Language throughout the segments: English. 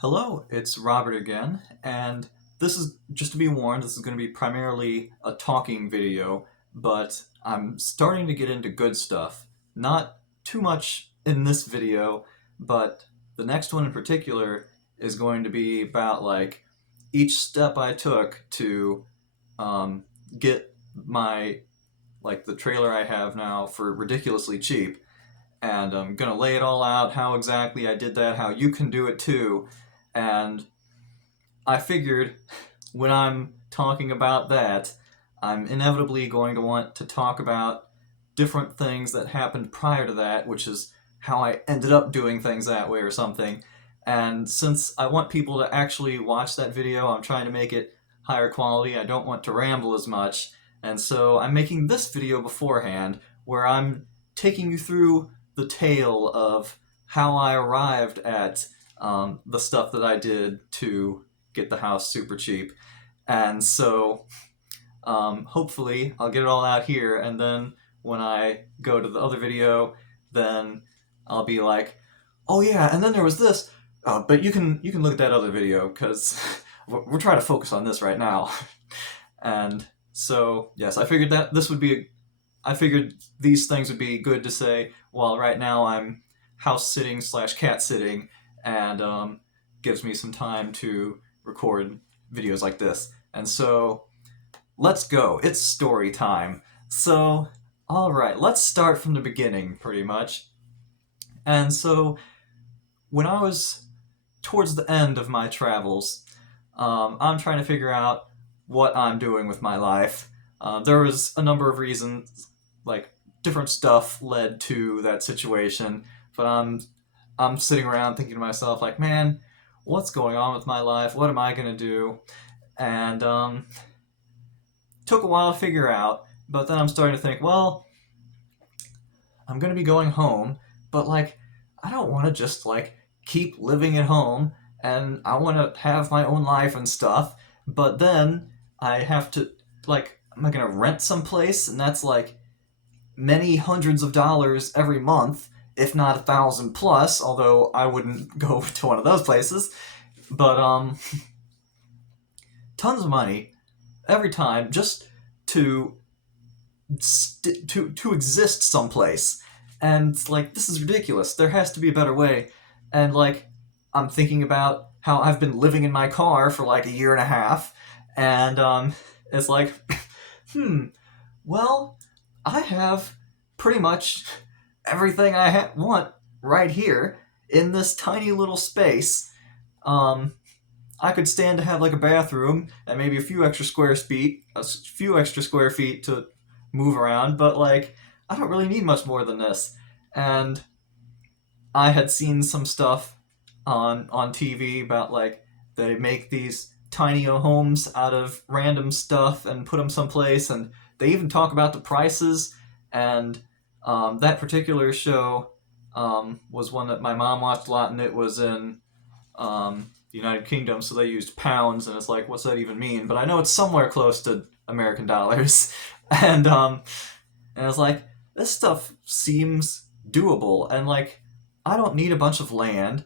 Hello, it's Robert again, and this is, just to be warned, this is going to be primarily a talking video, but I'm starting to get into good stuff. Not too much in this video, but the next one in particular is going to be about, each step I took to um, get the trailer I have now for ridiculously cheap, and I'm gonna lay it all out, how exactly I did that, how you can do it too. And I figured when I'm talking about that, I'm inevitably going to want to talk about different things that happened prior to that, which is how I ended up doing things that way or something. And since I want people to actually watch that video, I'm trying to make it higher quality. I don't want to ramble as much. And so I'm making this video beforehand where I'm taking you through the tale of how I arrived at the stuff that I did to get the house super cheap. And so hopefully I'll get it all out here, and then when I go to the other video, then I'll be like, oh yeah, and then there was this. But you can look at that other video because we're trying to focus on this right now. And so yes, I figured that this would be. I figured these things would be good to say while right now I'm house sitting slash cat sitting, and gives me some time to record videos like this. And so let's go. It's story time. So, alright, let's start from the beginning, pretty much. And so, when I was towards the end of my travels, I'm trying to figure out what I'm doing with my life. There was a number of reasons, like different stuff led to that situation, but I'm sitting around thinking to myself, like, man, what's going on with my life? What am I gonna do? And took a while to figure out, but then I'm starting to think, well, I'm gonna be going home, but I don't want to just keep living at home, and I want to have my own life and stuff. But then I have to am I gonna rent someplace, and that's many hundreds of dollars every month, if not 1,000 plus. Although I wouldn't go to one of those places, but tons of money every time just to to exist someplace. And this is ridiculous. There has to be a better way. And I'm thinking about how I've been living in my car for a year and a half, and it's well, I have pretty much everything I want right here in this tiny little space. Um, I could stand to have a bathroom and maybe a few extra square feet to move around, but I don't really need much more than this. And I had seen some stuff on TV about they make these tiny homes out of random stuff and put them someplace, and they even talk about the prices. And that particular show was one that my mom watched a lot, and it was in the United Kingdom, so they used pounds, and it's what's that even mean? But I know it's somewhere close to American dollars, and it's this stuff seems doable, and I don't need a bunch of land.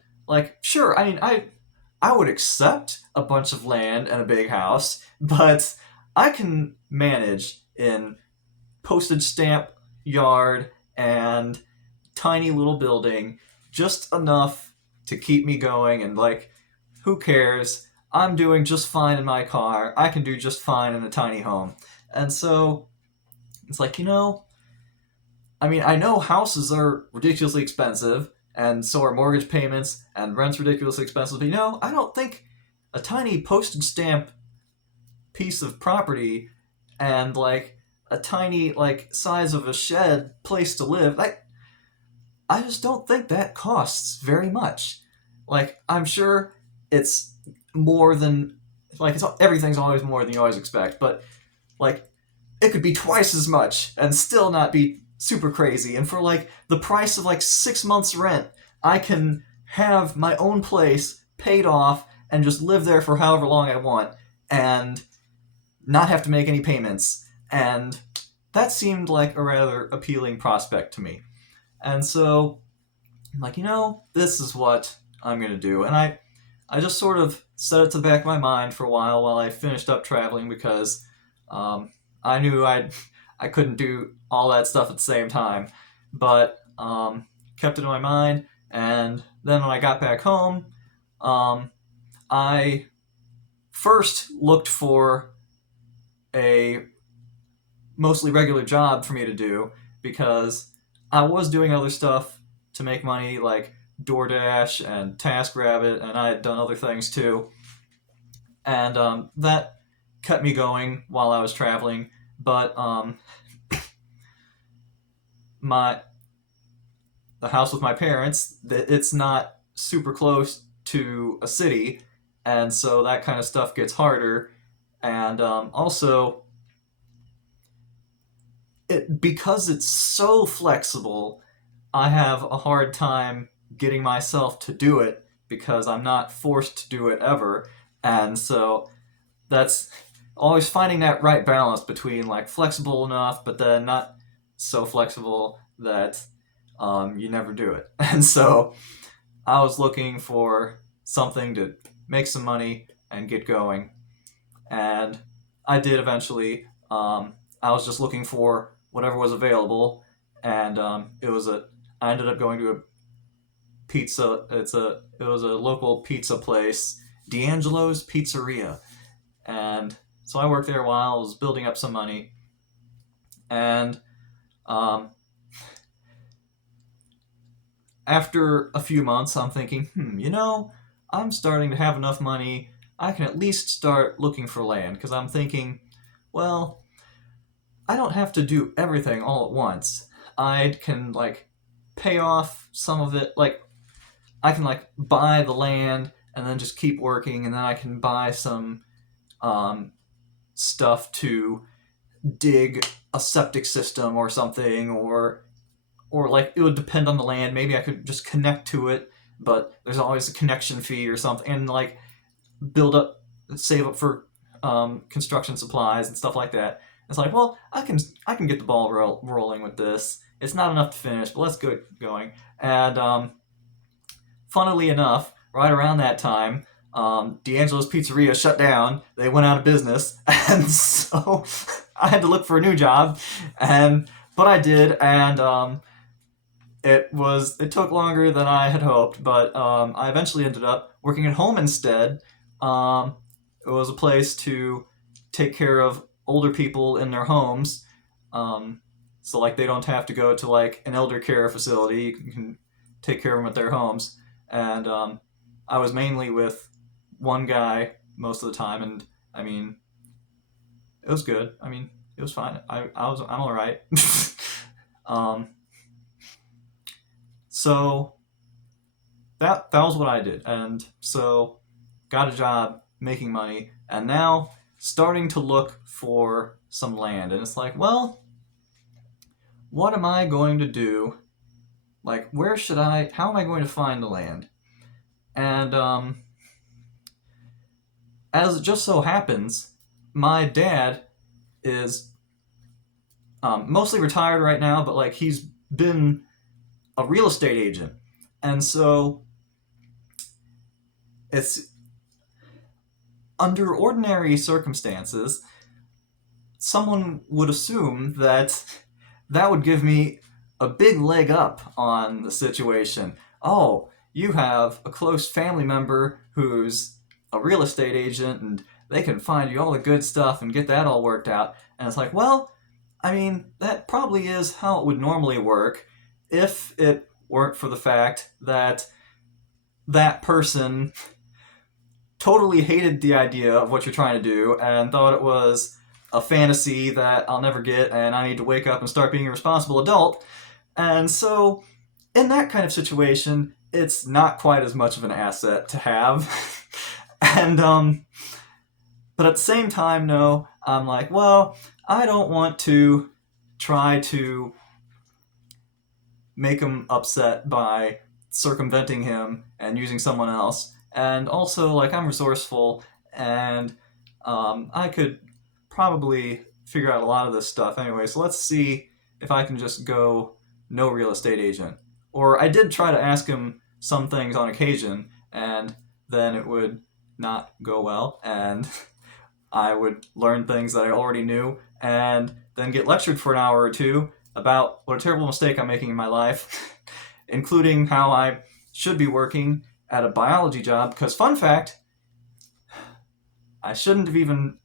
Sure, I mean, I would accept a bunch of land and a big house, but I can manage in postage stamp yard and tiny little building just enough to keep me going, and who cares? I'm doing just fine in my car. I can do just fine in a tiny home. And so it's I mean, I know houses are ridiculously expensive, and so are mortgage payments, and rent's ridiculously expensive. But I don't think a tiny postage stamp piece of property and a tiny size of a shed place to live, I just don't think that costs very much. I'm sure it's more than everything's always more than you always expect, but like it could be twice as much and still not be super crazy. And for the price of 6 months rent, I can have my own place paid off and just live there for however long I want and not have to make any payments. And that seemed like a rather appealing prospect to me. And so I'm this is what I'm gonna do. And I just sort of set it to the back of my mind for a while I finished up traveling because um, I knew I couldn't do all that stuff at the same time, but kept it in my mind. And then when I got back home, um, I first looked for a mostly regular job for me to do because I was doing other stuff to make money, like DoorDash and TaskRabbit, and I had done other things too. And that kept me going while I was traveling. But my the house with my parents, it's not super close to a city, and so that kind of stuff gets harder. And also, because it's so flexible, I have a hard time getting myself to do it because I'm not forced to do it ever. And so that's always finding that right balance between like flexible enough, but then not so flexible that you never do it. And so I was looking for something to make some money and get going. And I did eventually. I was just looking for whatever was available, and I ended up going to a pizza. It was a local pizza place, D'Angelo's Pizzeria, and so I worked there a while. I was building up some money, and um, after a few months, I'm thinking, I'm starting to have enough money. I can at least start looking for land because I'm thinking, well, I don't have to do everything all at once. I can like pay off some of it. Like I can like buy the land and then just keep working, and then I can buy some um, stuff to dig a septic system or something, or like it would depend on the land. Maybe I could just connect to it, but there's always a connection fee or something, and like build up, save up for construction supplies and stuff like that. It's like, well, I can get the ball rolling with this. It's not enough to finish, but let's get going. And funnily enough, right around that time, D'Angelo's Pizzeria shut down. They went out of business, and so I had to look for a new job. And but I did, and it took longer than I had hoped, but I eventually ended up working at home instead. Um, it was a place to take care of older people in their homes, so like they don't have to go to like an elder care facility. You can take care of them at their homes, and I was mainly with one guy most of the time, and I mean it was good. I mean it was fine. I'm all right. um, so that was what I did, and so got a job making money, and now starting to look for some land. And it's like, well, what am I going to do? Like, where should I? How am I going to find the land? And as it just so happens, my dad is mostly retired right now, but like he's been a real estate agent, and so it's under ordinary circumstances, someone would assume that that would give me a big leg up on the situation. Oh, you have a close family member who's a real estate agent and they can find you all the good stuff and get that all worked out. And it's like, well, I mean, that probably is how it would normally work if it weren't for the fact that that person totally hated the idea of what you're trying to do and thought it was a fantasy that I'll never get, and I need to wake up and start being a responsible adult. And so, in that kind of situation, it's not quite as much of an asset to have. and but at the same time, no, I'm like, well, I don't want to try to make him upset by circumventing him and using someone else. And also, like, I'm resourceful, and I could probably figure out a lot of this stuff anyway. So let's see if I can just go no real estate agent. Or I did try to ask him some things on occasion, and then it would not go well, and I would learn things that I already knew, and then get lectured for an hour or two about what a terrible mistake I'm making in my life, including how I should be working at a biology job. Because, fun fact, I shouldn't have even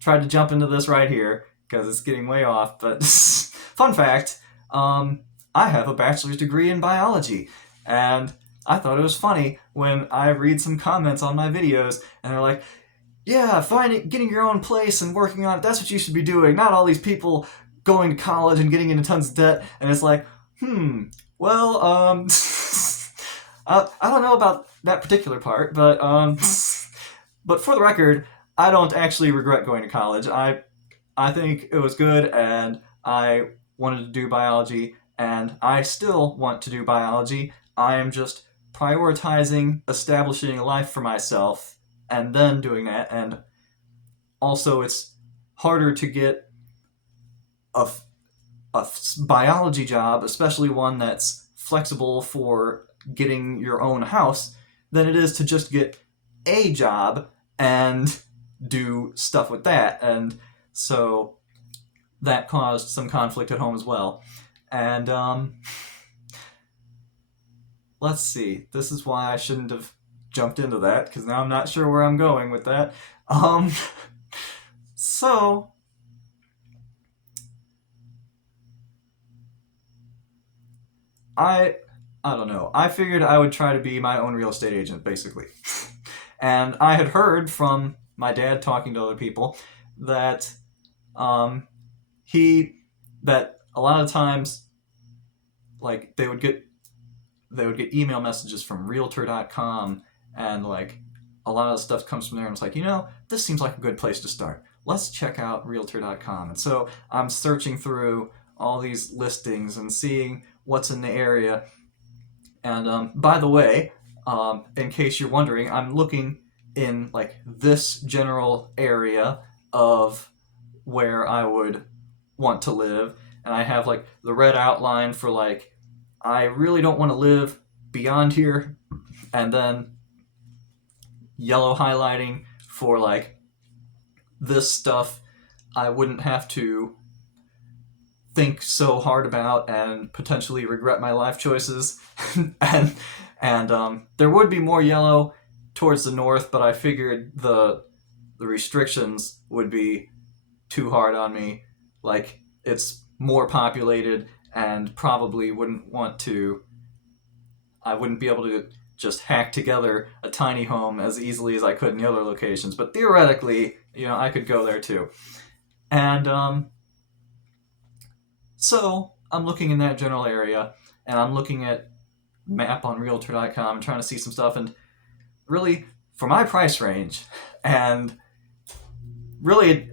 tried to jump into this right here because it's getting way off. But fun fact, I have a bachelor's degree in biology, and I thought it was funny when I read some comments on my videos, and they're like, "Yeah, getting your own place and working on it—that's what you should be doing. Not all these people going to college and getting into tons of debt." And it's like, well, I don't know about that particular part, but but for the record, I don't actually regret going to college. I think it was good, and I wanted to do biology, and I still want to do biology. I am just prioritizing establishing a life for myself and then doing that. And also, it's harder to get a, a biology job, especially one that's flexible for getting your own house, than it is to just get a job and do stuff with that. And so that caused some conflict at home as well. And let's see, this is why I shouldn't have jumped into that, because now I'm not sure where I'm going with that. So I don't know. I figured I would try to be my own real estate agent, basically. And I had heard from my dad talking to other people that um, that a lot of times, like, they would get email messages from realtor.com, and like a lot of stuff comes from there, and it's like, this seems like a good place to start. Let's check out realtor.com. And so I'm searching through all these listings and seeing what's in the area. And by the way, in case you're wondering, I'm looking in like this general area of where I would want to live, and I have like the red outline for like I really don't want to live beyond here, and then yellow highlighting for like this stuff I wouldn't have to think so hard about and potentially regret my life choices. and there would be more yellow towards the north, but I figured the restrictions would be too hard on me. Like, it's more populated, and probably I wouldn't be able to just hack together a tiny home as easily as I could in the other locations. But theoretically, I could go there too. And so I'm looking in that general area, and I'm looking at map on realtor.com and trying to see some stuff. And really, for my price range, and really,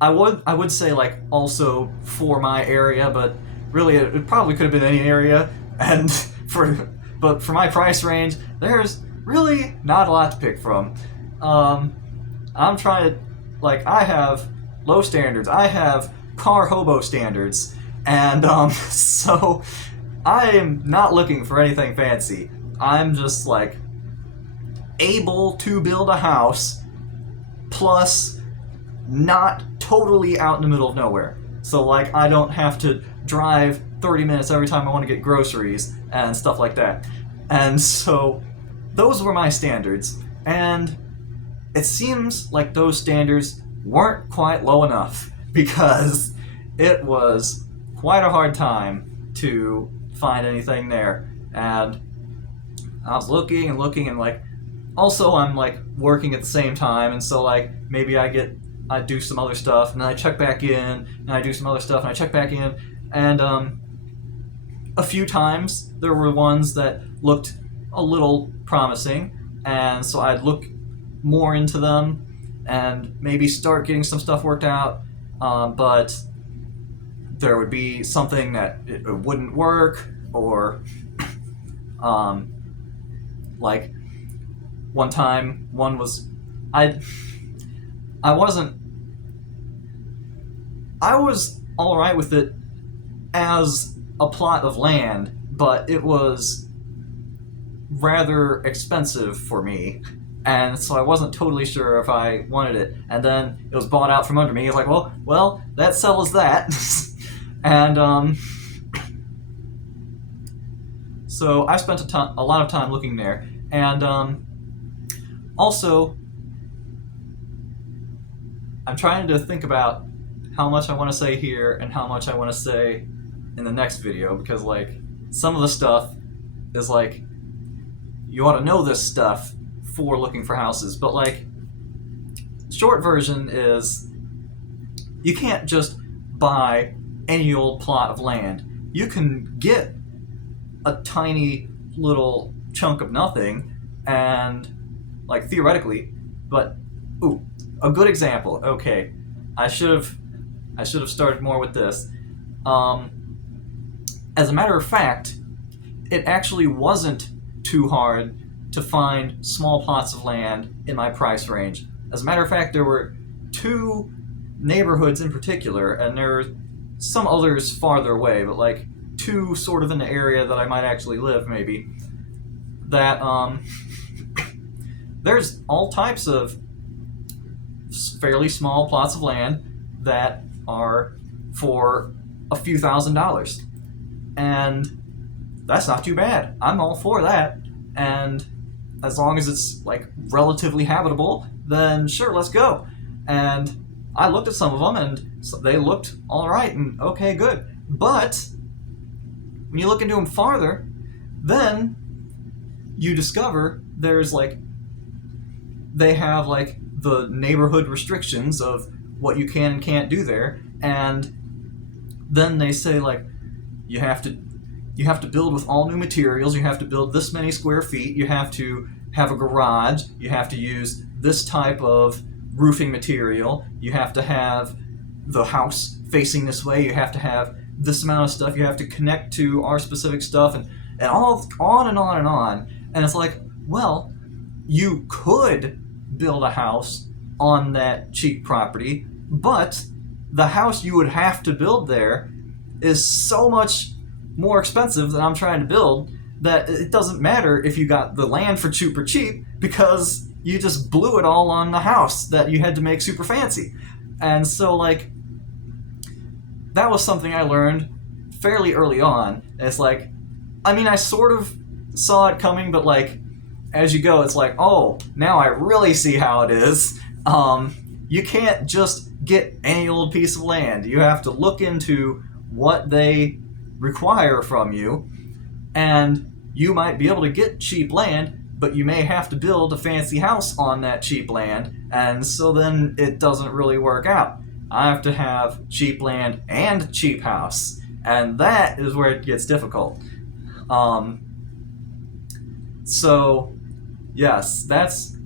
I would say like also for my area, but really it probably could have been any area. And but for my price range, there's really not a lot to pick from. I'm trying to, like, I have low standards. I have car hobo standards, and so I am not looking for anything fancy. I'm just like able to build a house, plus not totally out in the middle of nowhere. So like I don't have to drive 30 minutes every time I want to get groceries and stuff like that. And so those were my standards, and it seems like those standards weren't quite low enough, because it was quite a hard time to find anything there. And I was looking and looking, and like also I'm like working at the same time, and so like maybe I do some other stuff, and then I check back in, and I do some other stuff, and I check back in, and a few times there were ones that looked a little promising, and so I'd look more into them and maybe start getting some stuff worked out, but there would be something that it wouldn't work, or like one time one was I wasn't I was all right with it as a plot of land, but it was rather expensive for me, and so I wasn't totally sure if I wanted it. And then it was bought out from under me. It's like, well, that settles that. And so I spent a lot of time looking there, and also I'm trying to think about how much I want to say here and how much I want to say in the next video, because like some of the stuff is like you ought to know this stuff for looking for houses, but like short version is you can't just buy any old plot of land. You can get a tiny little chunk of nothing, and like theoretically, but ooh, a good example. Okay, I should have started more with this. As a matter of fact, it actually wasn't too hard to find small plots of land in my price range. As a matter of fact, there were two neighborhoods in particular, and there are some others farther away, but like two sort of in the area that I might actually live, maybe, that there's all types of fairly small plots of land that are for a few $1,000s. And that's not too bad. I'm all for that. And as long as it's like relatively habitable, then sure, let's go. And I looked at some of them, and they looked all right and okay, good. But when you look into them farther, then you discover there's like they have like the neighborhood restrictions of what you can and can't do there, and then they say like you have to build with all new materials, you have to build this many square feet, you have to have a garage, you have to use this type of roofing material, you have to have the house facing this way, you have to have this amount of stuff, you have to connect to our specific stuff, and all on and on and on. And it's like, well, you could build a house on that cheap property, but the house you would have to build there is so much more expensive than I'm trying to build that it doesn't matter if you got the land for super cheap, because you just blew it all on the house that you had to make super fancy. And so like that was something I learned fairly early on. It's like, I mean, I sort of saw it coming, but like as you go, it's like, oh, now I really see how it is. You can't just get any old piece of land. You have to look into what they require from you, and you might be able to get cheap land, but you may have to build a fancy house on that cheap land, and so then it doesn't really work out. I have to have cheap land and cheap house, and that is where it gets difficult. So yes,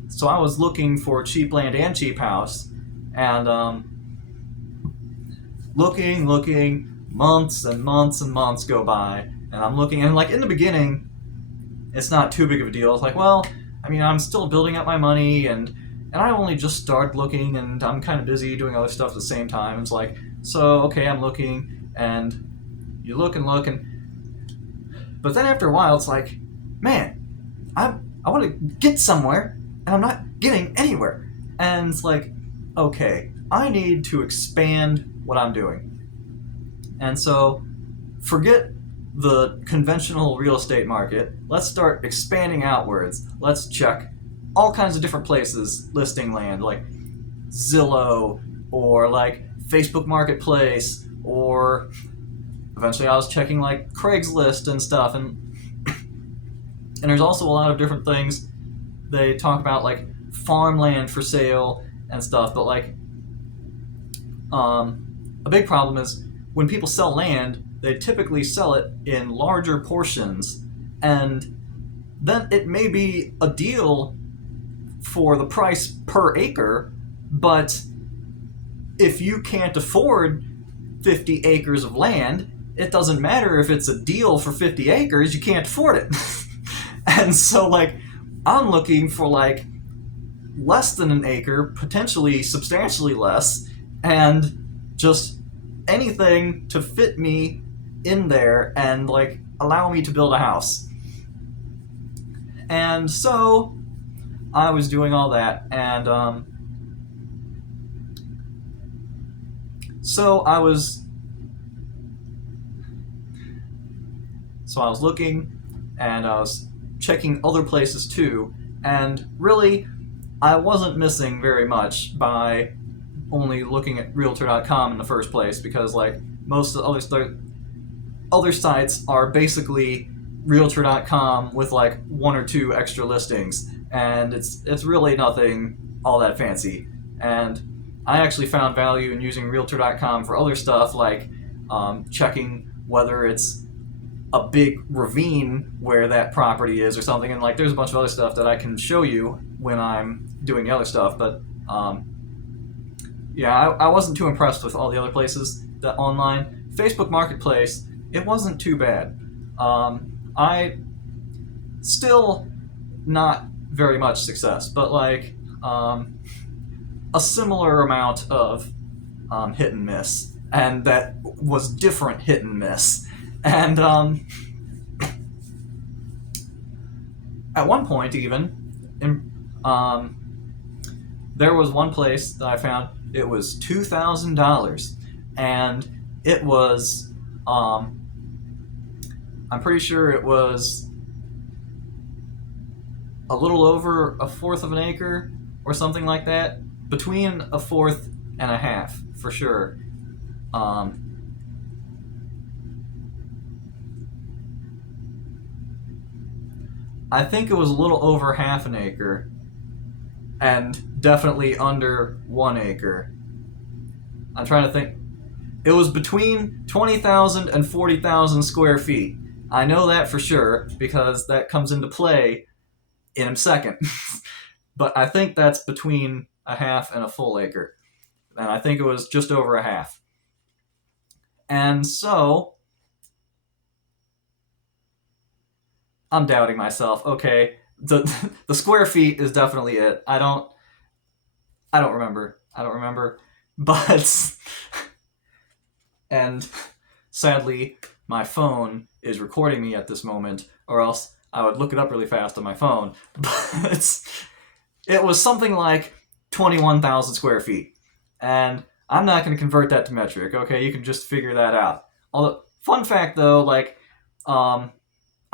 so I was looking for cheap land and cheap house, and looking, months and months and months go by, and I'm looking, and like in the beginning, it's not too big of a deal. It's like, well, I mean, I'm still building up my money, and I only just started looking, and I'm kind of busy doing other stuff at the same time. It's like, so okay, I'm looking, and you look and look, but then after a while, it's like, man, I want to get somewhere, and I'm not getting anywhere. And it's like, okay, I need to expand what I'm doing. And so, forget the conventional real estate market. Let's start expanding outwards. Let's check all kinds of different places listing land, like Zillow, or like Facebook Marketplace, or eventually I was checking like Craigslist and stuff, and there's also a lot of different things. They talk about like farmland for sale and stuff, but like a big problem is when people sell land, they typically sell it in larger portions, and then it may be a deal for the price per acre, but if you can't afford 50 acres of land, it doesn't matter if it's a deal for 50 acres, you can't afford it. And so like I'm looking for like less than an acre, potentially substantially less, and just anything to fit me in there and like allow me to build a house. And so I was doing all that, and so I was so I was looking, and I was checking other places too, and really I wasn't missing very much by only looking at Realtor.com in the first place, because like most of the other sites are basically Realtor.com with like one or two extra listings, and it's really nothing all that fancy. And I actually found value in using Realtor.com for other stuff, like checking whether it's a big ravine where that property is or something, and like there's a bunch of other stuff that I can show you when I'm doing the other stuff. But yeah, I wasn't too impressed with all the other places that online. Facebook Marketplace, it wasn't too bad. I still not very much success, but like a similar amount of hit and miss, and that was different hit and miss. And at one point, even, there was one place that I found. It was $2,000, and it was, I'm pretty sure it was a little over a fourth of an acre or something like that, between a fourth and a half for sure. I think it was a little over half an acre, and definitely under 1 acre. I'm trying to think. It was between 20,000 and 40,000 square feet. I know that for sure because that comes into play in a second. But I think that's between a half and a full acre. And I think it was just over a half. And so I'm doubting myself. Okay, the square feet is definitely it. I don't remember. I don't remember. But and sadly, my phone is recording me at this moment, or else I would look it up really fast on my phone. But it was something like 21,000 square feet. And I'm not going to convert that to metric, okay? You can just figure that out. Although, fun fact though, like, I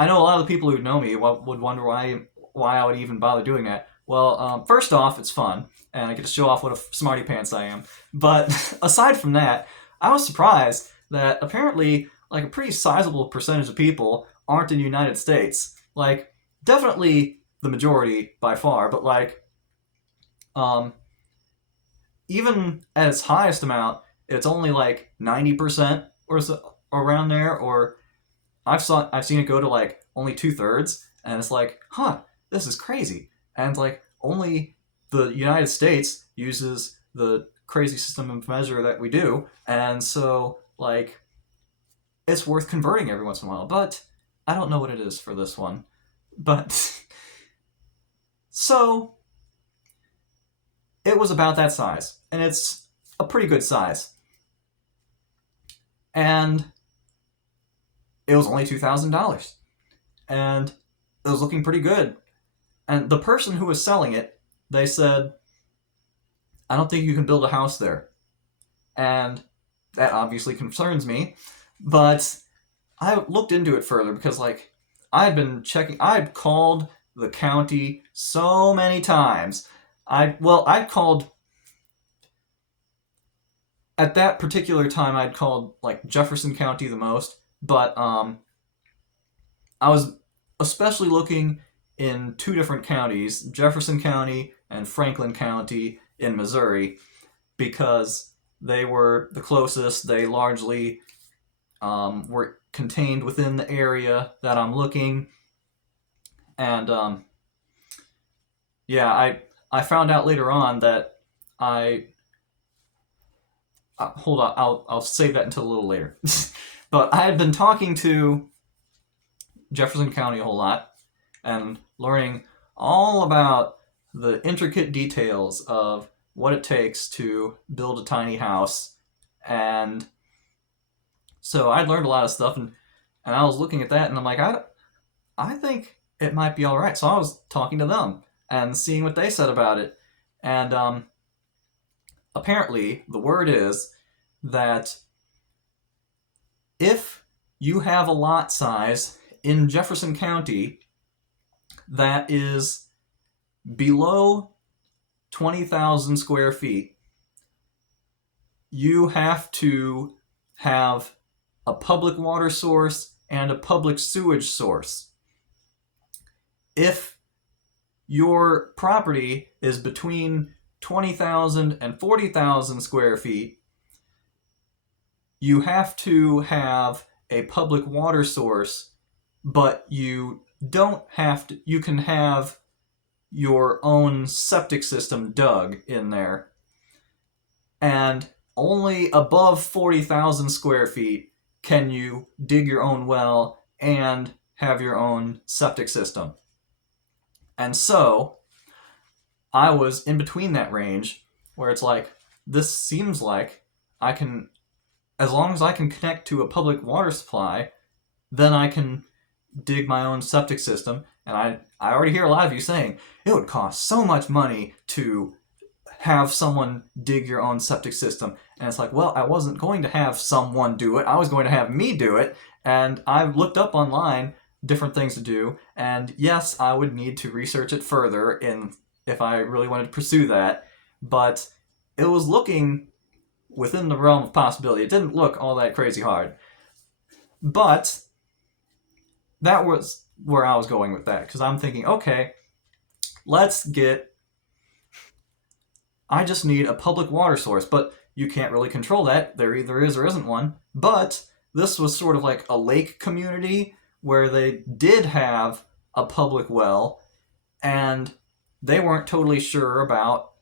know a lot of the people who know me would wonder why I would even bother doing that. Well, first off, it's fun, and I get to show off what a smarty pants I am. But aside from that, I was surprised that apparently, like, a pretty sizable percentage of people aren't in the United States. Like, definitely the majority by far, but like, um, even at its highest amount, it's only like 90% or so around there. Or I've seen it go to like only 2/3, and it's like, huh, this is crazy. And like only the United States uses the crazy system of measure that we do, and so like it's worth converting every once in a while. But I don't know what it is for this one. But so it was about that size, and it's a pretty good size. And it was only $2,000, and it was looking pretty good. And the person who was selling it, they said, "I don't think you can build a house there," and that obviously concerns me. But I looked into it further because, like, I'd been checking. I'd called the county so many times. I'd called at that particular time. I'd called like Jefferson County the most, but I was especially looking in two different counties, Jefferson County and Franklin County in Missouri, because they were the closest. They largely were contained within the area that I'm looking. And yeah, I found out later on that I hold on, I'll save that until a little later. But I had been talking to Jefferson County a whole lot and learning all about the intricate details of what it takes to build a tiny house. And so I'd learned a lot of stuff, and I was looking at that, and I'm like, I think it might be all right. So I was talking to them and seeing what they said about it. And apparently, the word is that if you have a lot size in Jefferson County that is below 20,000 square feet, you have to have a public water source and a public sewage source. If your property is between 20,000 and 40,000 square feet, you have to have a public water source, but you don't have to, you can have your own septic system dug in there. And only above 40,000 square feet can you dig your own well and have your own septic system. And so I was in between that range where it's like, this seems like I can, as long as I can connect to a public water supply, then I can dig my own septic system. And I already hear a lot of you saying it would cost so much money to have someone dig your own septic system. And it's like, well, I wasn't going to have someone do it. I was going to have me do it. And I've looked up online different things to do. And yes, I would need to research it further if I really wanted to pursue that. But it was looking within the realm of possibility. It didn't look all that crazy hard. But that was where I was going with that. Because I'm thinking, okay, I just need a public water source, but you can't really control that. There either is or isn't one. But this was sort of like a lake community where they did have a public well, and they weren't totally sure about,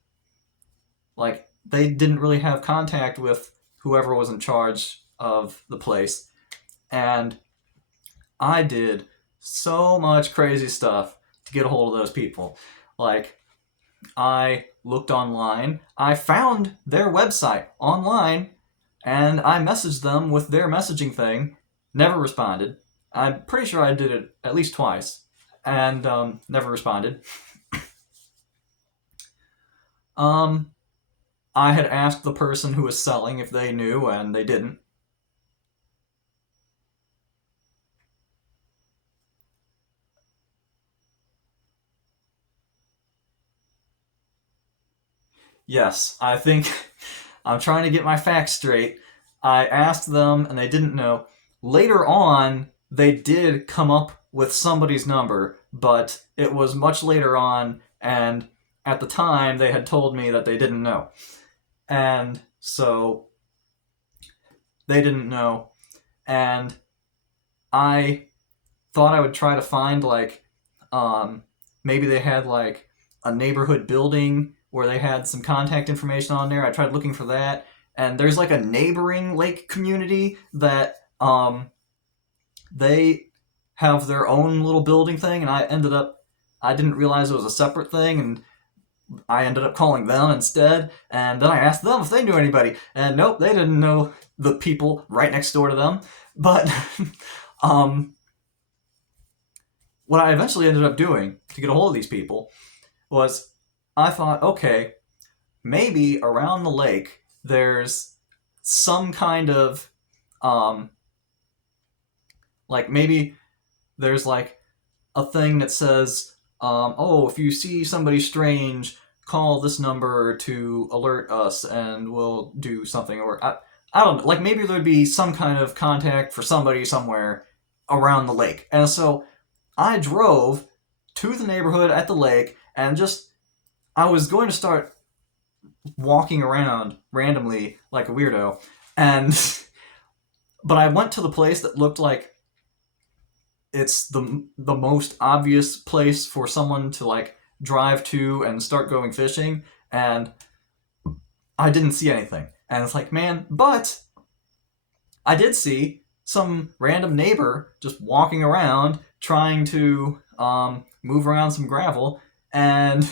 like, they didn't really have contact with whoever was in charge of the place. And I did so much crazy stuff to get a hold of those people. Like, I looked online, I found their website online, and I messaged them with their messaging thing, never responded. I'm pretty sure I did it at least twice, and never responded. I had asked the person who was selling if they knew, and they didn't. Yes, I think I'm trying to get my facts straight. I asked them and they didn't know. Later on, they did come up with somebody's number, but it was much later on, and at the time they had told me that they didn't know. And so they didn't know. And I thought I would try to find, like, maybe they had, like, a neighborhood building where they had some contact information on there. I tried looking for that, and there's like a neighboring lake community that they have their own little building thing, and I didn't realize it was a separate thing, and I ended up calling them instead, and then I asked them if they knew anybody, and nope, they didn't know the people right next door to them. But what I eventually ended up doing to get a hold of these people was, I thought, okay, maybe around the lake there's some kind of, like, maybe there's like a thing that says, oh, if you see somebody strange, call this number to alert us and we'll do something. Or I don't know, like, maybe there'd be some kind of contact for somebody somewhere around the lake. And so I drove to the neighborhood at the lake, and I was going to start walking around randomly like a weirdo, and but I went to the place that looked like it's the most obvious place for someone to, like, drive to and start going fishing, and I didn't see anything. And it's like, man, but I did see some random neighbor just walking around trying to move around some gravel, and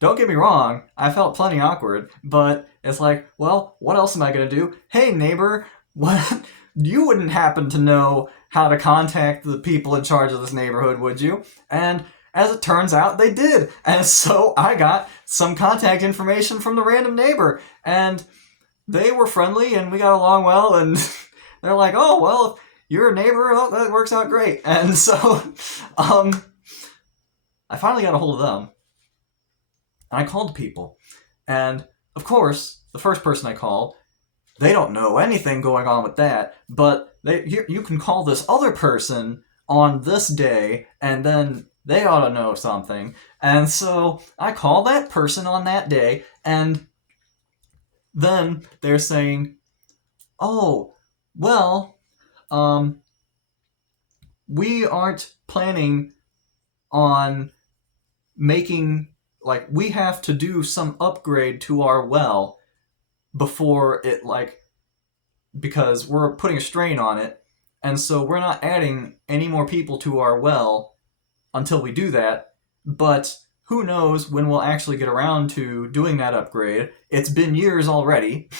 don't get me wrong, I felt plenty awkward, but it's like, well, what else am I gonna do? Hey, neighbor, what You wouldn't happen to know how to contact the people in charge of this neighborhood, would you? And as it turns out, they did. And so I got some contact information from the random neighbor. And they were friendly and we got along well. And they're like, oh, well, if you're a neighbor, oh, that works out great. And so I finally got a hold of them. And I called people. And of course, the first person I called, they don't know anything going on with that, but you can call this other person on this day, and then they ought to know something. And so I call that person on that day, and then they're saying, oh, well, we aren't planning on making, like, we have to do some upgrade to our well before it, like, because we're putting a strain on it, and so we're not adding any more people to our well until we do that, but who knows when we'll actually get around to doing that upgrade. It's been years already,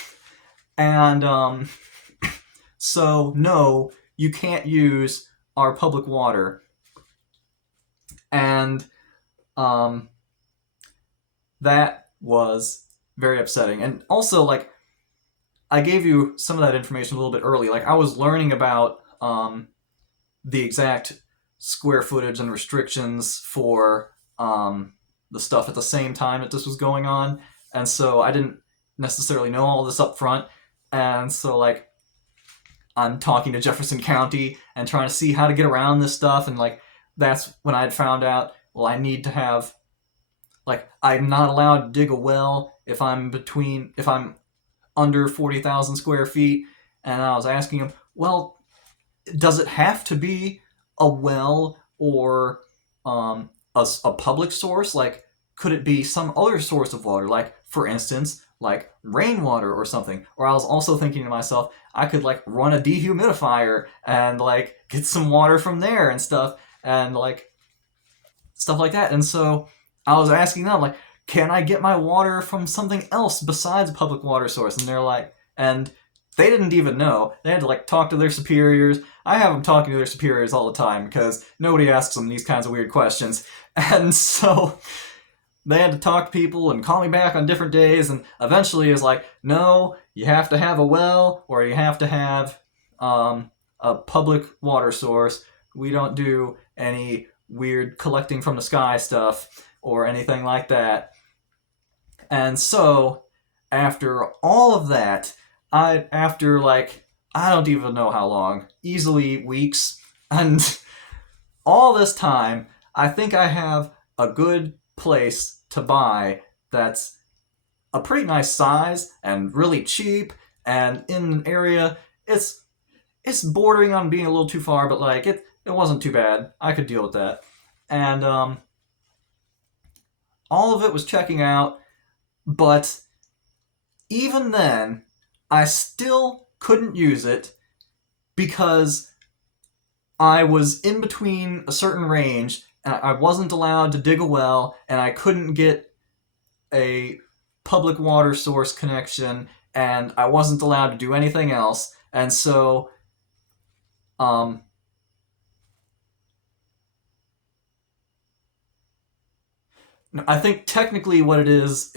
and so no, you can't use our public water. And that was very upsetting. And also, like, I gave you some of that information a little bit early. Like, I was learning about the exact square footage and restrictions for the stuff at the same time that this was going on, and so I didn't necessarily know all this up front. And so, like, I'm talking to Jefferson County and trying to see how to get around this stuff, and, like, that's when I'd found out, well, I need to have, like, I'm not allowed to dig a well if I'm under 40,000 square feet. And I was asking him, well, does it have to be a well or a public source? Like, could it be some other source of water? Like, for instance, like rainwater or something. Or I was also thinking to myself, I could, like, run a dehumidifier and, like, get some water from there and stuff, and, like, stuff like that. And so I was asking them, like, can I get my water from something else besides a public water source? And they're like, and they didn't even know. They had to, like, talk to their superiors. I have them talking to their superiors all the time because nobody asks them these kinds of weird questions. And so they had to talk to people and call me back on different days, and eventually it was like, no, you have to have a well or you have to have a public water source. We don't do any weird collecting from the sky stuff or anything like that. And so, after all of that, after, like, I don't even know how long, easily weeks, and all this time, I think I have a good place to buy that's a pretty nice size and really cheap, and in an area, it's bordering on being a little too far, but, like, it wasn't too bad. I could deal with that. And all of it was checking out, but even then, I still couldn't use it because I was in between a certain range, and I wasn't allowed to dig a well, and I couldn't get a public water source connection, and I wasn't allowed to do anything else. And so I think technically what it is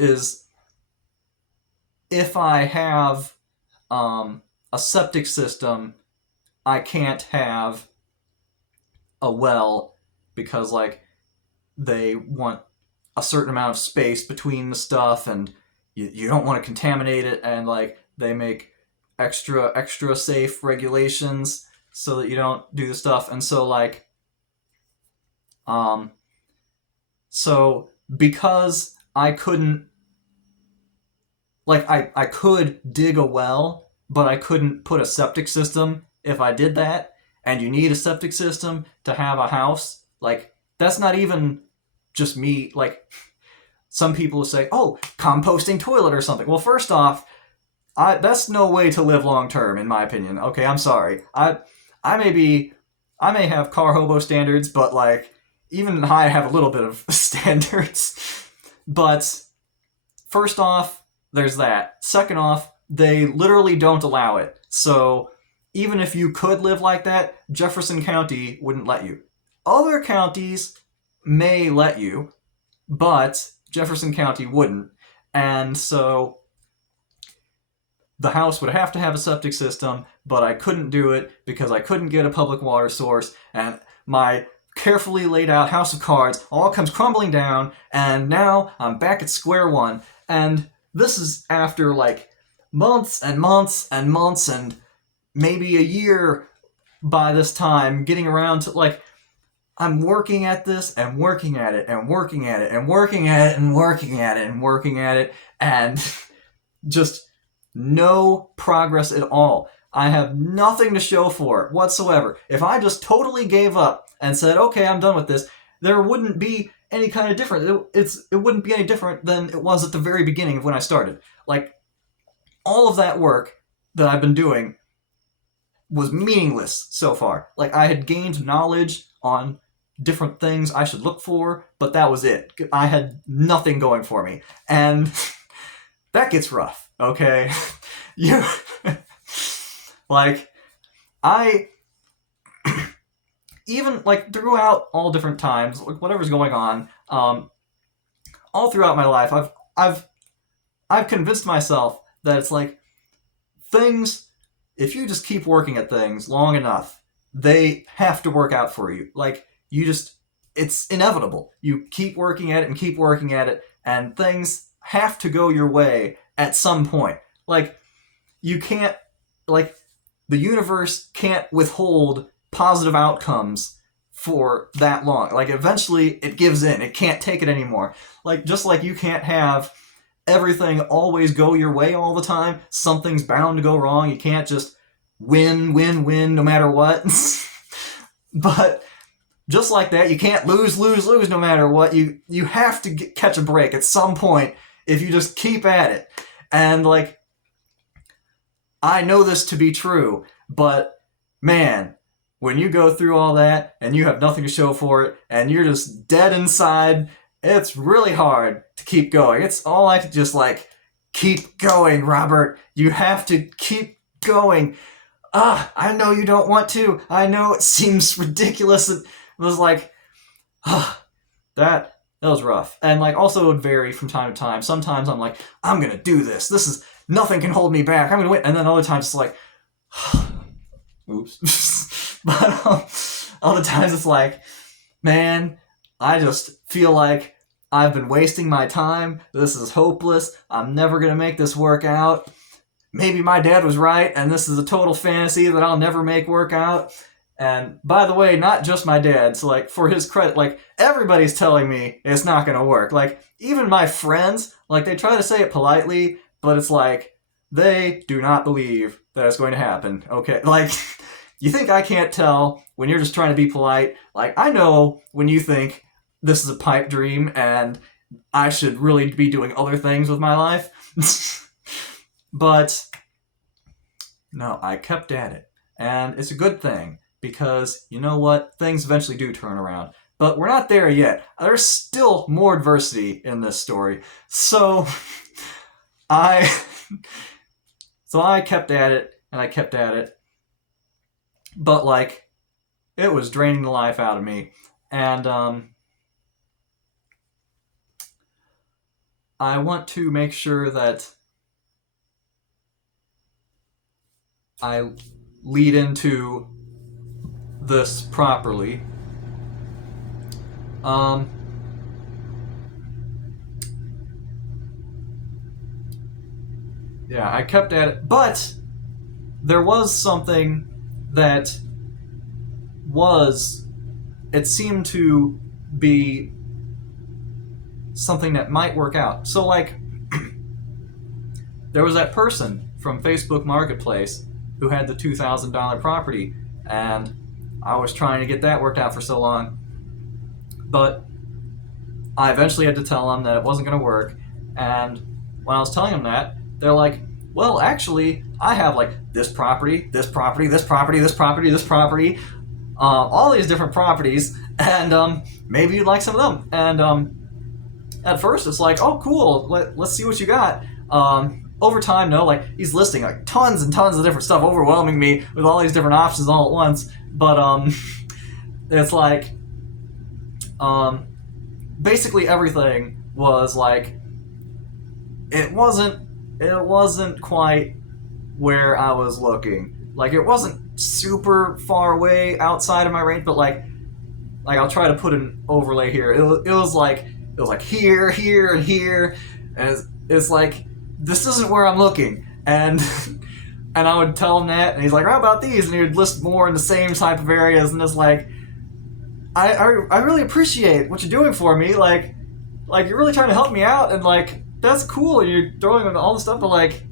if I have a septic system, I can't have a well because, like, they want a certain amount of space between the stuff, and you don't want to contaminate it, and, like, they make extra safe regulations so that you don't do the stuff. And so, like, so because I couldn't, like, I could dig a well, but I couldn't put a septic system if I did that, and you need a septic system to have a house. Like, that's not even just me. Like, some people say, oh, composting toilet or something. Well, first off, that's no way to live long term, in my opinion. Okay, I'm sorry. I may have car hobo standards, but, like, even I have a little bit of standards. But first off, there's that. Second off, they literally don't allow it. So even if you could live like that, Jefferson County wouldn't let you. Other counties may let you, but Jefferson County wouldn't. And so the house would have to have a septic system, but I couldn't do it because I couldn't get a public water source, and my carefully laid out house of cards all comes crumbling down, and now I'm back at square one. And this is after like months and months and months and maybe a year by this time getting around to, like, I'm working at this and working at it and working at it and working at it and working at it and working at it, and just no progress at all. I have nothing to show for it whatsoever. If I just totally gave up and said, okay, I'm done with this, there wouldn't be any kind of different. It wouldn't be any different than it was at the very beginning of when I started. Like, all of that work that I've been doing was meaningless so far. Like, I had gained knowledge on different things I should look for, but that was it. I had nothing going for me. And that gets rough, okay? You like, I even like throughout all different times, like whatever's going on, all throughout my life, I've convinced myself that it's like things, if you just keep working at things long enough, they have to work out for you. Like, you just, it's inevitable. You keep working at it and keep working at it, and things have to go your way at some point. Like, you can't, like, the universe can't withhold positive outcomes for that long. Like, eventually it gives in. It can't take it anymore. Like, just like you can't have everything always go your way all the time, something's bound to go wrong. You can't just win no matter what. But just like that, you can't lose no matter what. You have to catch a break at some point if you just keep at it. And, like, I know this to be true, but man, when you go through all that and you have nothing to show for it and you're just dead inside, it's really hard to keep going. It's all like, just like, keep going, Robert. You have to keep going. I know you don't want to. I know it seems ridiculous. It was like, that was rough. And, like, also it would vary from time to time. Sometimes I'm like, I'm gonna do this. This is, nothing can hold me back. I'm gonna win. And then other times it's like, oops. But other times it's like, man, I just feel like I've been wasting my time. This is hopeless. I'm never gonna make this work out. Maybe my dad was right, and this is a total fantasy that I'll never make work out. And by the way, not just my dad, so, like, for his credit, like, everybody's telling me it's not gonna work. Like, even my friends, like, they try to say it politely, but it's like, they do not believe that it's going to happen, okay? Like, you think I can't tell when you're just trying to be polite? Like, I know when you think this is a pipe dream and I should really be doing other things with my life. But no, I kept at it. And it's a good thing, because you know what? Things eventually do turn around. But we're not there yet. There's still more adversity in this story. So I kept at it, and I kept at it. But, like, it was draining the life out of me. And I want to make sure that I lead into this properly. Yeah, I kept at it, but there was something that it seemed to be something that might work out. So, like, there was that person from Facebook Marketplace who had the $2,000 property, and I was trying to get that worked out for so long. But I eventually had to tell them that it wasn't going to work, and when I was telling them that, they're like, well, actually, I have, like, this property, this property, this property, this property, this property, all these different properties, and maybe you'd like some of them. And at first it's like, oh, cool, let's see what you got. over time, no, like he's listing like tons and tons of different stuff, overwhelming me with all these different options all at once. But it's like basically everything was like it wasn't quite where I was looking. Like it wasn't super far away outside of my range, but like I'll try to put an overlay here. It was like here, here, and here, and it's like this isn't where I'm looking. And and I would tell him that, and he's like, "How about these?" And he would list more in the same type of areas, and it's like, I really appreciate what you're doing for me. Like you're really trying to help me out, and like that's cool. You're throwing in all the stuff, but like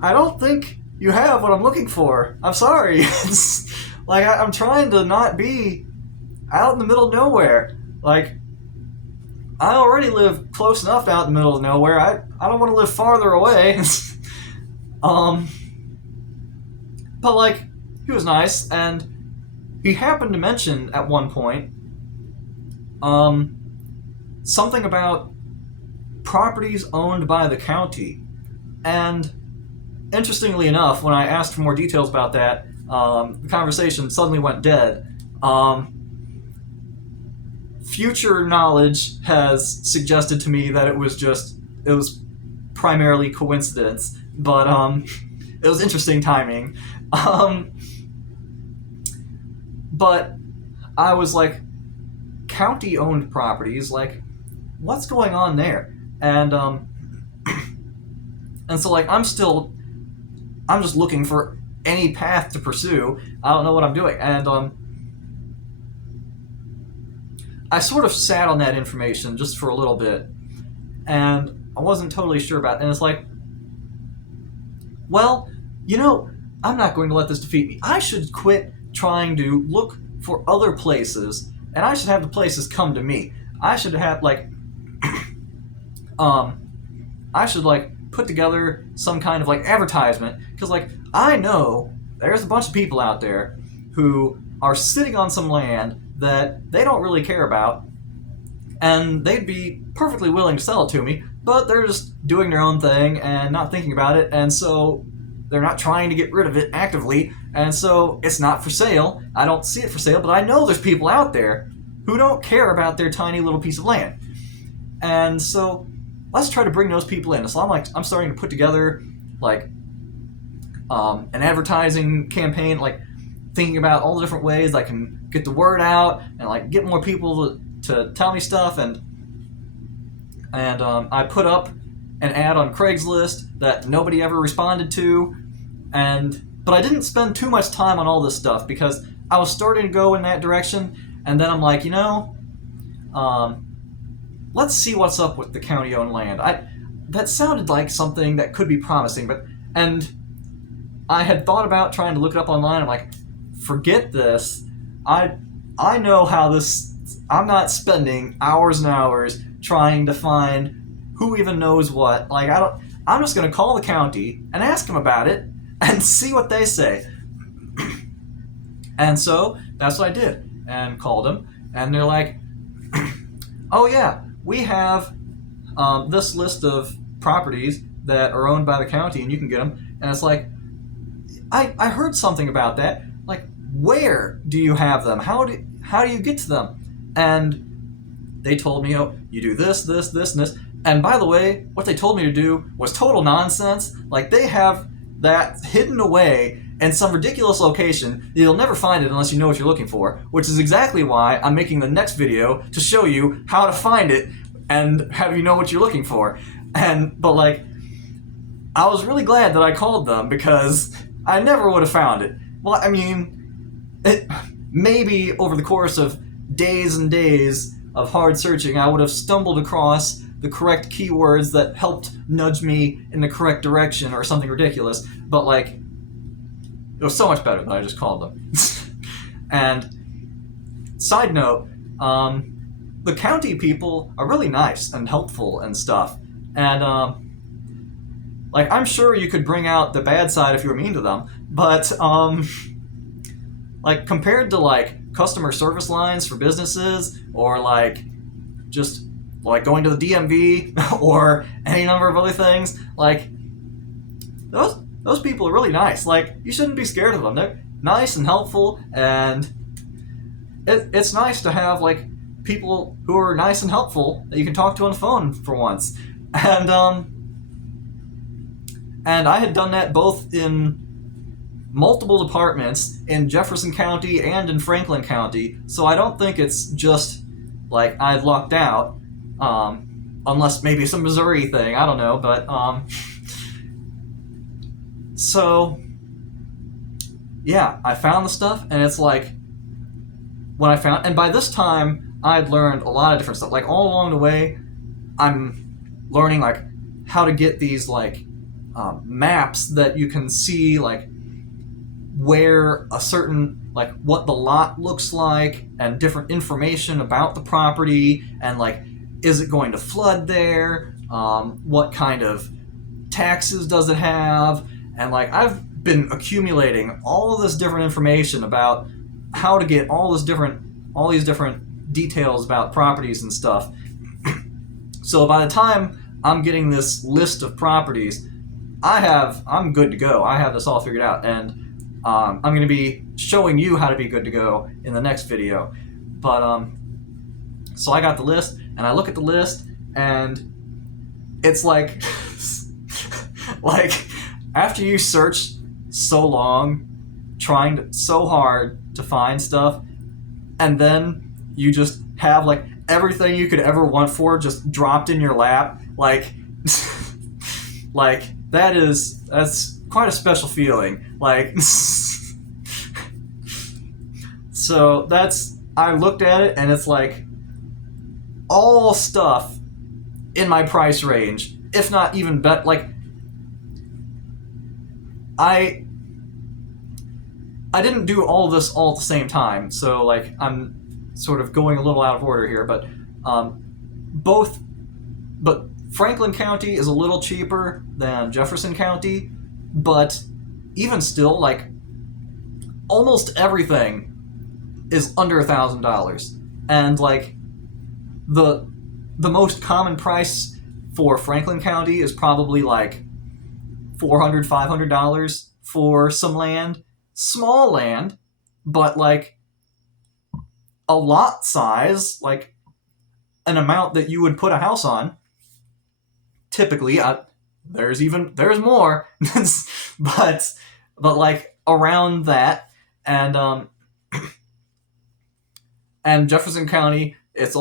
I don't think you have what I'm looking for. I'm sorry. It's, like I'm trying to not be out in the middle of nowhere. Like I already live close enough out in the middle of nowhere. I don't want to live farther away. But like he was nice, and he happened to mention at one point something about properties owned by the county. And interestingly enough, when I asked for more details about that, the conversation suddenly went dead. Future knowledge has suggested to me that it was primarily coincidence, but it was interesting timing. But I was like, county-owned properties, like, what's going on there? And and so like I'm just looking for any path to pursue. I don't know what I'm doing, and I sort of sat on that information just for a little bit, and I wasn't totally sure about it. And it's like, well, I'm not going to let this defeat me. I should quit trying to look for other places, and I should have the places come to me. I should have like I should like put together some kind of like advertisement, because like I know there's a bunch of people out there who are sitting on some land that they don't really care about, and they'd be perfectly willing to sell it to me, but they're just doing their own thing and not thinking about it, and so they're not trying to get rid of it actively, and so it's not for sale. I don't see it for sale, but I know there's people out there who don't care about their tiny little piece of land. And so let's try to bring those people in. So I'm starting to put together like an advertising campaign, like thinking about all the different ways I can get the word out and like get more people to tell me stuff. And I put up an ad on Craigslist that nobody ever responded to, but I didn't spend too much time on all this stuff because I was starting to go in that direction. And then I'm like, let's see what's up with the county-owned land. That sounded like something that could be promising, and I had thought about trying to look it up online. I'm like, forget this. I know how this. I'm not spending hours and hours trying to find who even knows what. Like I'm just gonna call the county and ask them about it and see what they say. And so that's what I did, and called them, and they're like, oh yeah, we have this list of properties that are owned by the county, and you can get them. And it's like, I heard something about that. Like, where do you have them? How do you get to them? And they told me, oh, you do this, this, this, and this. And by the way, what they told me to do was total nonsense. Like, they have that hidden away in some ridiculous location. You'll never find it unless you know what you're looking for, which is exactly why I'm making the next video to show you how to find it and have you know what you're looking for. But like, I was really glad that I called them because I never would have found it. Well, I mean, maybe over the course of days and days of hard searching, I would have stumbled across the correct keywords that helped nudge me in the correct direction or something ridiculous. But like, it was so much better that I just called them. And side note, the county people are really nice and helpful and stuff. And like, I'm sure you could bring out the bad side if you were mean to them, but like compared to like customer service lines for businesses, or like just like going to the DMV or any number of other things, like those people are really nice. Like, you shouldn't be scared of them. They're nice and helpful, and it's nice to have like people who are nice and helpful that you can talk to on the phone for once. And and I had done that both in multiple departments in Jefferson County and in Franklin County. So I don't think it's just like I've lucked out, unless maybe it's a Missouri thing. I don't know, but so yeah, I found the stuff, and it's like when I found, and by this time I'd learned a lot of different stuff. Like all along the way, I'm learning like how to get these like maps that you can see like where a certain like what the lot looks like and different information about the property and like is it going to flood there, what kind of taxes does it have, and like I've been accumulating all of this different information about how to get all these different details about properties and stuff. So by the time I'm getting this list of properties, I'm good to go. I have this all figured out, and I'm going to be showing you how to be good to go in the next video. But so I got the list, and I look at the list, and it's like, like after you search so long, so hard to find stuff, and then you just have like everything you could ever want for just dropped in your lap, like, like that's quite a special feeling. Like, so I looked at it, and it's like all stuff in my price range, if not even better. Like, I didn't do all of this all at the same time, so like I'm sort of going a little out of order here, but both, but Franklin County is a little cheaper than Jefferson County, but even still, like almost everything is under $1,000, and like the most common price for Franklin County is probably like $400-$500 for some land, small land, but like a lot size, like an amount that you would put a house on. Typically, there's more, but like around that, and Jefferson County, it's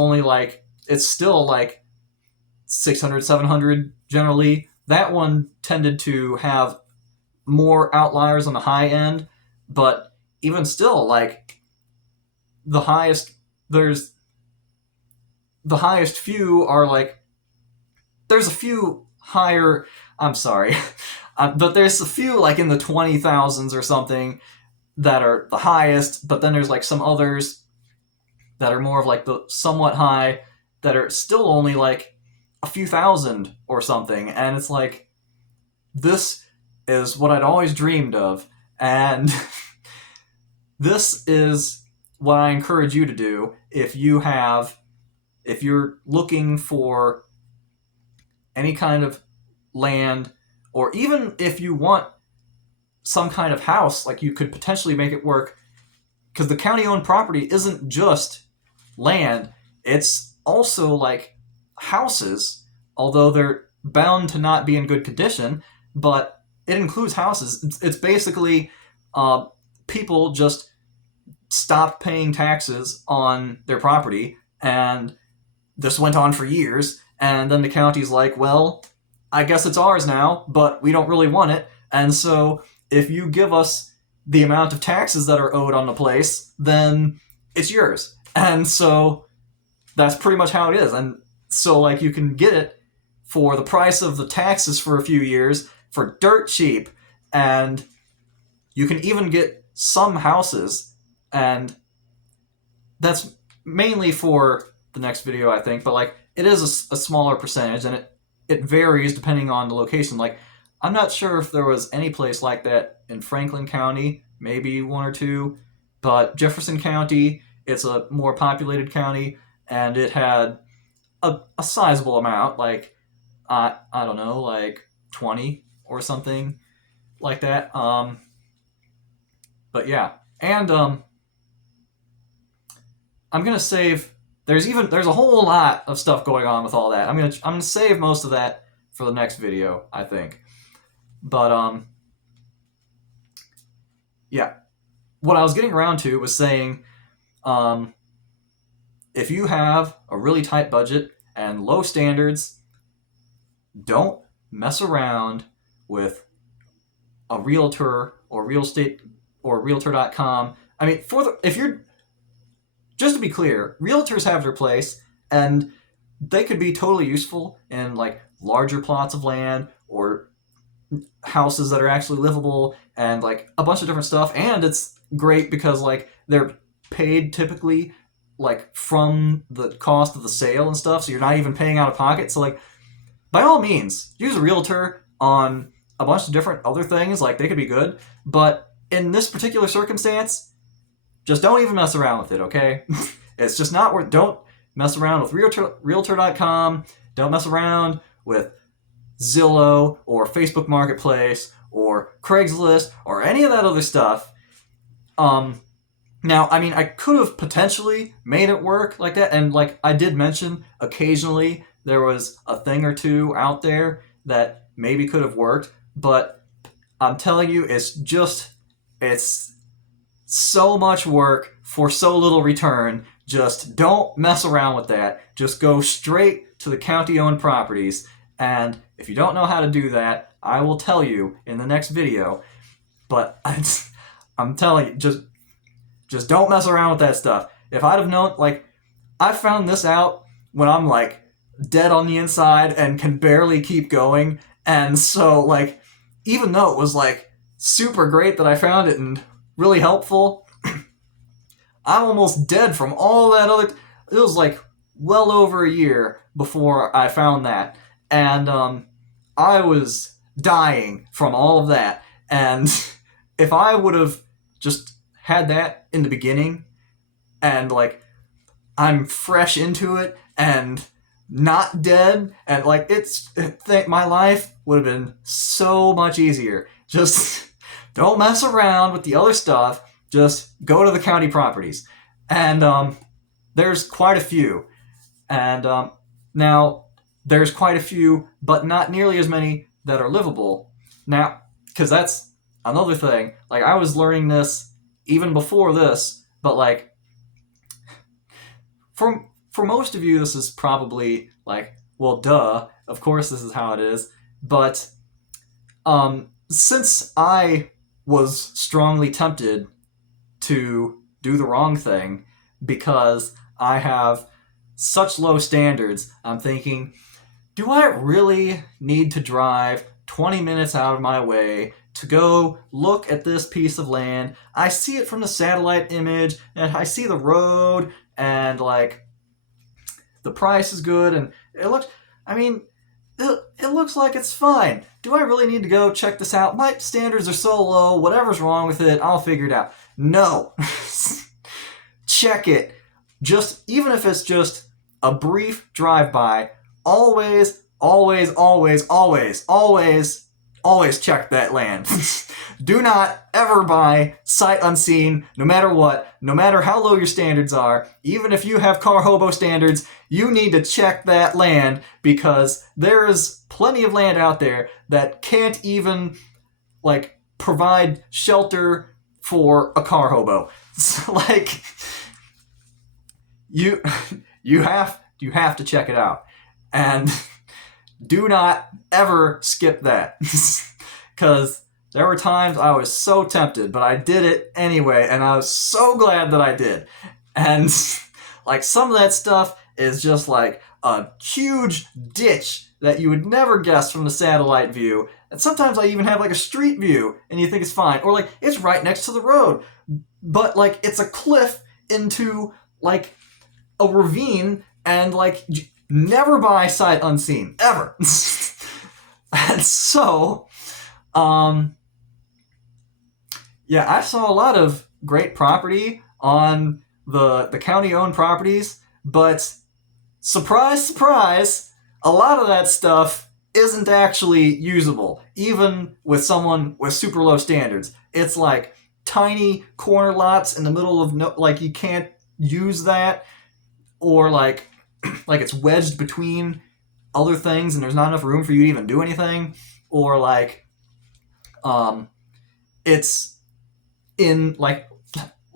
still like 600, 700 generally. That one tended to have more outliers on the high end, but even still, like the highest few are like, there's a few higher, I'm sorry, but there's a few like in the 20,000s or something that are the highest, but then there's like some others that are more of like the somewhat high that are still only like a few thousand or something, and it's like, this is what I'd always dreamed of, and this is what I encourage you to do if you're looking for any kind of land, or even if you want some kind of house, like you could potentially make it work, because the county-owned property isn't just land, it's also like houses, although they're bound to not be in good condition, but it includes houses. It's basically people just stopped paying taxes on their property, and this went on for years, and then the county's like, well, I guess it's ours now, but we don't really want it, and so if you give us the amount of taxes that are owed on the place, then it's yours. And so that's pretty much how it is. And so like you can get it for the price of the taxes for a few years for dirt cheap, and you can even get some houses, and that's mainly for the next video, I think, but like it is a smaller percentage, and it varies depending on the location. Like, I'm not sure if there was any place like that in Franklin County, maybe one or two, but Jefferson County, it's a more populated county, and it had a sizable amount, like I don't know, like 20 or something. like that. But yeah, and I'm gonna save. There's a whole lot of stuff going on with all that. I'm gonna save most of that for the next video, I think. But yeah, what I was getting around to was saying, um, if you have a really tight budget and low standards, don't mess around with a realtor or real estate or realtor.com. I mean, if you're just to be clear, realtors have their place, and they could be totally useful in like larger plots of land or houses that are actually livable and like a bunch of different stuff. And it's great because like they're paid typically like from the cost of the sale and stuff, so you're not even paying out of pocket. So like by all means, use a realtor on a bunch of different other things. Like they could be good, but in this particular circumstance, just don't even mess around with it, okay? It's just not worth. Don't mess around with realtor.com. Don't mess around with Zillow or Facebook Marketplace or Craigslist or any of that other stuff. Now, I mean, I could have potentially made it work like that, and like I did mention, occasionally there was a thing or two out there that maybe could have worked, but I'm telling you, it's so much work for so little return. Just don't mess around with that. Just go straight to the county-owned properties. And if you don't know how to do that, I will tell you in the next video. But I'm telling you, just don't mess around with that stuff. If I'd have known, like, I found this out when I'm like dead on the inside and can barely keep going. And so, like, even though it was like super great that I found it and really helpful, I'm almost dead from all that other. It was like well over a year before I found that, and I was dying from all of that. And if I would have just had that in the beginning, and like I'm fresh into it and not dead, and like my life would have been so much easier. Just don't mess around with the other stuff. Just go to the county properties. And there's quite a few. And now there's quite a few, but not nearly as many that are livable. Now, because that's another thing. Like, I was learning this even before this, but like, for most of you, this is probably like, well, duh, of course this is how it is. But since I was strongly tempted to do the wrong thing because I have such low standards, I'm thinking, do I really need to drive 20 minutes out of my way to go look at this piece of land? I see it from the satellite image, and I see the road, and like the price is good, and it looks, I mean, it looks like it's fine. Do I really need to go check this out? My standards are so low, whatever's wrong with it, I'll figure it out. No. Check it. Just, even if it's just a brief drive-by, always, always, always, always, always, always check that land. Do not ever buy sight unseen, no matter what, no matter how low your standards are. Even if you have car hobo standards, you need to check that land, because there is plenty of land out there that can't even like provide shelter for a car hobo. So, like, you have to check it out, and do not ever skip that, because there were times I was so tempted, but I did it anyway, and I was so glad that I did. And like, some of that stuff is just like a huge ditch that you would never guess from the satellite view. And sometimes I even have like a street view, and you think it's fine, or like it's right next to the road, but like it's a cliff into like a ravine, and like never buy sight unseen ever. And so yeah, I saw a lot of great property on the county owned properties, but surprise, surprise, a lot of that stuff isn't actually usable, even with someone with super low standards. It's like tiny corner lots in the middle of no, like you can't use that, or like it's wedged between other things and there's not enough room for you to even do anything, or like um it's in like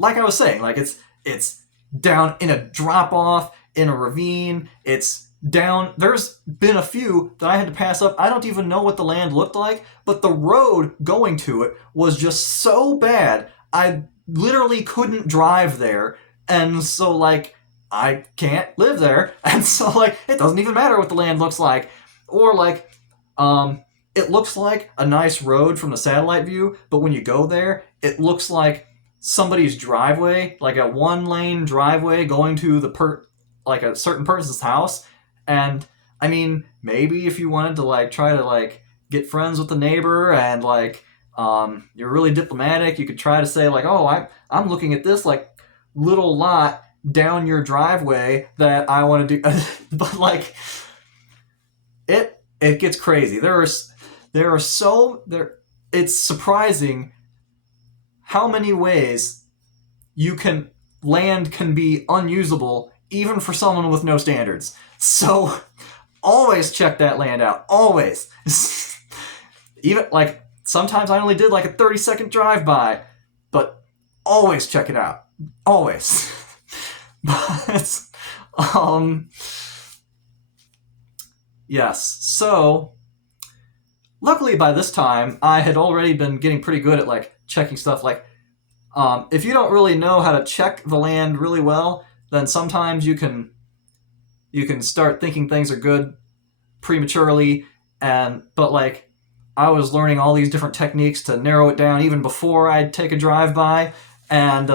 I was saying, like it's down in a drop off in a ravine. It's down. There's been a few that I had to pass up. I don't even know what the land looked like, but the road going to it was just so bad. I literally couldn't drive there, and so like I can't live there, and so like it doesn't even matter what the land looks like, or like um it looks like a nice road from the satellite view, but when you go there, it looks like somebody's driveway, like a one-lane driveway going to like a certain person's house. And I mean, maybe if you wanted to like try to like get friends with the neighbor and like you're really diplomatic, you could try to say like, "Oh, I'm looking at this like little lot down your driveway that I want to do," but like it gets crazy. There are so there. It's surprising how many ways land can be unusable even for someone with no standards. So always check that land out. Always. Even like sometimes I only did like a 30-second drive by, but always check it out. Always. But yes. So luckily by this time I had already been getting pretty good at like checking stuff. Like if you don't really know how to check the land really well, then sometimes you can start thinking things are good prematurely. But like I was learning all these different techniques to narrow it down even before I'd take a drive by, and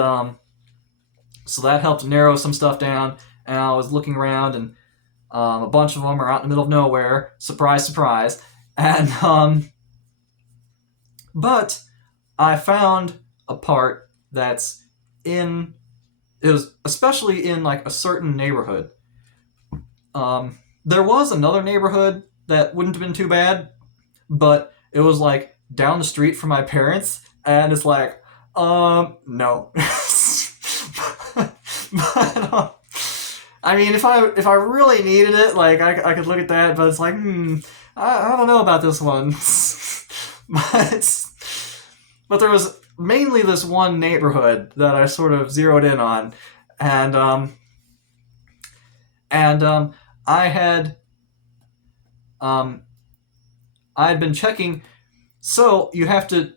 so that helped narrow some stuff down. And I was looking around, and a bunch of them are out in the middle of nowhere. Surprise, surprise. And but I found a part that's in it was especially in like a certain neighborhood. There was another neighborhood that wouldn't have been too bad, but it was like down the street from my parents, and it's like, no. But, I mean, if I really needed it, like I could look at that, but it's like, I don't know about this one. but there was mainly this one neighborhood that I sort of zeroed in on, and I had I had been checking. So you have to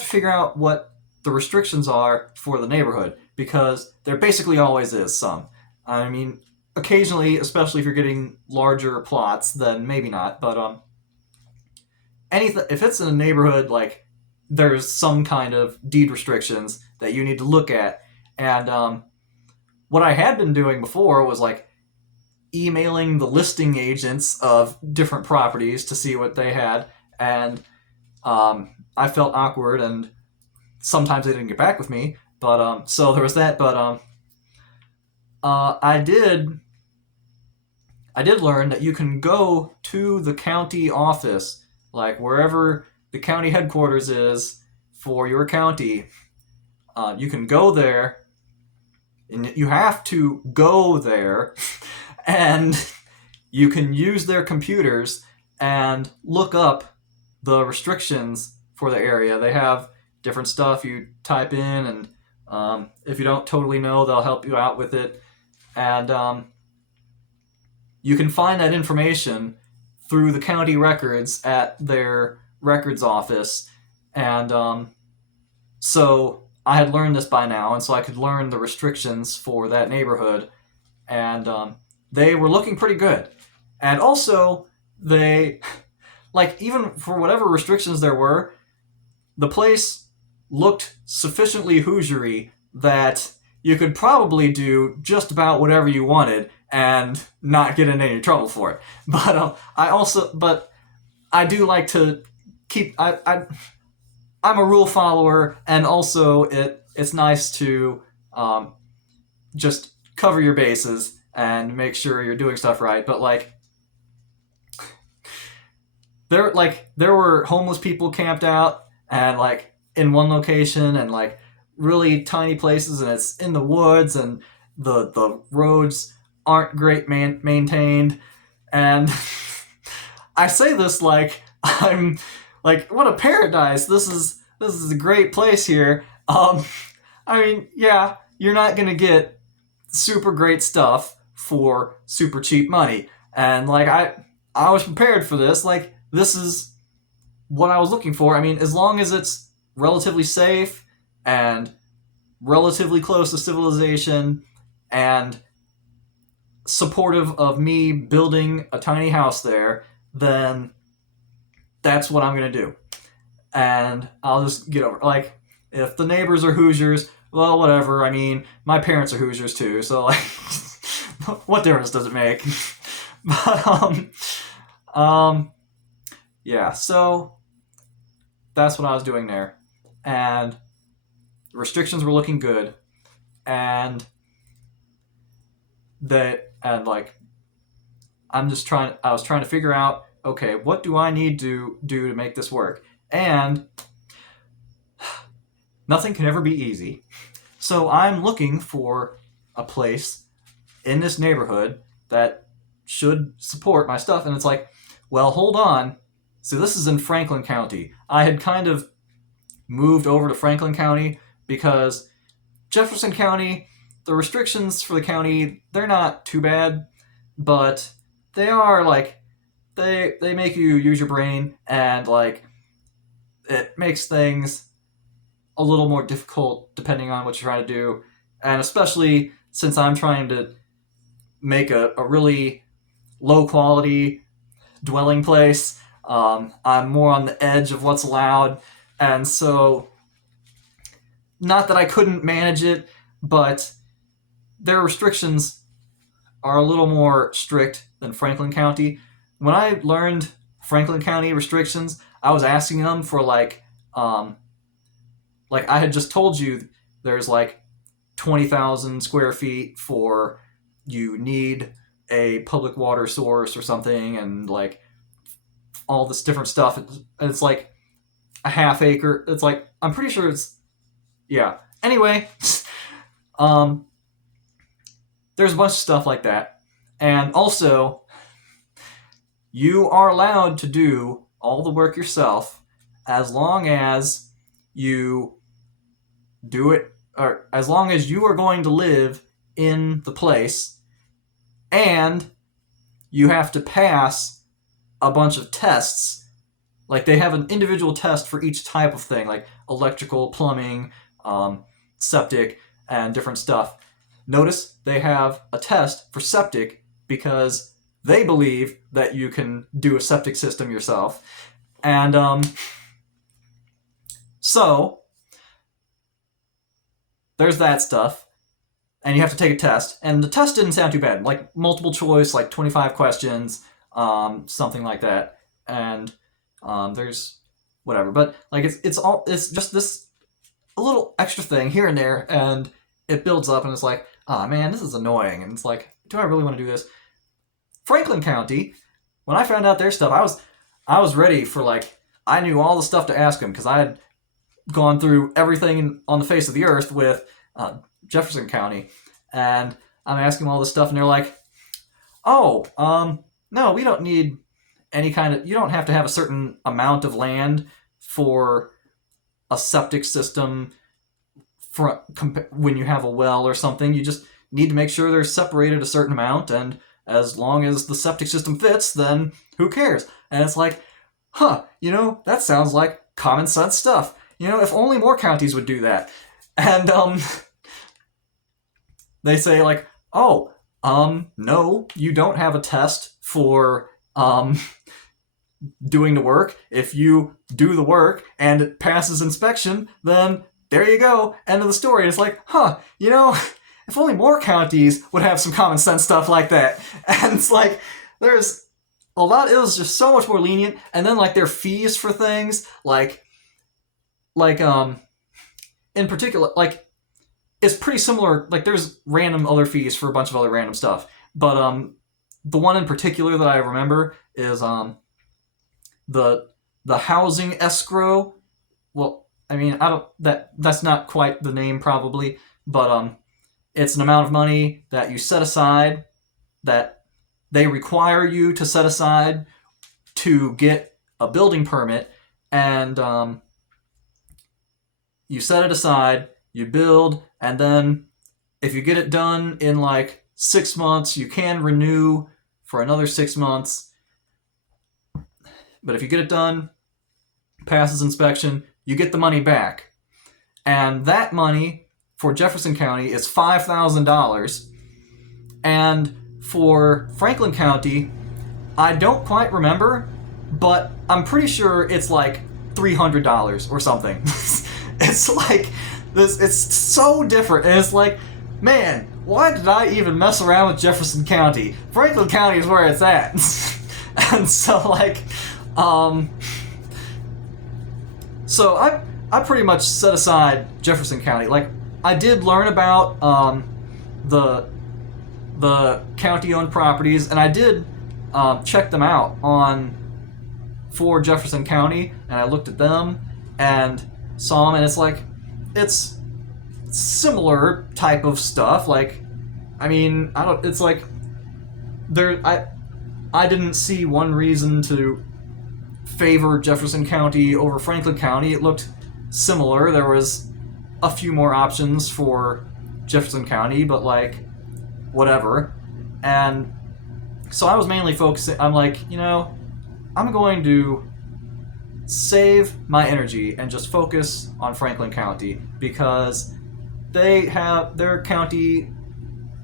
figure out what the restrictions are for the neighborhood, because there basically always is some. I mean, occasionally, especially if you're getting larger plots, then maybe not. But anything if it's in a neighborhood, like there's some kind of deed restrictions that you need to look at. And what I had been doing before was like emailing the listing agents of different properties to see what they had, and I felt awkward, and sometimes they didn't get back with me. But so there was that. But I did learn that you can go to the county office, like wherever the county headquarters is for your county. You can go there, and you have to go there, and you can use their computers and look up the restrictions for the area. They have different stuff you type in, and if you don't totally know, they'll help you out with it. And you can find that information through the county records at their records office. And so I had learned this by now, and so I could learn the restrictions for that neighborhood. And they were looking pretty good. And also, they, like, even for whatever restrictions there were, the place looked sufficiently Hoosiery that you could probably do just about whatever you wanted and not get in any trouble for it. But I do like to keep. I'm a rule follower, and also it's nice to just cover your bases and make sure you're doing stuff right. But like, there were homeless people camped out and like in one location and like really tiny places, and it's in the woods, and the roads aren't great maintained, and I say this like I'm like, what a paradise. This is a great place here. I mean, yeah, you're not gonna get super great stuff for super cheap money. And like I was prepared for this. Like this is what I was looking for. I mean, as long as it's relatively safe and relatively close to civilization and supportive of me building a tiny house there, then that's what I'm gonna do. And I'll just get over. Like, if the neighbors are Hoosiers, well, whatever. I mean, my parents are Hoosiers too, so like, what difference does it make? But yeah. So that's what I was doing there, and restrictions were looking good, and like I was trying to figure out, okay, what do I need to do to make this work? And nothing can ever be easy. So I'm looking for a place in this neighborhood that should support my stuff. And it's like, well, hold on. So this is in Franklin County. I had kind of moved over to Franklin County because Jefferson County, the restrictions for the county, they're not too bad, but they are like, they make you use your brain, and like it makes things a little more difficult depending on what you're trying to do. And especially since I'm trying to make a really low quality dwelling place, I'm more on the edge of what's allowed. And so, not that I couldn't manage it, but their restrictions are a little more strict than Franklin County. When I learned Franklin County restrictions, I was asking them for like I had just told you there's like 20,000 square feet for you need a public water source or something, and like all this different stuff. It's like a half acre. It's like, I'm pretty sure it's, yeah. Anyway, there's a bunch of stuff like that. And also, you are allowed to do all the work yourself as long as you do it, or as long as you are going to live in the place, and you have to pass a bunch of tests. Like, they have an individual test for each type of thing, like electrical, plumbing, septic, and different stuff. Notice they have a test for septic because they believe that you can do a septic system yourself. And so there's that stuff. And you have to take a test. And the test didn't sound too bad. Like multiple choice, like 25 questions, something like that. And there's whatever. But like it's just this a little extra thing here and there, and it builds up, and it's like, oh man, this is annoying. And it's like, do I really want to do this? Franklin County, when I found out their stuff, I was ready for, like, I knew all the stuff to ask them because I had gone through everything on the face of the earth with Jefferson County, and I'm asking them all this stuff, and they're like, oh, no, we don't need any kind of, you don't have to have a certain amount of land for a septic system when you have a well or something. You just need to make sure they're separated a certain amount, and as long as the septic system fits, then who cares? And it's like, huh, that sounds like common sense stuff. If only more counties would do that. And they say like, oh, no, you don't have a test for doing the work. If you do the work and it passes inspection, then there you go, end of the story. And it's like, huh, if only more counties would have some common sense stuff like that. And it's like, there's a lot, it was just so much more lenient. And then like their fees for things, like in particular, like, it's pretty similar. Like, there's random other fees for a bunch of other random stuff. But the one in particular that I remember is the the housing escrow. Well, I mean, I don't that's not quite the name probably, but it's an amount of money that you set aside that they require you to set aside to get a building permit, and you set it aside, you build, and then if you get it done in like 6 months, you can renew for another 6 months. But if you get it done, passes inspection, you get the money back. And that money for Jefferson County is $5,000. And for Franklin County, I don't quite remember, but I'm pretty sure it's like $300 or something. It's like this. It's so different, and it's like, man, why did I even mess around with Jefferson County? Franklin County is where it's at. And so like, so I pretty much set aside Jefferson County. Like, I did learn about the county-owned properties, and I did check them out for Jefferson County, and I looked at them and saw them, and it's like, it's similar type of stuff. Like, I mean, it's like I didn't see one reason to favor Jefferson County over Franklin County. It looked similar. There was a few more options for Jefferson County, but like, whatever. And so I was mainly focusing, I'm like, I'm going to save my energy and just focus on Franklin County, because they have their county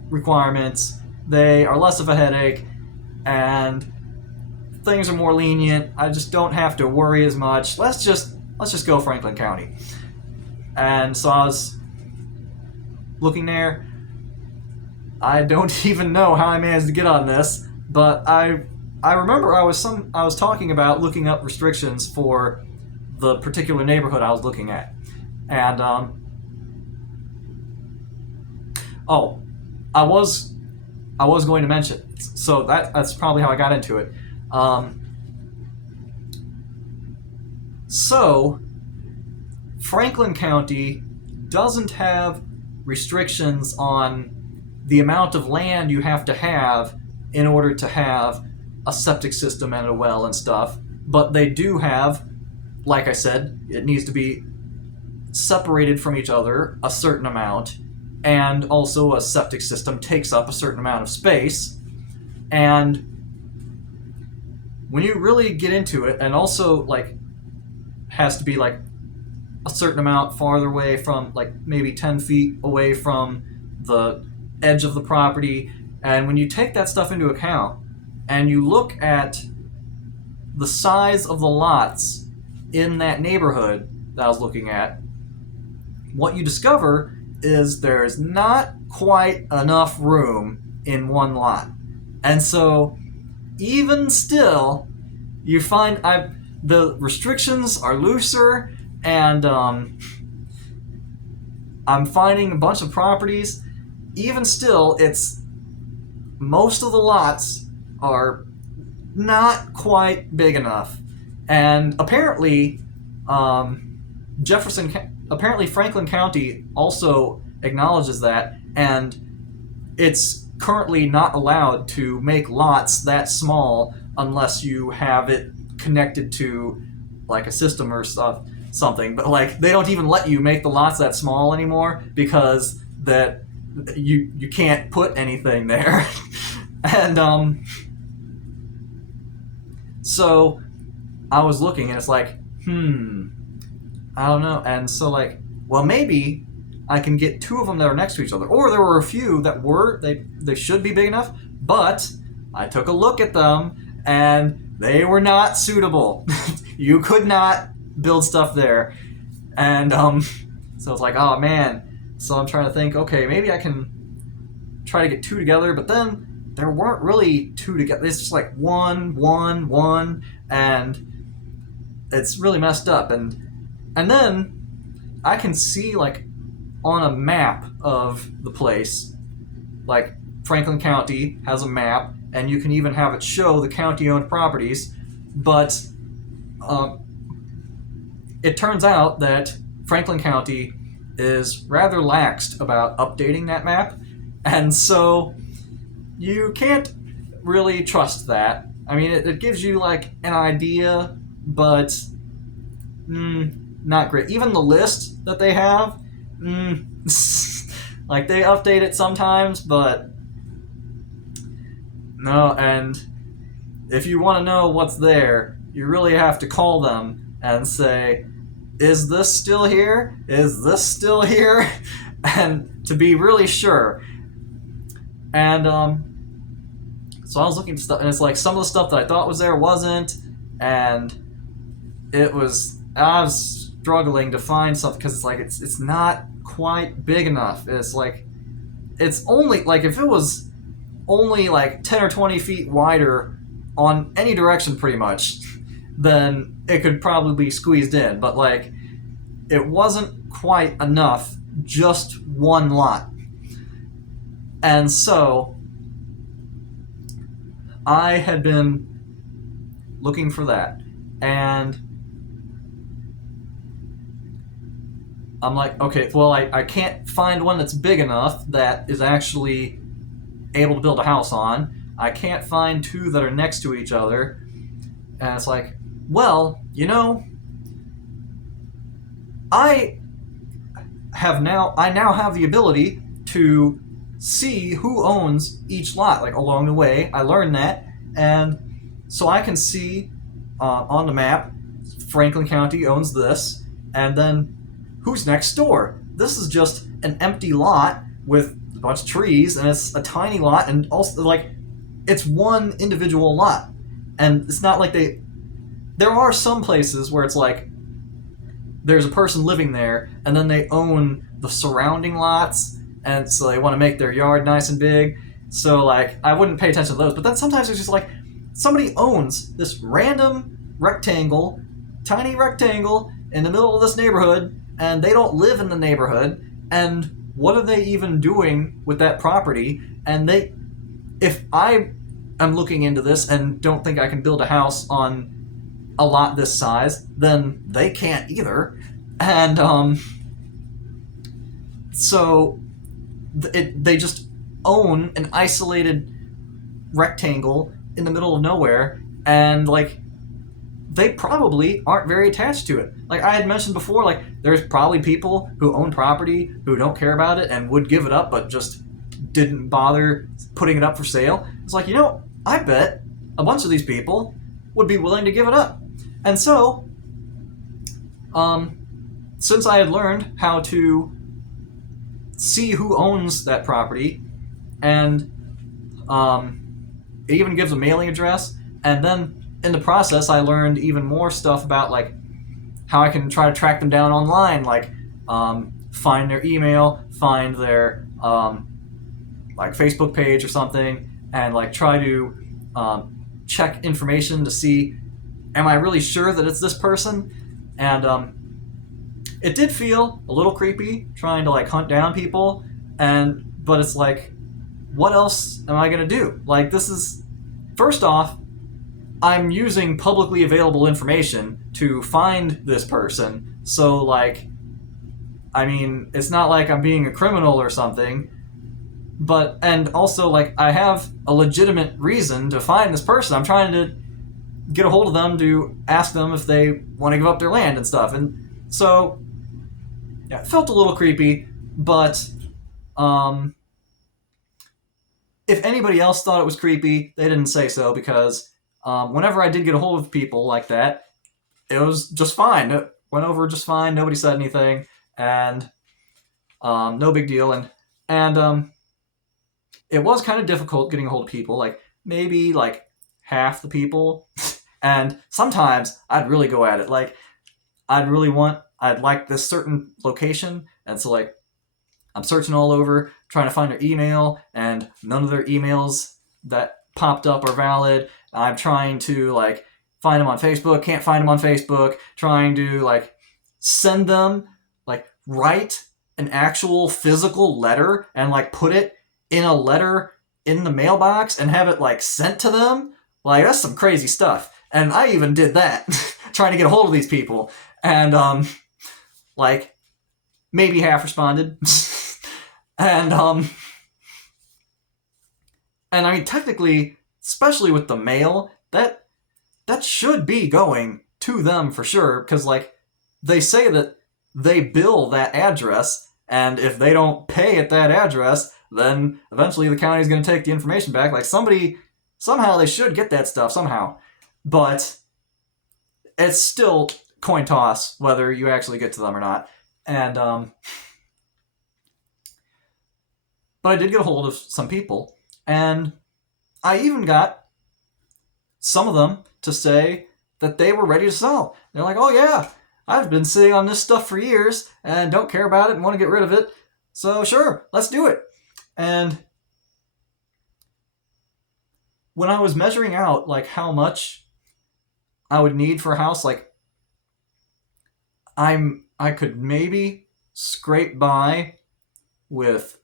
requirements, they are less of a headache, and things are more lenient. I just don't have to worry as much. Let's just go Franklin County. And so I was looking there. I don't even know how I managed to get on this, but I remember I was talking about looking up restrictions for the particular neighborhood I was looking at, and I was going to mention, so that's probably how I got into it. So Franklin County doesn't have restrictions on the amount of land you have to have in order to have a septic system and a well and stuff, but they do have, like I said, it needs to be separated from each other a certain amount, and also a septic system takes up a certain amount of space. And when you really get into it, and also like has to be like a certain amount farther away from, like maybe 10 feet away from the edge of the property, and when you take that stuff into account and you look at the size of the lots in that neighborhood that I was looking at, what you discover is there's not quite enough room in one lot. And so even still, you find the restrictions are looser, and I'm finding a bunch of properties. Even still, it's most of the lots are not quite big enough, and apparently, Franklin County also acknowledges that, and it's currently not allowed to make lots that small unless you have it connected to like a system or something. But like, they don't even let you make the lots that small anymore, because that you can't put anything there. And so I was looking, and it's like, I don't know. And so like, well, maybe I can get two of them that are next to each other. Or there were a few that they should be big enough, but I took a look at them and they were not suitable. You could not build stuff there. And so it's like, oh man. So I'm trying to think, okay, maybe I can try to get two together, but then there weren't really two together. It's just like one, and it's really messed up. And then I can see like on a map of the place, like Franklin County has a map, and you can even have it show the county-owned properties, but Um, it turns out that Franklin County is rather laxed about updating that map, and so you can't really trust that. I mean, it gives you like an idea, but not great. Even the list that they have, like they update it sometimes, but no. And if you want to know what's there, you really have to call them and say, "Is this still here? Is this still here?" and to be really sure. And so I was looking at stuff, and it's like some of the stuff that I thought was there wasn't, and it was I was struggling to find something because it's like it's not quite big enough. It's like it's only like if it was only like 10 or 20 feet wider on any direction, pretty much, then it could probably be squeezed in. But like it wasn't quite enough, just one lot, and so I had been looking for that, and I'm like, okay, well, I can't find one that's big enough that is actually able to build a house on. I can't find two that are next to each other. And it's like, well, I I now have the ability to see who owns each lot. Like along the way, I learned that, and so I can see on the map, Franklin County owns this, and then who's next door. This is just an empty lot with a bunch of trees, and it's a tiny lot, and also like it's one individual lot, and it's not like they. There are some places where it's like there's a person living there, and then they own the surrounding lots, and so they want to make their yard nice and big. So like I wouldn't pay attention to those, but then sometimes it's just like somebody owns this random rectangle, tiny rectangle in the middle of this neighborhood, and they don't live in the neighborhood. And what are they even doing with that property? And if I am looking into this and don't think I can build a house on a lot this size, then they can't either. And so they just own an isolated rectangle in the middle of nowhere, and like they probably aren't very attached to it. Like I had mentioned before, like there's probably people who own property who don't care about it and would give it up, but just didn't bother putting it up for sale. It's like, I bet a bunch of these people would be willing to give it up. And so, since I had learned how to see who owns that property, and it even gives a mailing address, and then in the process I learned even more stuff about like how I can try to track them down online, like find their email, find their like Facebook page or something, and like try to check information to see, am I really sure that it's this person? And it did feel a little creepy trying to like hunt down people, but it's like, what else am I gonna do? Like this is, first off, I'm using publicly available information to find this person, so like, I mean, it's not like I'm being a criminal or something, but, and also like I have a legitimate reason to find this person. I'm trying to get a hold of them to ask them if they want to give up their land and stuff. And so, yeah, it felt a little creepy, but if anybody else thought it was creepy, they didn't say so, because whenever I did get a hold of people like that, it was just fine. It went over just fine. Nobody said anything, and no big deal. And it was kind of difficult getting a hold of people, like maybe like half the people. And sometimes I'd really go at it. Like I'd like this certain location, and so like I'm searching all over trying to find their email, and none of their emails that popped up are valid. I'm trying to like find them on Facebook, can't find them on Facebook, trying to like send them, like write an actual physical letter and like put it in a letter in the mailbox and have it like sent to them. Like that's some crazy stuff. And I even did that. trying to get a hold of these people. And, like, maybe half responded. and, and I mean, technically, especially with the mail, that should be going to them for sure, because, like, they say that they bill that address, and if they don't pay at that address, then eventually the county's going to take the information back. Like, somehow they should get that stuff, somehow. But it's still coin toss whether you actually get to them or not. And, but I did get a hold of some people, and I even got some of them to say that they were ready to sell. They're like, oh yeah, I've been sitting on this stuff for years and don't care about it and want to get rid of it. So sure, let's do it. And when I was measuring out like how much I would need for a house, like I could maybe scrape by with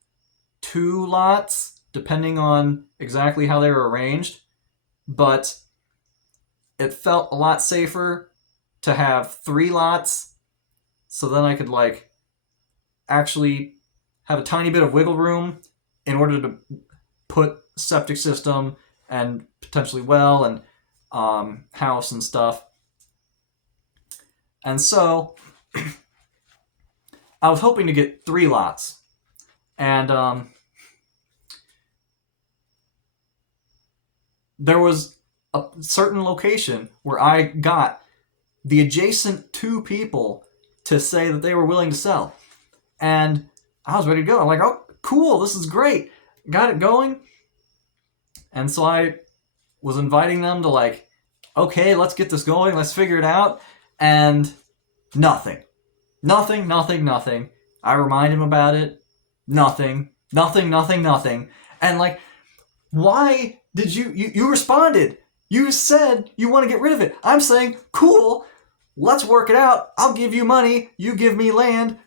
2 lots, depending on exactly how they were arranged. But it felt a lot safer to have 3 lots, so then I could like actually have a tiny bit of wiggle room in order to put septic system and potentially well and house and stuff. And so I was hoping to get 3 lots. And there was a certain location where I got the adjacent 2 people to say that they were willing to sell. And I was ready to go. I'm like, oh, cool, this is great. Got it going. And so I was inviting them to like, okay, let's get this going. Let's figure it out. And nothing. I remind him about it. Nothing. And like, why did you responded? You said you want to get rid of it. I'm saying, cool, let's work it out. I'll give you money. You give me land.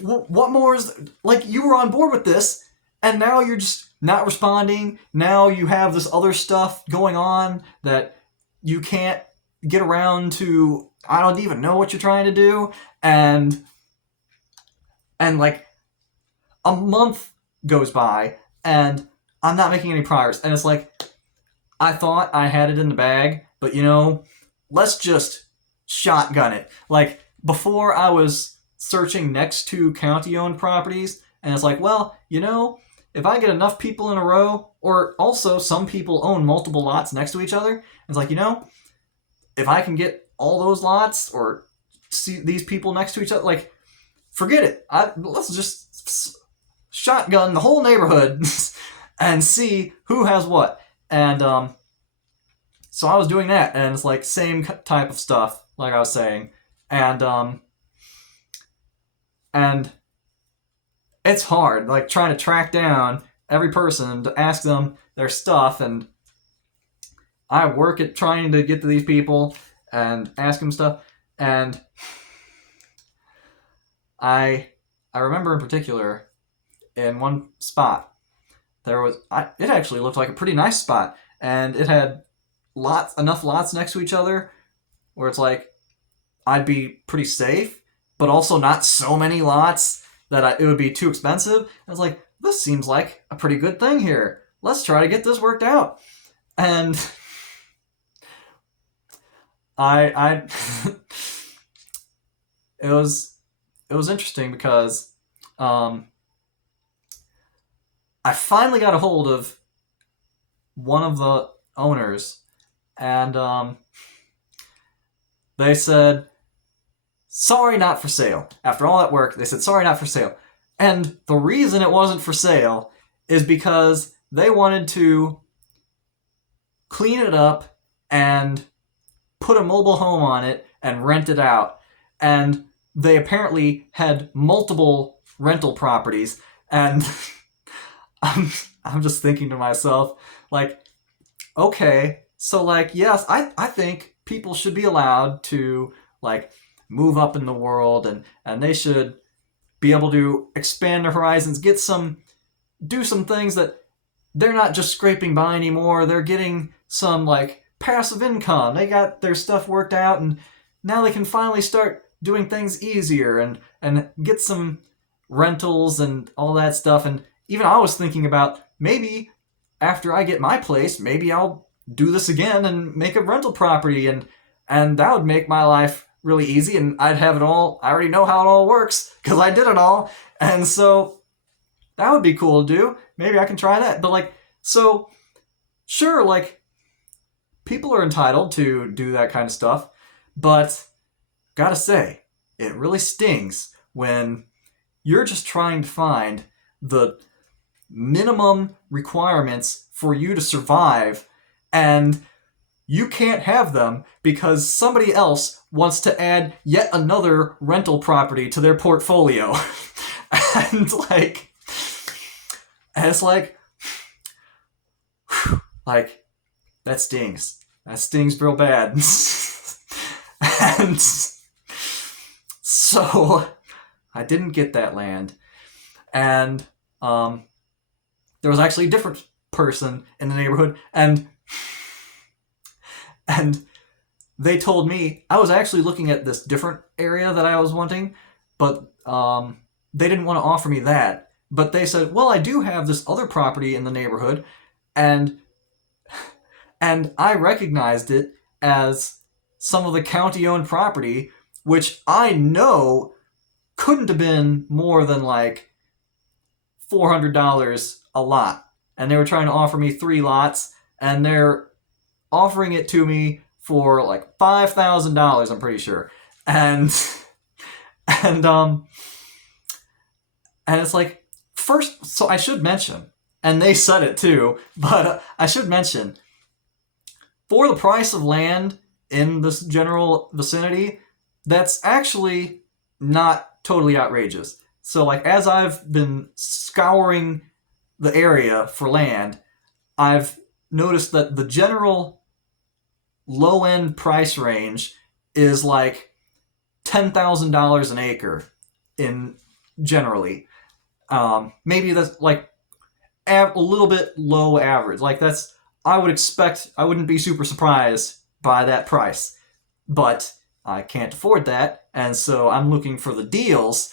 What more is, like, you were on board with this, and now you're just not responding. Now you have this other stuff going on that you can't get around to. I don't even know what you're trying to do. And like a month goes by and I'm not making any progress. And it's like, I thought I had it in the bag, but let's just shotgun it. Like, before I was searching next to county-owned properties, and it's like, well, if I get enough people in a row, or also some people own multiple lots next to each other, it's like, if I can get all those lots or see these people next to each other, like, forget it. Let's just shotgun the whole neighborhood and see who has what. And so I was doing that, and it's like same type of stuff, like I was saying, and it's hard, like trying to track down every person to ask them their stuff, and I work at trying to get to these people and ask them stuff, and I remember in particular in one spot there was it actually looked like a pretty nice spot, and it had enough lots next to each other where it's like I'd be pretty safe, but also not so many lots that it would be too expensive. I was like, this seems like a pretty good thing here. Let's try to get this worked out. And I it was interesting because I finally got a hold of one of the owners, and they said, sorry, not for sale. After all that work, they said, sorry, not for sale. And the reason it wasn't for sale is because they wanted to clean it up and put a mobile home on it and rent it out. And they apparently had multiple rental properties. And I'm just thinking to myself, like, okay, so like, yes, I think people should be allowed to like move up in the world, and they should be able to expand their horizons, do some things that they're not just scraping by anymore. They're getting some like passive income. They got their stuff worked out, and now they can finally start doing things easier and get some rentals and all that stuff. And even I was thinking about maybe after I get my place, maybe I'll do this again and make a rental property, and that would make my life really easy, and I'd have it all. I already know how it all works because I did it all, and so that would be cool to do. Maybe I can try that. But like, so sure, like, people are entitled to do that kind of stuff, but gotta say, it really stings when you're just trying to find the minimum requirements for you to survive, and you can't have them because somebody else wants to add yet another rental property to their portfolio. and it's like, that stings. That stings real bad. And so I didn't get that land. And there was actually a different person in the neighborhood, and they told me I was actually looking at this different area that I was wanting, but they didn't want to offer me that. But they said, well, I do have this other property in the neighborhood, and I recognized it as some of the county-owned property, which I know couldn't have been more than like $400 a lot. And they were trying to offer me 3 lots, and they're offering it to me for like $5,000, I'm pretty sure. And it's like, first, so I should mention, and they said it too, but I should mention, for the price of land in this general vicinity, that's actually not totally outrageous. So like, as I've been scouring the area for land, I've noticed that the general low-end price range is like $10,000 an acre in generally. Maybe that's like a little bit low average. Like, that's, I wouldn't be super surprised by that price, but I can't afford that, and so I'm looking for the deals,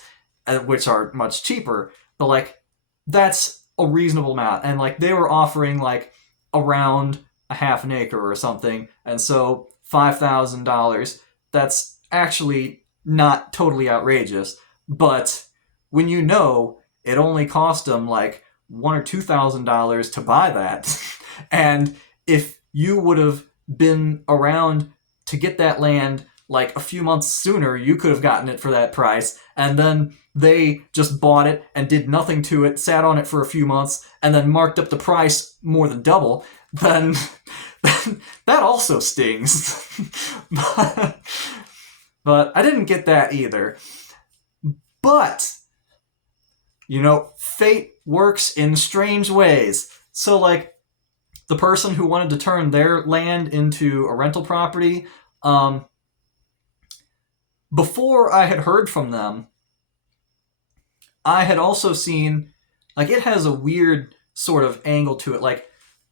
which are much cheaper, but like, that's a reasonable amount. And like, they were offering like around a half an acre or something, and so $5,000, that's actually not totally outrageous. But when you know it only cost them like $1,000 or $2,000 to buy that, and if you would have been around to get that land like a few months sooner, you could have gotten it for that price, and then they just bought it and did nothing to it, sat on it for a few months, and then marked up the price more than double, then that also stings. But I didn't get that either. But, you know, fate works in strange ways. So, like, the person who wanted to turn their land into a rental property, before I had heard from them, I had also seen, like, it has a weird sort of angle to it. Like,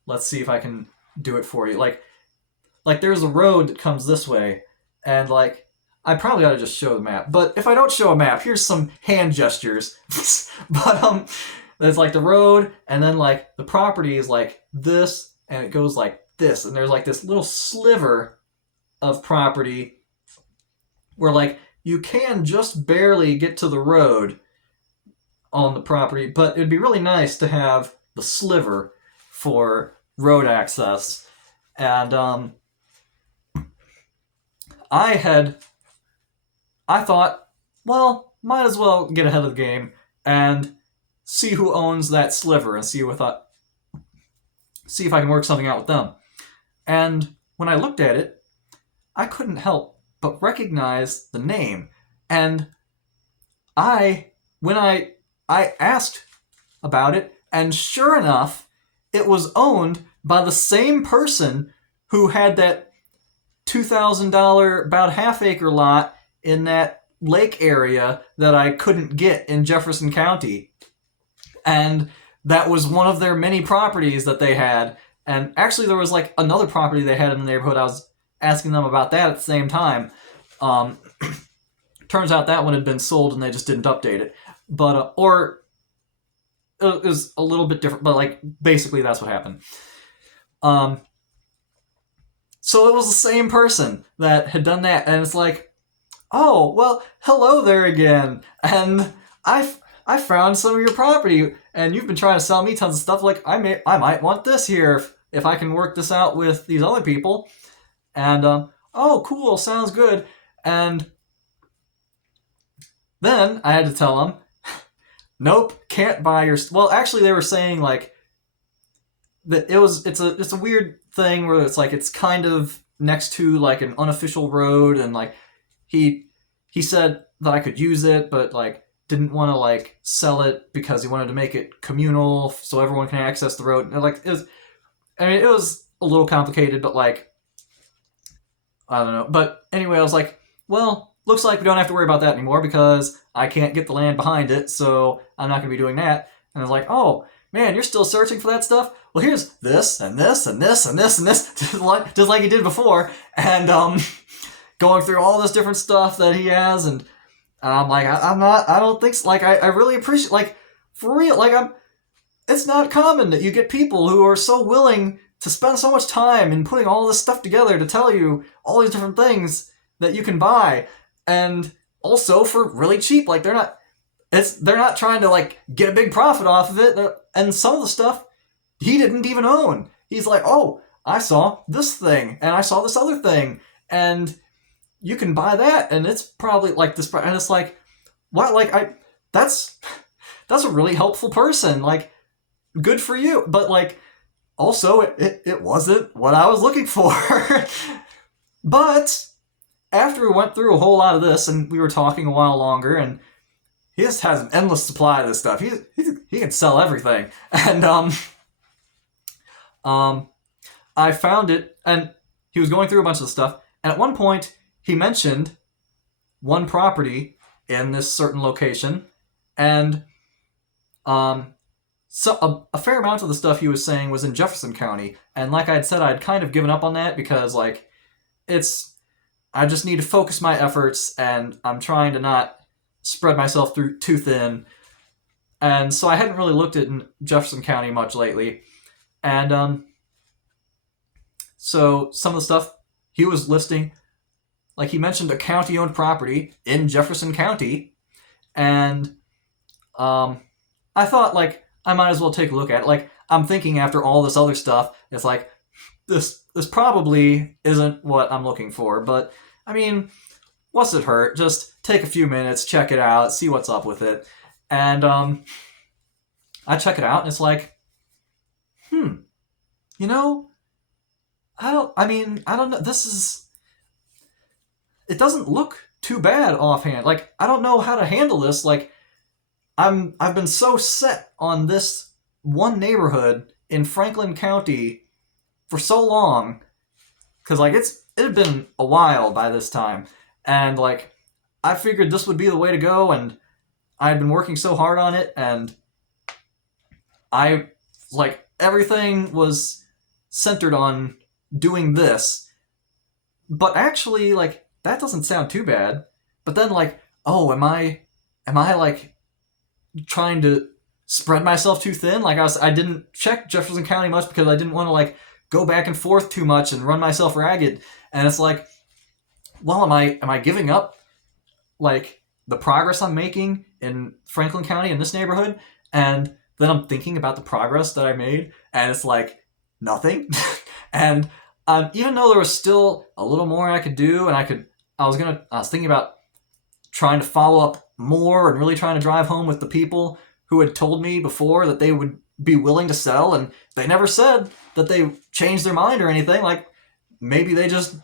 let's see if I can do it for you. Like there's a road that comes this way, and like, I probably ought to just show the map. But if I don't show a map, here's some hand gestures. But there's like the road, and then like the property is like this, and it goes like this, and there's like this little sliver of property where like you can just barely get to the road on the property, but it'd be really nice to have the sliver for road access. And I thought, well, might as well get ahead of the game and see who owns that sliver and see if I can work something out with them. And when I looked at it, I couldn't help but recognize the name. And when I asked about it, and sure enough, it was owned by the same person who had that $2,000 about half-acre lot in that lake area that I couldn't get in Jefferson County. And that was one of their many properties that they had. And actually, there was like another property they had in the neighborhood. I was asking them about that at the same time. Um, Turns out that one had been sold and they just didn't update it. But or it was a little bit different, but like basically that's what happened. Um, so it was the same person that had done that, and it's like, oh well, hello there again, and I found some of your property, and you've been trying to sell me tons of stuff. Like I might want this here if I can work this out with these other people. And oh cool, sounds good. And then I had to tell them, nope, can't buy your. Well, actually, they were saying like that it's a weird thing where it's like it's kind of next to like an unofficial road, and like he he said that I could use it, but like didn't want to like sell it because he wanted to make it communal so everyone can access the road. And like it was a little complicated, but like I don't know. But anyway, I was like, well, looks like we don't have to worry about that anymore because I can't get the land behind it, so I'm not going to be doing that. And I was like, oh, man, you're still searching for that stuff? Well, here's this, and this, and this, and this, and this, just like he did before. And going through all this different stuff that he has, and I'm like, I don't think so. Like, I really appreciate, like, for real, like, it's not common that you get people who are so willing to spend so much time in putting all this stuff together to tell you all these different things that you can buy, and also for really cheap. Like they're not trying to like get a big profit off of it. And some of the stuff he didn't even own. He's like, oh, I saw this thing and I saw this other thing, and you can buy that, and it's probably like this. And it's like, what? Like that's a really helpful person. Like, good for you. But like, also it wasn't what I was looking for. But after we went through a whole lot of this and we were talking a while longer, and he just has an endless supply of this stuff. He can sell everything. And I found it, and he was going through a bunch of stuff, and at one point he mentioned one property in this certain location, and so a fair amount of the stuff he was saying was in Jefferson County, and like I'd said, I'd kind of given up on that because like I just need to focus my efforts, and I'm trying to not spread myself through too thin. And so I hadn't really looked at Jefferson County much lately. And so some of the stuff he was listing, like he mentioned a county-owned property in Jefferson County, and I thought like I might as well take a look at it. Like I'm thinking after all this other stuff, it's like this probably isn't what I'm looking for, but I mean, what's it hurt? Just take a few minutes, check it out, see what's up with it. And I check it out, and it's like, you know, I don't know. It doesn't look too bad offhand. Like, I don't know how to handle this. Like, I've been so set on this one neighborhood in Franklin County for so long, because like it had been a while by this time, and like I figured this would be the way to go, and I had been working so hard on it, and I like everything was centered on doing this. But actually, like that doesn't sound too bad. But then like, oh, am I like trying to spread myself too thin? Like I didn't check Jefferson County much because I didn't want to like go back and forth too much and run myself ragged. And it's like, well, am I giving up like the progress I'm making in Franklin County in this neighborhood? And then I'm thinking about the progress that I made, and it's like nothing. And even though there was still a little more I could do, and I was thinking about trying to follow up more and really trying to drive home with the people who had told me before that they would be willing to sell, and they never said that they changed their mind or anything. Like maybe they just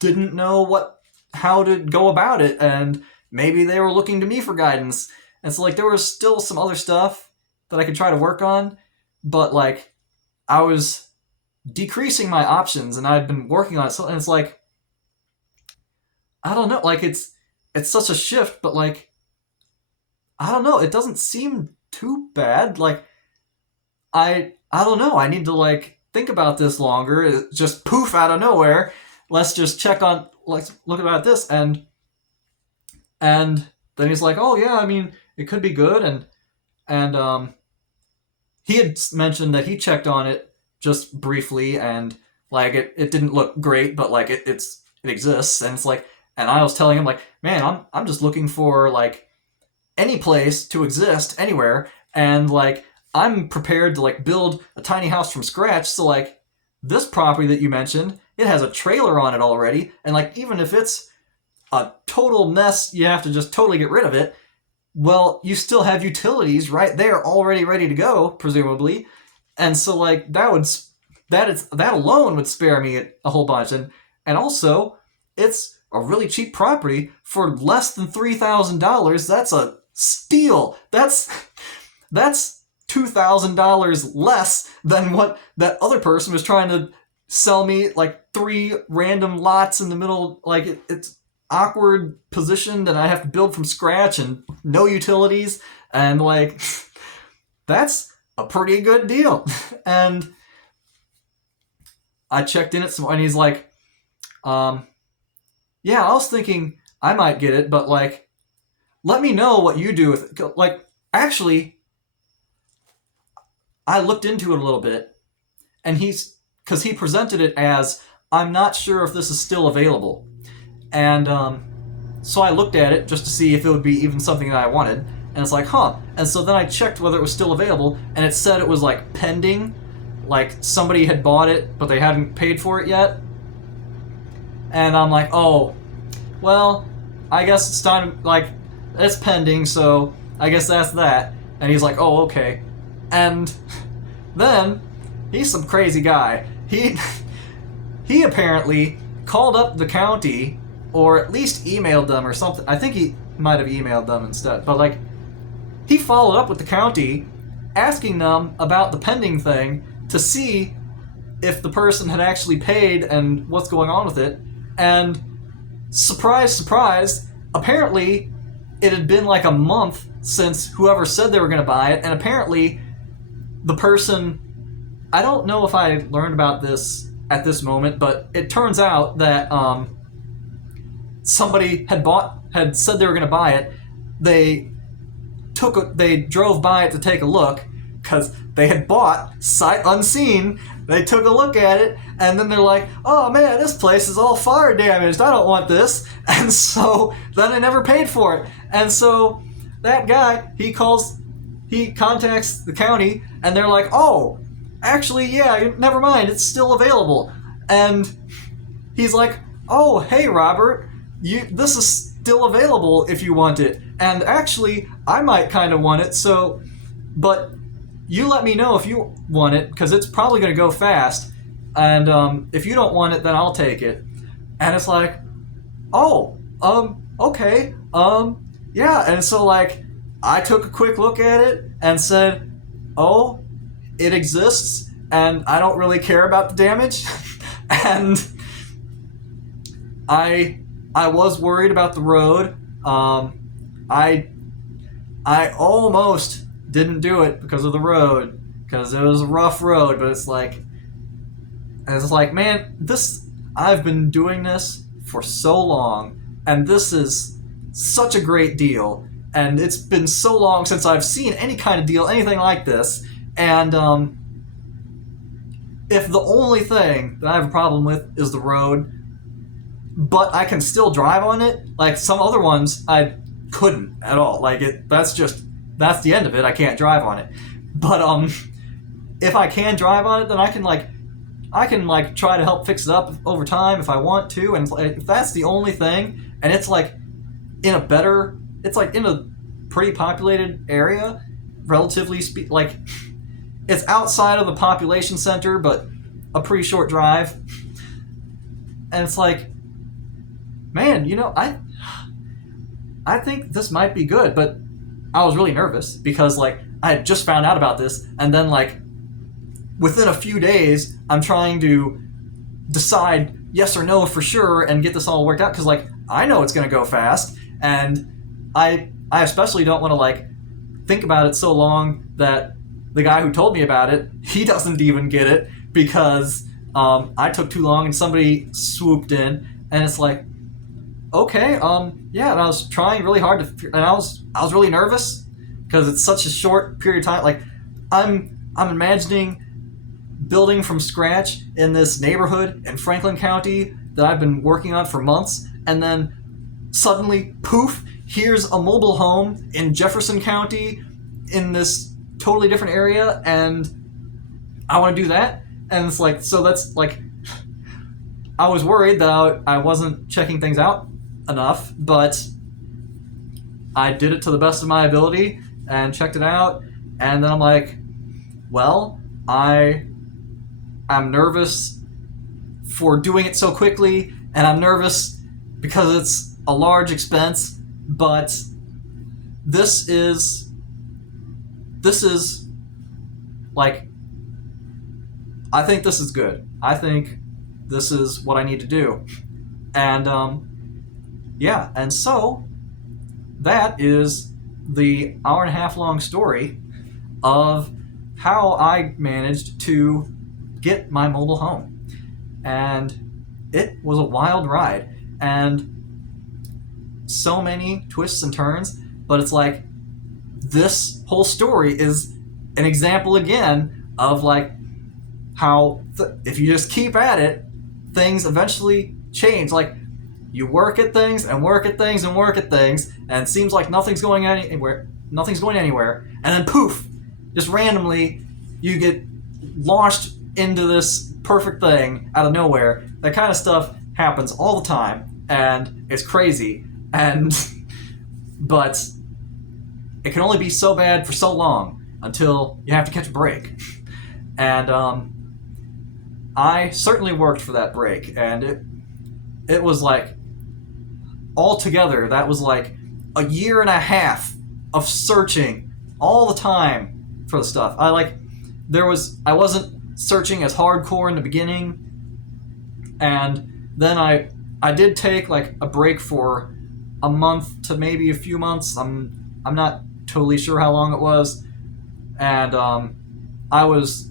didn't know how to go about it, and maybe they were looking to me for guidance. And so like there was still some other stuff that I could try to work on, but like I was decreasing my options, and I'd been working on it. So, and it's like, I don't know, like it's such a shift, but like I don't know, it doesn't seem too bad. Like I don't know, I need to like think about this longer. It just poof out of nowhere. Let's look about this. And then he's like, oh yeah, I mean, it could be good. And he had mentioned that he checked on it just briefly, and like it didn't look great, but like it exists. And it's like, and I was telling him like, man, I'm just looking for like any place to exist anywhere, and like I'm prepared to like build a tiny house from scratch. So like this property that you mentioned, it has a trailer on it already, and like even if it's a total mess, you have to just totally get rid of it. Well, you still have utilities right there already ready to go, presumably. And so like that alone would spare me a whole bunch. And also, it's a really cheap property for less than $3,000. That's a steal. That's $2,000 less than what that other person was trying to sell me, like 3 random lots in the middle. Like it's awkward positioned, and I have to build from scratch and no utilities, and like that's a pretty good deal. And I checked in it some, and he's like, yeah, I was thinking I might get it, but like let me know what you do with it. Like actually I looked into it a little bit, and because he presented it as, I'm not sure if this is still available. And so I looked at it just to see if it would be even something that I wanted. And it's like, huh. And so then I checked whether it was still available, and it said it was like pending. Like somebody had bought it, but they hadn't paid for it yet. And I'm like, oh, well, I guess it's time, like, it's pending, so I guess that's that. And he's like, oh, okay. And then, he's some crazy guy. He apparently called up the county, or at least emailed them or something. I think he might have emailed them instead. But like, he followed up with the county, asking them about the pending thing to see if the person had actually paid and what's going on with it. And surprise, surprise, apparently it had been like a month since whoever said they were going to buy it. And apparently the person, I don't know if I learned about this at this moment, but it turns out that somebody had said they were going to buy it. They drove by it to take a look, because they had bought sight unseen. They took a look at it, and then they're like, oh man, this place is all fire damaged, I don't want this. And so then they never paid for it. And so that guy, he contacts the county, and they're like, oh, actually, yeah, never mind, it's still available. And he's like, oh, hey Robert, this is still available if you want it. And actually, I might kind of want it, but you let me know if you want it, because it's probably going to go fast. And if you don't want it, then I'll take it. And it's like, oh, okay, yeah. And so like, I took a quick look at it and said, oh, it exists, and I don't really care about the damage. And I was worried about the road. I almost didn't do it because of the road, because it was a rough road. But it's like, man, I've been doing this for so long, and this is such a great deal, and it's been so long since I've seen any kind of deal, anything like this. And if the only thing that I have a problem with is the road, but I can still drive on it, like some other ones I couldn't at all. Like that's the end of it. I can't drive on it. But if I can drive on it, then I can try to help fix it up over time if I want to. And if that's the only thing, and it's like in a pretty populated area, relatively like it's outside of the population center, but a pretty short drive. And it's like, man, I think this might be good. But I was really nervous because like I had just found out about this, and then like within a few days I'm trying to decide yes or no for sure and get this all worked out, because like I know it's going to go fast, and I especially don't want to like think about it so long that the guy who told me about it, he doesn't even get it, because I took too long and somebody swooped in, and it's like, okay, yeah, and I was trying really hard and I was really nervous because it's such a short period of time. Like, I'm imagining building from scratch in this neighborhood in Franklin County that I've been working on for months, and then suddenly, poof, here's a mobile home in Jefferson County in this totally different area, and I want to do that. And it's like, so that's like, I was worried that I wasn't checking things out enough, but I did it to the best of my ability and checked it out. And then I'm like, well, I'm nervous for doing it so quickly, and I'm nervous because it's a large expense, but this is like, I think this is good. I think this is what I need to do. And yeah, and so that is the hour and a half long story of how I managed to get my mobile home. And it was a wild ride, and so many twists and turns, but it's like, this whole story is an example again of like how if you just keep at it, things eventually change. Like, you work at things and work at things and work at things, and it seems like nothing's going anywhere, and then poof, just randomly you get launched into this perfect thing out of nowhere. That kind of stuff happens all the time, and it's crazy. And but it can only be so bad for so long until you have to catch a break. And I certainly worked for that break, and it was like, altogether, that was like a year and a half of searching all the time for the stuff. I wasn't searching as hardcore in the beginning, and then I did take like a break for a month to maybe a few months. I'm not totally sure how long it was, and I was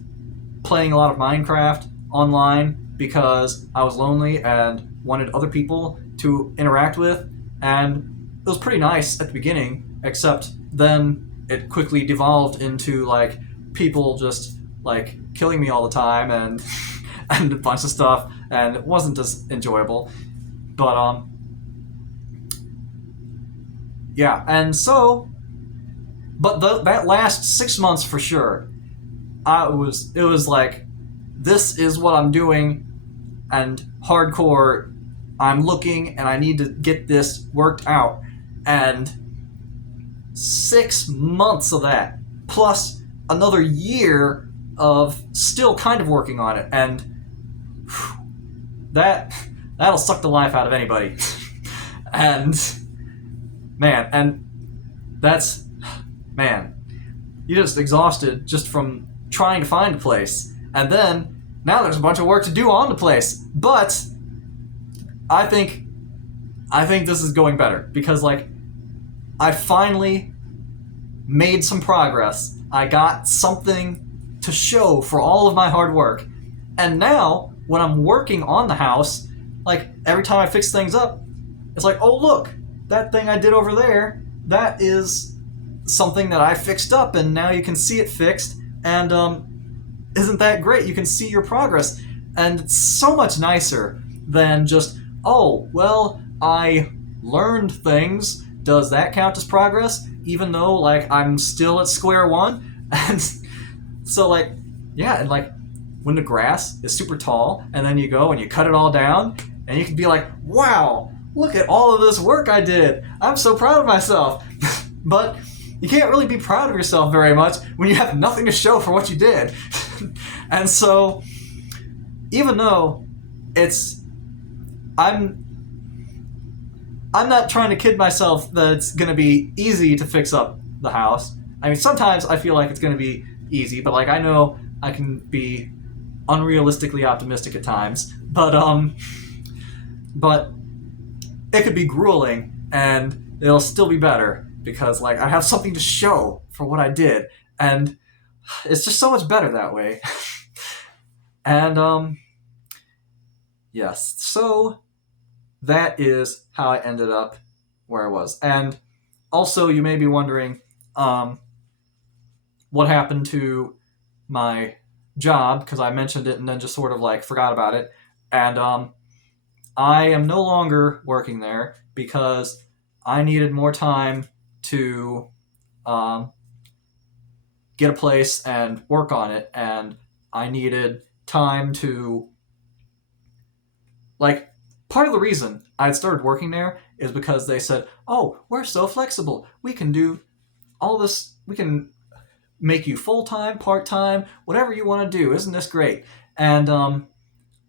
playing a lot of Minecraft online because I was lonely and wanted other people to interact with, and it was pretty nice at the beginning, except then it quickly devolved into like people just like killing me all the time and and a bunch of stuff, and it wasn't as enjoyable. But yeah, and so, but that last 6 months for sure, it was like, this is what I'm doing, and hardcore, I'm looking and I need to get this worked out. And 6 months of that, plus another year of still kind of working on it, and whew, that'll suck the life out of anybody. And man, you're just exhausted just from trying to find a place, and then now there's a bunch of work to do on the place. But I think this is going better because like, I finally made some progress. I got something to show for all of my hard work, and now when I'm working on the house, like every time I fix things up, it's like, oh look, that thing I did over there, that is something that I fixed up, and now you can see it fixed, and isn't that great? You can see your progress, and it's so much nicer than just, oh, well, I learned things. Does that count as progress? Even though, like, I'm still at square one? And so, like, yeah, and, like, when the grass is super tall, and then you go and you cut it all down, and you can be like, wow, look at all of this work I did. I'm so proud of myself. But you can't really be proud of yourself very much when you have nothing to show for what you did. And so, even though I'm not trying to kid myself that it's going to be easy to fix up the house. I mean, sometimes I feel like it's going to be easy, but like, I know I can be unrealistically optimistic at times. But it could be grueling, and it'll still be better because like, I have something to show for what I did, and it's just so much better that way. And yes, so that is how I ended up where I was. And also, you may be wondering, um, what happened to my job, because I mentioned it and then just sort of like forgot about it. And I am no longer working there because I needed more time to um, get a place and work on it, and I needed time to like. Part of the reason I had started working there is because they said, "Oh, we're so flexible. We can do all this. We can make you full time, part time, whatever you want to do. Isn't this great?" And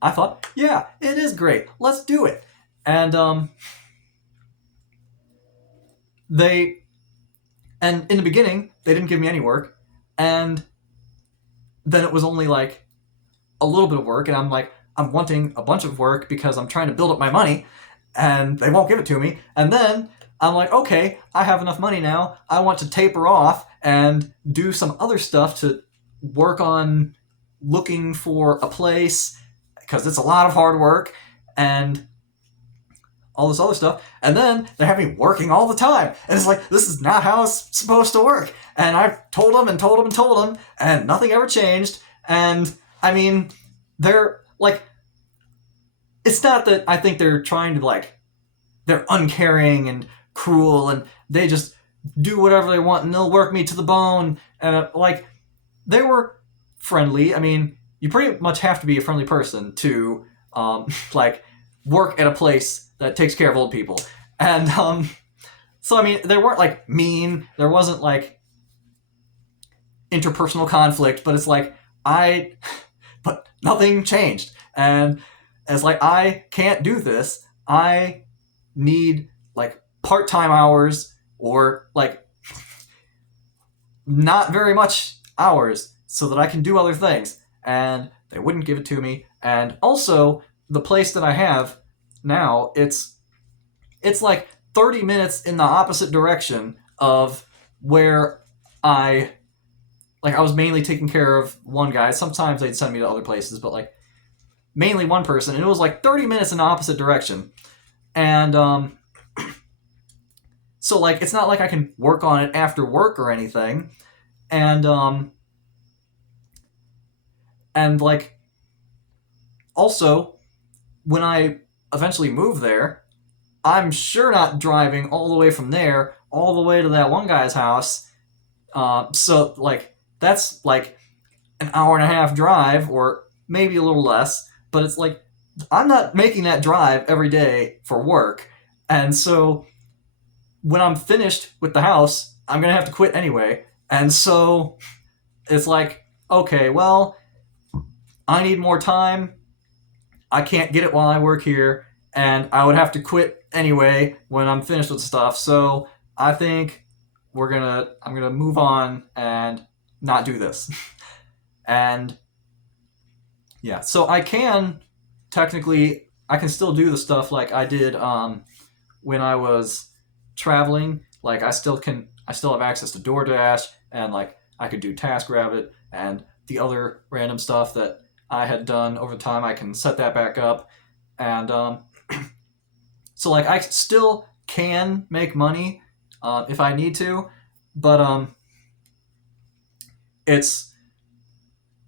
I thought, yeah, it is great. Let's do it. And they and in the beginning they didn't give me any work, and then it was only like a little bit of work, and I'm like, I'm wanting a bunch of work because I'm trying to build up my money, and they won't give it to me. And then I'm like, okay, I have enough money now. I want to taper off and do some other stuff to work on looking for a place because it's a lot of hard work and all this other stuff. And then they have me working all the time. And it's like, this is not how it's supposed to work. And I've told them and told them and told them, and nothing ever changed. And I mean, they're like, it's not that I think they're trying to like, they're uncaring and cruel and they just do whatever they want and they'll work me to the bone. And like, they were friendly. I mean, you pretty much have to be a friendly person to like work at a place that takes care of old people. And so I mean, they weren't like mean. There wasn't like interpersonal conflict, but it's like but nothing changed. And it's like, I can't do this. I need like part-time hours or like not very much hours so that I can do other things. And they wouldn't give it to me. And also, the place that I have now, it's like 30 minutes in the opposite direction of where I I was mainly taking care of one guy. Sometimes they'd send me to other places, but like mainly one person, and it was like 30 minutes in the opposite direction. And so like it's not like I can work on it after work or anything. And like also when I eventually move there, I'm sure not driving all the way from there all the way to that one guy's house. So like that's like an hour and a half drive, or maybe a little less. But it's like I'm not making that drive every day for work, and so when I'm finished with the house, I'm gonna have to quit anyway. And so it's like, okay, well, I need more time. I can't get it while I work here, and I would have to quit anyway when I'm finished with stuff. So I think I'm gonna move on and not do this. And yeah, so I can technically I can still do the stuff like I did when I was traveling. Like I still have access to DoorDash, and like I could do TaskRabbit and the other random stuff that I had done over time. I can set that back up, and so like I still can make money if I need to, but it's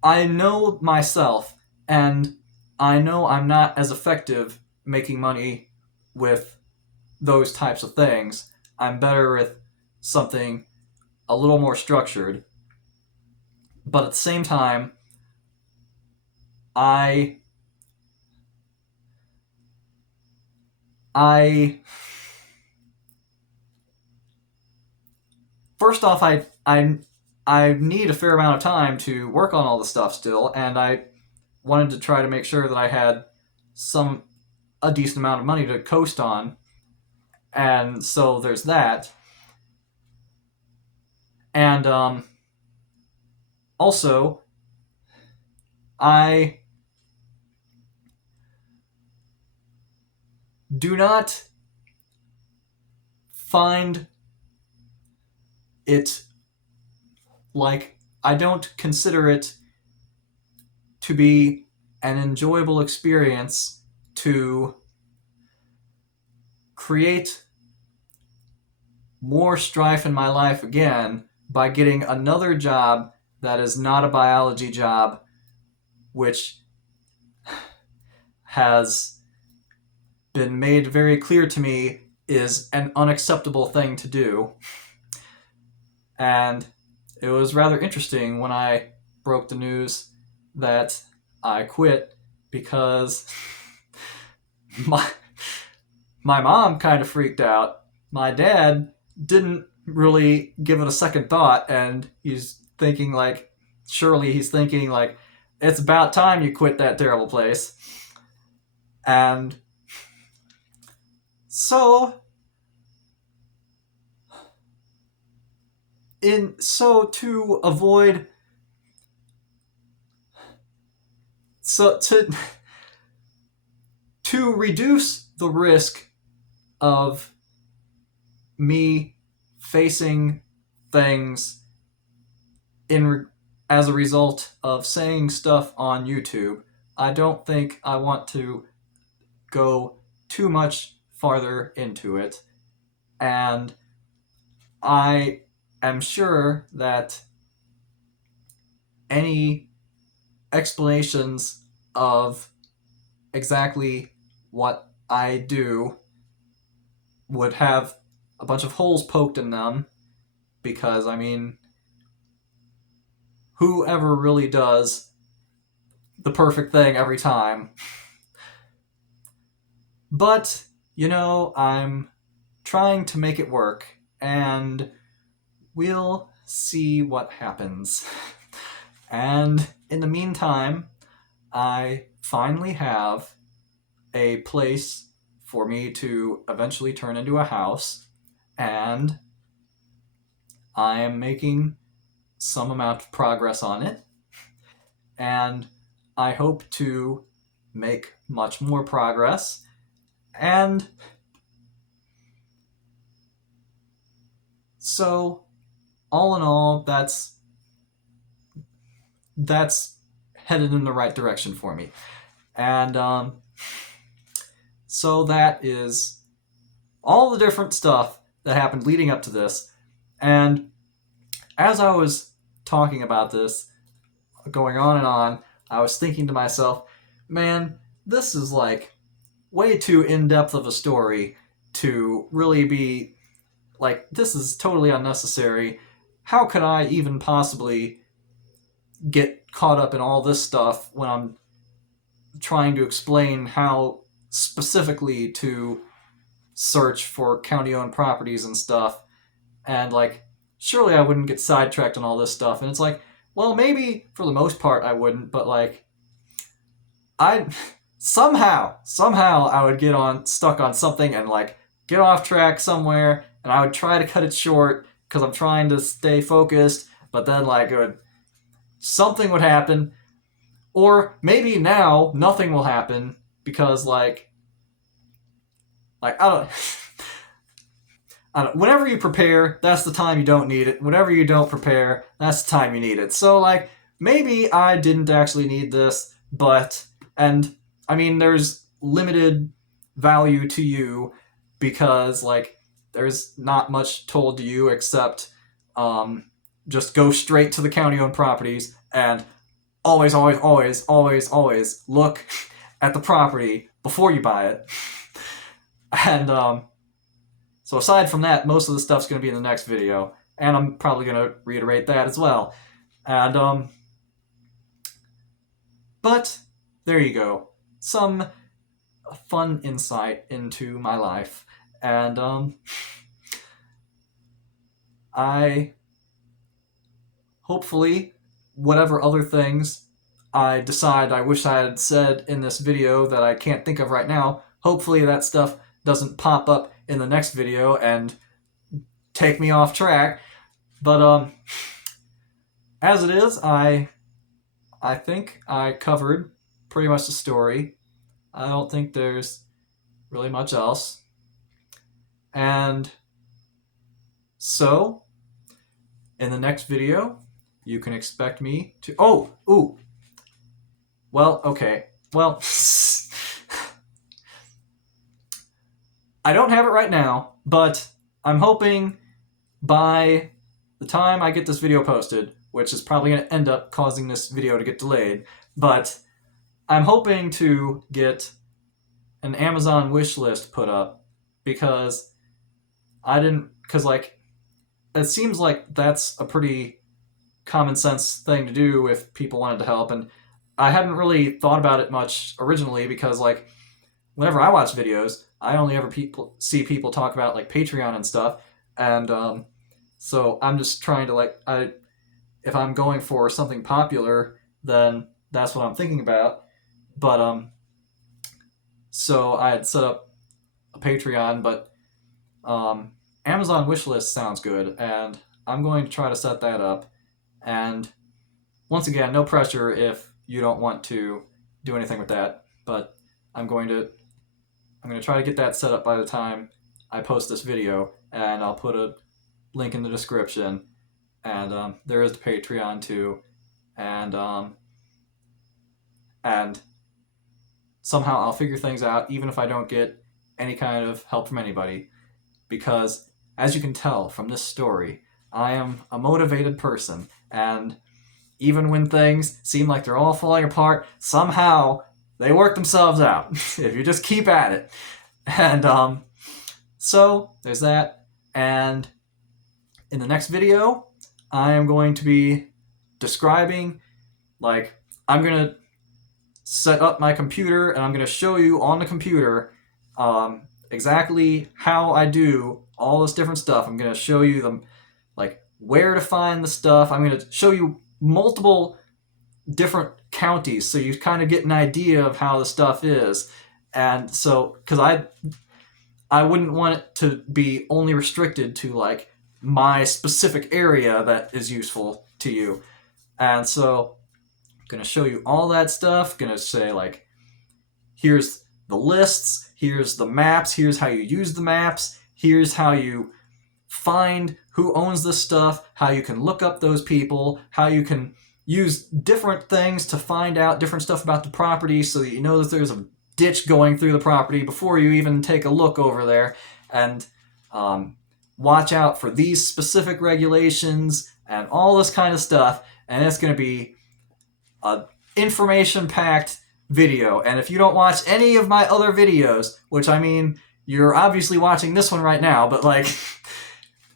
I know myself, and I know I'm not as effective making money with those types of things. I'm better with something a little more structured, but at the same time, I I first off I need a fair amount of time to work on all the stuff still, and I wanted to try to make sure that I had some a decent amount of money to coast on, and so there's that. And also, I do not find it like I don't consider it to be an enjoyable experience to create more strife in my life again by getting another job that is not a biology job, which has been made very clear to me is an unacceptable thing to do. And it was rather interesting when I broke the news that I quit, because my mom kind of freaked out. My dad didn't really give it a second thought, and he's thinking like, surely he's thinking like, it's about time you quit that terrible place. And so to avoid so to reduce the risk of me facing things as a result of saying stuff on YouTube, I don't think I want to go too much farther into it. And I am sure that any explanations of exactly what I do would have a bunch of holes poked in them, because, I mean, whoever really does the perfect thing every time? But, I'm trying to make it work, and we'll see what happens. And in the meantime, I finally have a place for me to eventually turn into a house, and I am making some amount of progress on it, and I hope to make much more progress. And so, all in all, that's headed in the right direction for me. And so that is all the different stuff that happened leading up to this. And as I was talking about this, going on and on, I was thinking to myself, man, this is like way too in-depth of a story to really be like, this is totally unnecessary. How could I even possibly get caught up in all this stuff when I'm trying to explain how specifically to search for county-owned properties and stuff? And like, surely I wouldn't get sidetracked on all this stuff. And it's like, well, maybe for the most part I wouldn't, but like, I somehow I would get stuck on something and like get off track somewhere, and I would try to cut it short because I'm trying to stay focused, but then like something would happen, or maybe now nothing will happen because like I don't whenever you prepare, that's the time you don't need it. Whenever you don't prepare, that's the time you need it. So, like, maybe I didn't actually need this, and I mean, there's limited value to you because, like, there's not much told to you except just go straight to the county-owned properties and always look at the property before you buy it. And, so aside from that, most of the stuff's going to be in the next video, and I'm probably going to reiterate that as well. And, but there you go. Some fun insight into my life. And, I hopefully, whatever other things I decide I wish I had said in this video that I can't think of right now, hopefully that stuff doesn't pop up in the next video and take me off track. But as it is, I think I covered pretty much the story. I don't think there's really much else. And so, in the next video, you can expect me to... well, okay. well, I don't have it right now, but I'm hoping by the time I get this video posted, which is probably going to end up causing this video to get delayed, but I'm hoping to get an Amazon wish list put up because like, it seems like that's a pretty common sense thing to do if people wanted to help. And I hadn't really thought about it much originally because, like, whenever I watch videos, I only ever see people talk about like Patreon and stuff. And so I'm just trying to if I'm going for something popular, then that's what I'm thinking about. But so I had set up a Patreon, but Amazon wishlist sounds good, and I'm going to try to set that up. And once again, no pressure if you don't want to do anything with that, but I'm going to try to get that set up by the time I post this video, and I'll put a link in the description. And there is the Patreon too, and somehow I'll figure things out, even if I don't get any kind of help from anybody, because as you can tell from this story, I am a motivated person, and even when things seem like they're all falling apart, somehow they work themselves out if you just keep at it. And so there's that. And in the next video, I am going to be describing, like, I'm going to set up my computer and I'm going to show you on the computer exactly how I do all this different stuff. I'm going to show you them, like, where to find the stuff. I'm going to show you multiple different counties so you kind of get an idea of how the stuff is. And so, because I wouldn't want it to be only restricted to like my specific area that is useful to you. And so I'm going to show you all that stuff. Going to say, like, here's the lists, here's the maps, here's how you use the maps, here's how you find who owns this stuff, how you can look up those people, how you can use different things to find out different stuff about the property so that you know that there's a ditch going through the property before you even take a look over there, and watch out for these specific regulations and all this kind of stuff. And it's going to be an information-packed video. And if you don't watch any of my other videos, which, I mean, you're obviously watching this one right now, but like,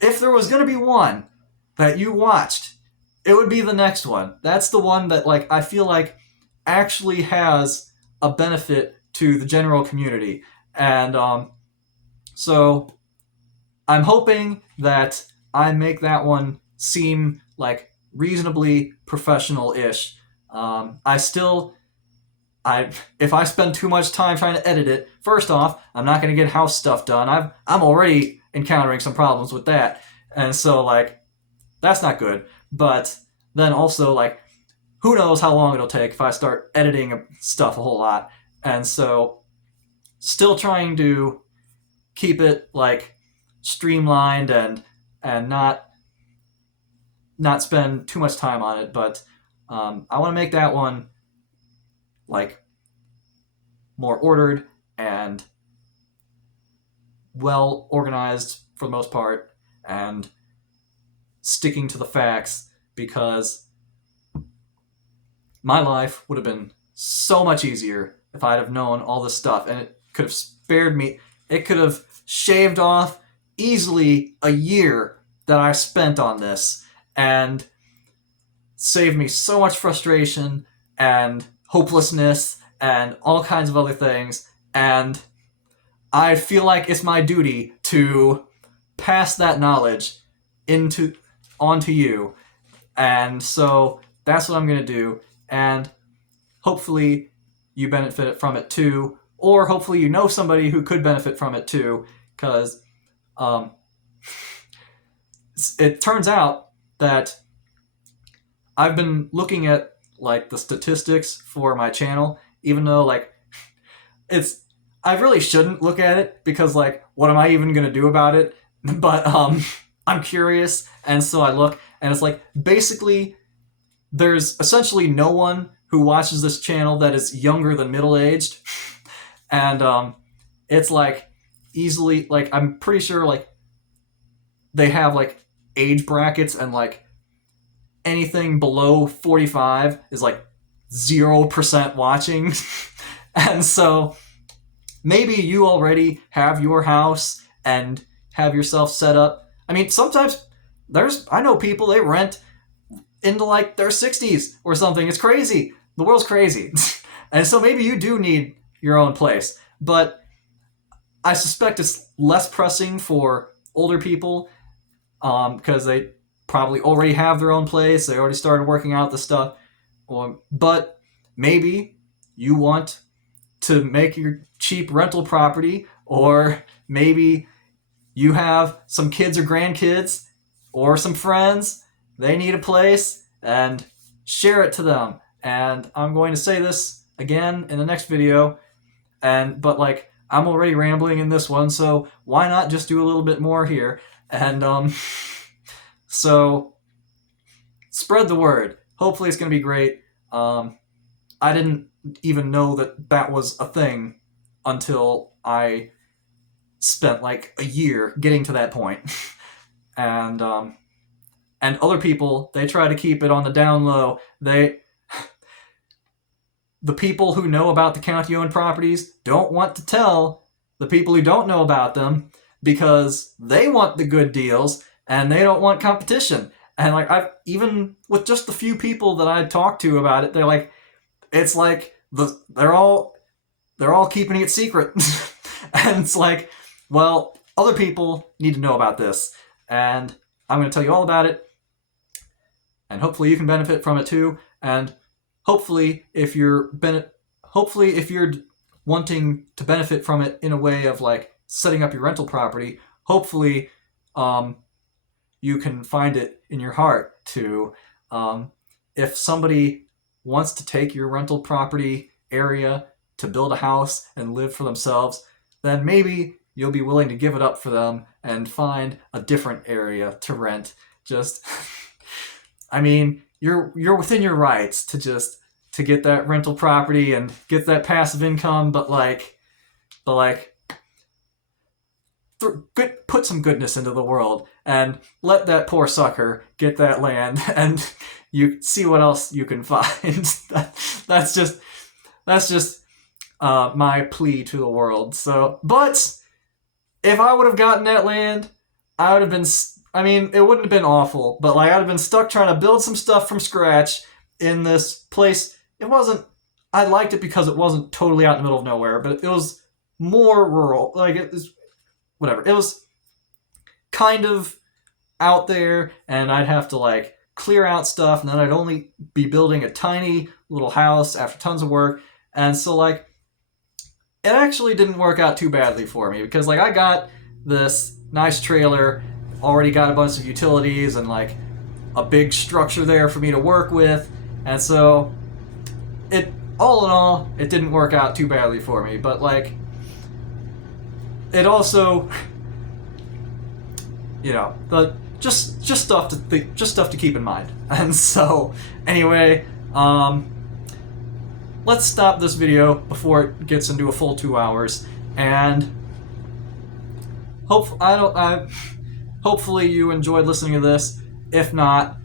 if there was going to be one that you watched, it would be the next one. That's the one that, like, I feel like actually has a benefit to the general community. And so I'm hoping that I make that one seem like reasonably professional-ish. If I spend too much time trying to edit it, first off, I'm not going to get house stuff done. I'm already encountering some problems with that, and so, like, that's not good. But then also, like, who knows how long it'll take if I start editing stuff a whole lot. And so still trying to keep it, like, streamlined and not spend too much time on it. But I want to make that one, like, more ordered and well organized for the most part, and sticking to the facts, because my life would have been so much easier if I'd have known all this stuff, and it could have spared me. It could have shaved off easily a year that I spent on this, and saved me so much frustration and hopelessness and all kinds of other things. And I feel like it's my duty to pass that knowledge onto you. And so that's what I'm going to do. And hopefully you benefit from it too. Or hopefully you know somebody who could benefit from it too. Because it turns out that I've been looking at, like, the statistics for my channel, even though, like, I really shouldn't look at it, because, like, what am I even going to do about it? But I'm curious, and so I look, and it's like, basically, there's essentially no one who watches this channel that is younger than middle-aged, and it's like easily, like, I'm pretty sure like they have like age brackets, and like anything below 45 is like 0% watching. And so maybe you already have your house and have yourself set up. I mean, sometimes I know people, they rent into like their 60s or something. It's crazy. The world's crazy. And so maybe you do need your own place. But I suspect it's less pressing for older people, because they probably already have their own place. They already started working out the stuff. But maybe you want to make your cheap rental property, or maybe you have some kids or grandkids or some friends. They need a place, and share it to them. And I'm going to say this again in the next video, but like, I'm already rambling in this one, so why not just do a little bit more here? And so spread the word. Hopefully it's going to be great. I didn't even know that was a thing until I spent like a year getting to that point. And other people, they try to keep it on the down low. The people who know about the county-owned properties don't want to tell the people who don't know about them, because they want the good deals and they don't want competition. And like, I've even with just the few people that I talked to about it, they're like, it's like they're all keeping it secret. And it's like, well, other people need to know about this, and I'm going to tell you all about it, and hopefully you can benefit from it too. And hopefully if you're wanting to benefit from it in a way of like setting up your rental property, hopefully you can find it in your heart to, if somebody wants to take your rental property area to build a house and live for themselves, then maybe you'll be willing to give it up for them and find a different area to rent. Just, I mean, you're within your rights to get that rental property and get that passive income, but put some goodness into the world and let that poor sucker get that land, and you see what else you can find. That's just my plea to the world. So, but if I would have gotten that land, I would have been, I mean, it wouldn't have been awful, but like, I'd have been stuck trying to build some stuff from scratch in this place. I liked it because it wasn't totally out in the middle of nowhere, but it was more rural. Like, it was, whatever. It was kind of out there, and I'd have to like clear out stuff, and then I'd only be building a tiny little house after tons of work. And so like, it actually didn't work out too badly for me, because like, I got this nice trailer, already got a bunch of utilities and like a big structure there for me to work with. And so it, all in all, it didn't work out too badly for me. But like, it also, you know, just stuff to keep in mind. And so anyway, let's stop this video before it gets into a full 2 hours, and hopefully you enjoyed listening to this. If not,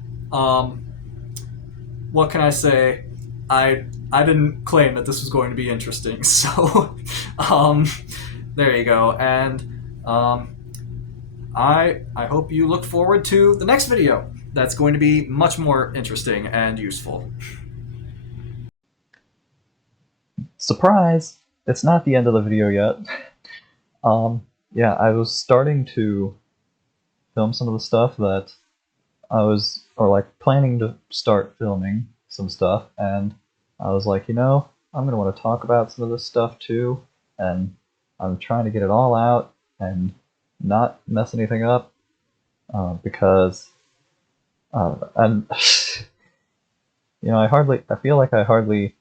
what can I say? I didn't claim that this was going to be interesting, so there you go. And I hope you look forward to the next video. That's going to be much more interesting and useful. Surprise! It's not the end of the video yet. Yeah, I was starting to film some of the stuff that planning to start filming some stuff, and I was like, you know, I'm gonna want to talk about some of this stuff too, and I'm trying to get it all out and not mess anything up, because and you know, I feel like I hardly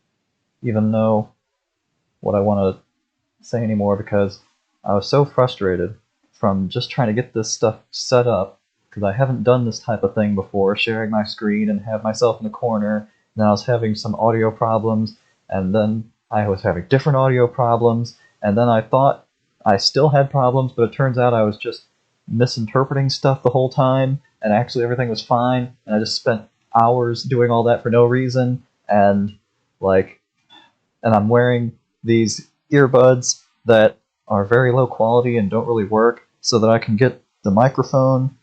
even know what I want to say anymore, because I was so frustrated from just trying to get this stuff set up, because I haven't done this type of thing before, sharing my screen and have myself in the corner then I was having some audio problems, and then I was having different audio problems, and then I thought I still had problems, but it turns out I was just misinterpreting stuff the whole time, and actually everything was fine, and I just spent hours doing all that for no reason, and like, and I'm wearing these earbuds that are very low quality and don't really work, so that I can get the microphone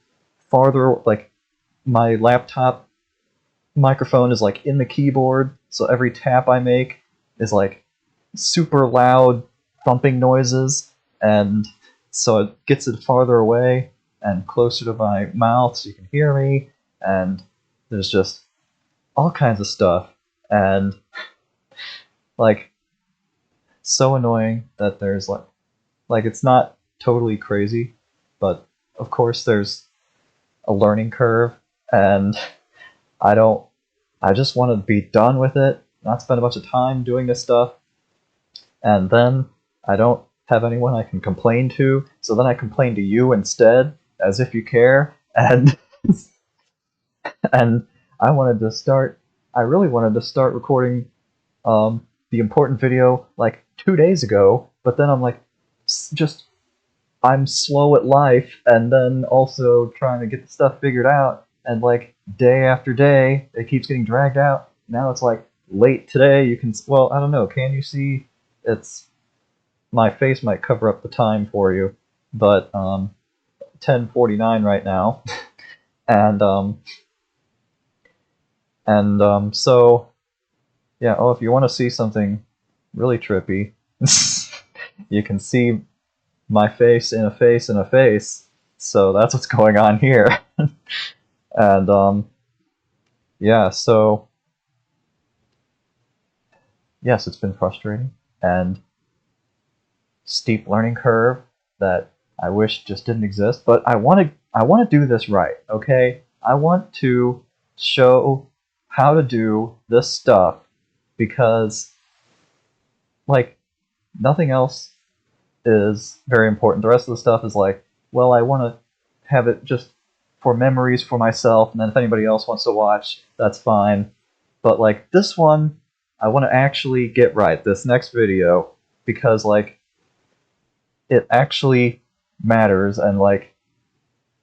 farther, like my laptop microphone is like in the keyboard, so every tap I make is like super loud thumping noises, and so it gets it farther away and closer to my mouth so you can hear me, and there's just all kinds of stuff, and like so annoying that there's like it's not totally crazy, but of course there's a learning curve, and I don't I just want to be done with it, not spend a bunch of time doing this stuff, and then I don't have anyone I can complain to, so then I complain to you instead, as if you care, and and I really wanted to start recording the important video like 2 days ago, but then I'm like, just I'm slow at life, and then also trying to get the stuff figured out, and like day after day, it keeps getting dragged out. Now it's like late today. You can, well, I don't know. Can you see? It's my face might cover up the time for you, but 10:49 right now, and so yeah. Oh, if you want to see something really trippy, you can see my face in a face in a face. So that's what's going on here. And yeah, so yes, it's been frustrating and steep learning curve that I wish just didn't exist. But I want to do this right. Okay, I want to show how to do this stuff because like nothing else is very important. The rest of the stuff is like, well, I want to have it just for memories for myself, and then if anybody else wants to watch, that's fine. But like this one, I want to actually get right, this next video, because like it actually matters, and like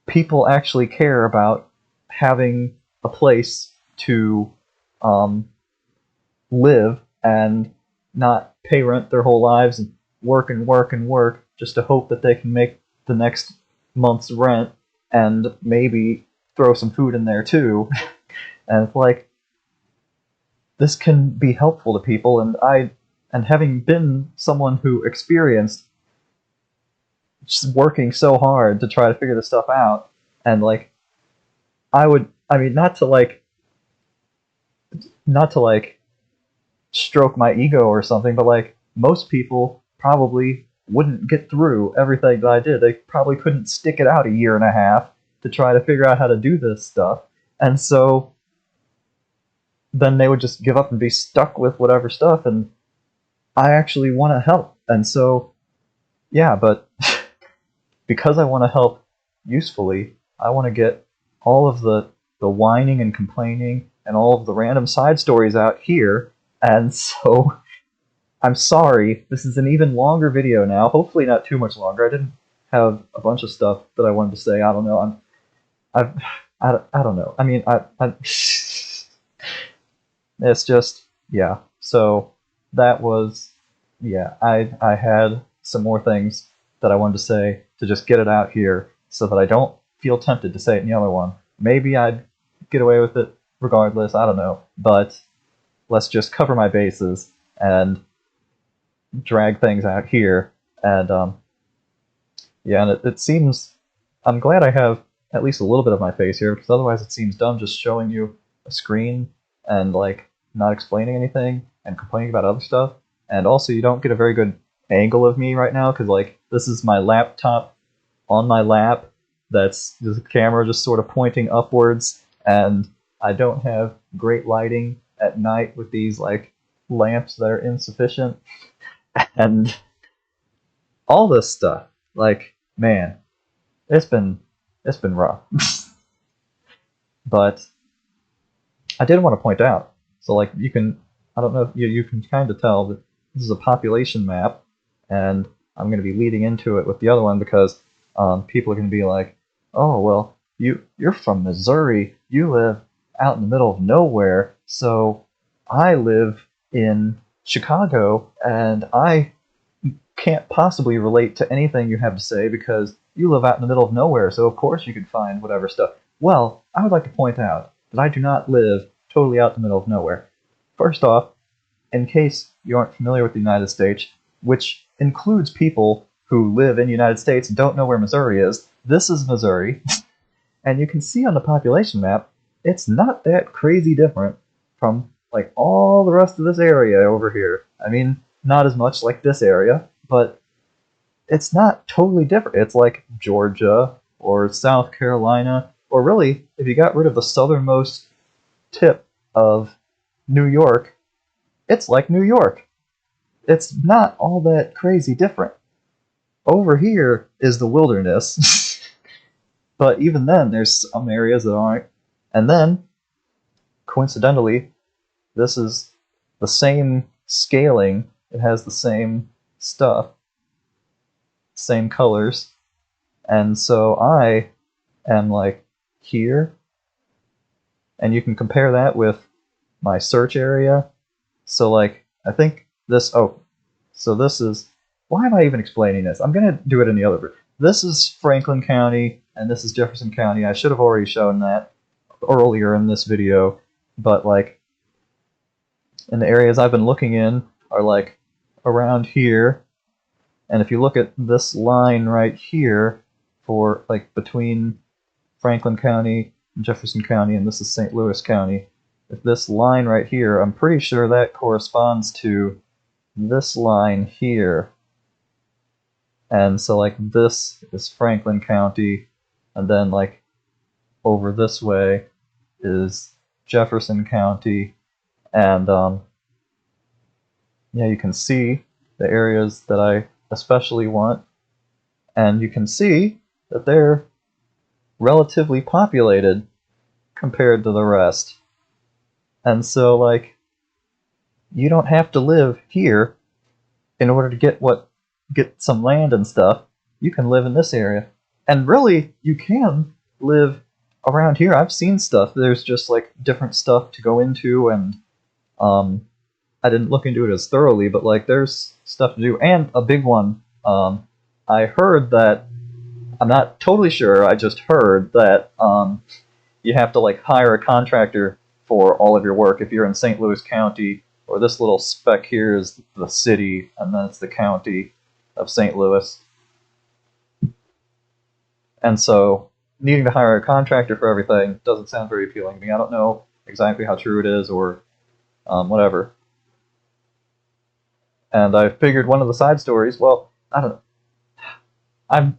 people actually care about having a place to um, live and not pay rent their whole lives and work and work and work just to hope that they can make the next month's rent and maybe throw some food in there too. And it's like this can be helpful to people, and having been someone who experienced just working so hard to try to figure this stuff out, and like I mean not to like stroke my ego or something, but like most people probably wouldn't get through everything that I did. They probably couldn't stick it out a year and a half to try to figure out how to do this stuff. And so then they would just give up and be stuck with whatever stuff, and I actually want to help. And so yeah, but because I want to help usefully, I want to get all of the whining and complaining and all of the random side stories out here. And so I'm sorry, this is an even longer video now. Hopefully not too much longer. I didn't have a bunch of stuff that I wanted to say. I don't know. I've, I don't know. I mean, it's just, yeah. So that was, yeah, I had some more things that I wanted to say to just get it out here so that I don't feel tempted to say it in the other one. Maybe I'd get away with it regardless. I don't know. But let's just cover my bases and drag things out here. And yeah, and it seems I'm glad I have at least a little bit of my face here, because otherwise it seems dumb just showing you a screen and like not explaining anything and complaining about other stuff. And also you don't get a very good angle of me right now, because like this is my laptop on my lap, that's the camera just sort of pointing upwards, and I don't have great lighting at night with these like lamps that are insufficient and all this stuff. Like, man, it's been rough. But I did want to point out So like you can, I don't know if you can kind of tell that this is a population map, and I'm going to be leading into it with the other one because people are going to be like, oh well, you're from Missouri, you live out in the middle of nowhere, so I live in Chicago, and I can't possibly relate to anything you have to say because you live out in the middle of nowhere, so of course you could find whatever stuff. Well, I would like to point out that I do not live totally out in the middle of nowhere. First off, in case you aren't familiar with the United States, which includes people who live in the United States and don't know where Missouri is, this is Missouri. And you can see on the population map, it's not that crazy different from like all the rest of this area over here. I mean, not as much like this area, but it's not totally different. It's like Georgia or South Carolina, or really, if you got rid of the southernmost tip of New York, it's like New York. It's not all that crazy different. Over here is the wilderness, but even then, there's some areas that aren't. And then, coincidentally, this is the same scaling. It has the same stuff, same colors. And so I am like here, and you can compare that with my search area. So like, I think this, oh, so this is, why am I even explaining this? I'm going to do it in the other. This is Franklin County, and this is Jefferson County. I should have already shown that earlier in this video, but like, in the areas I've been looking in are like around here, and if you look at this line right here for like between Franklin County and Jefferson County, and this is St. Louis County, if this line right here, I'm pretty sure that corresponds to this line here. And so like this is Franklin County, and then like over this way is Jefferson County, and yeah, you can see the areas that I especially want, and you can see that they're relatively populated compared to the rest. And so like you don't have to live here in order to get some land and stuff. You can live in this area. And really, you can live around here. I've seen stuff. There's just like different stuff to go into, and I didn't look into it as thoroughly, but like there's stuff to do. And a big one, I heard that, I'm not totally sure, I just heard that you have to like hire a contractor for all of your work if you're in St. Louis County, or this little speck here is the city, and then it's the county of St. Louis. And so needing to hire a contractor for everything doesn't sound very appealing to me. I don't know exactly how true it is, or whatever. And I figured one of the side stories, well, I don't know.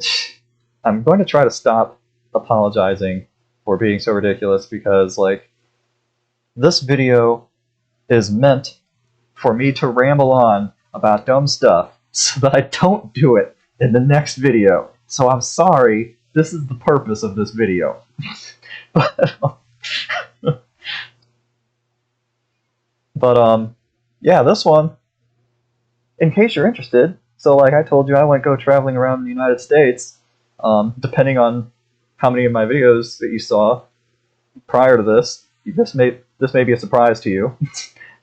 I'm going to try to stop apologizing for being so ridiculous, because like this video is meant for me to ramble on about dumb stuff so that I don't do it in the next video. So I'm sorry, this is the purpose of this video. But yeah, this one, in case you're interested, so like I told you, I went go traveling around the United States, depending on how many of my videos that you saw prior to this, this may be a surprise to you.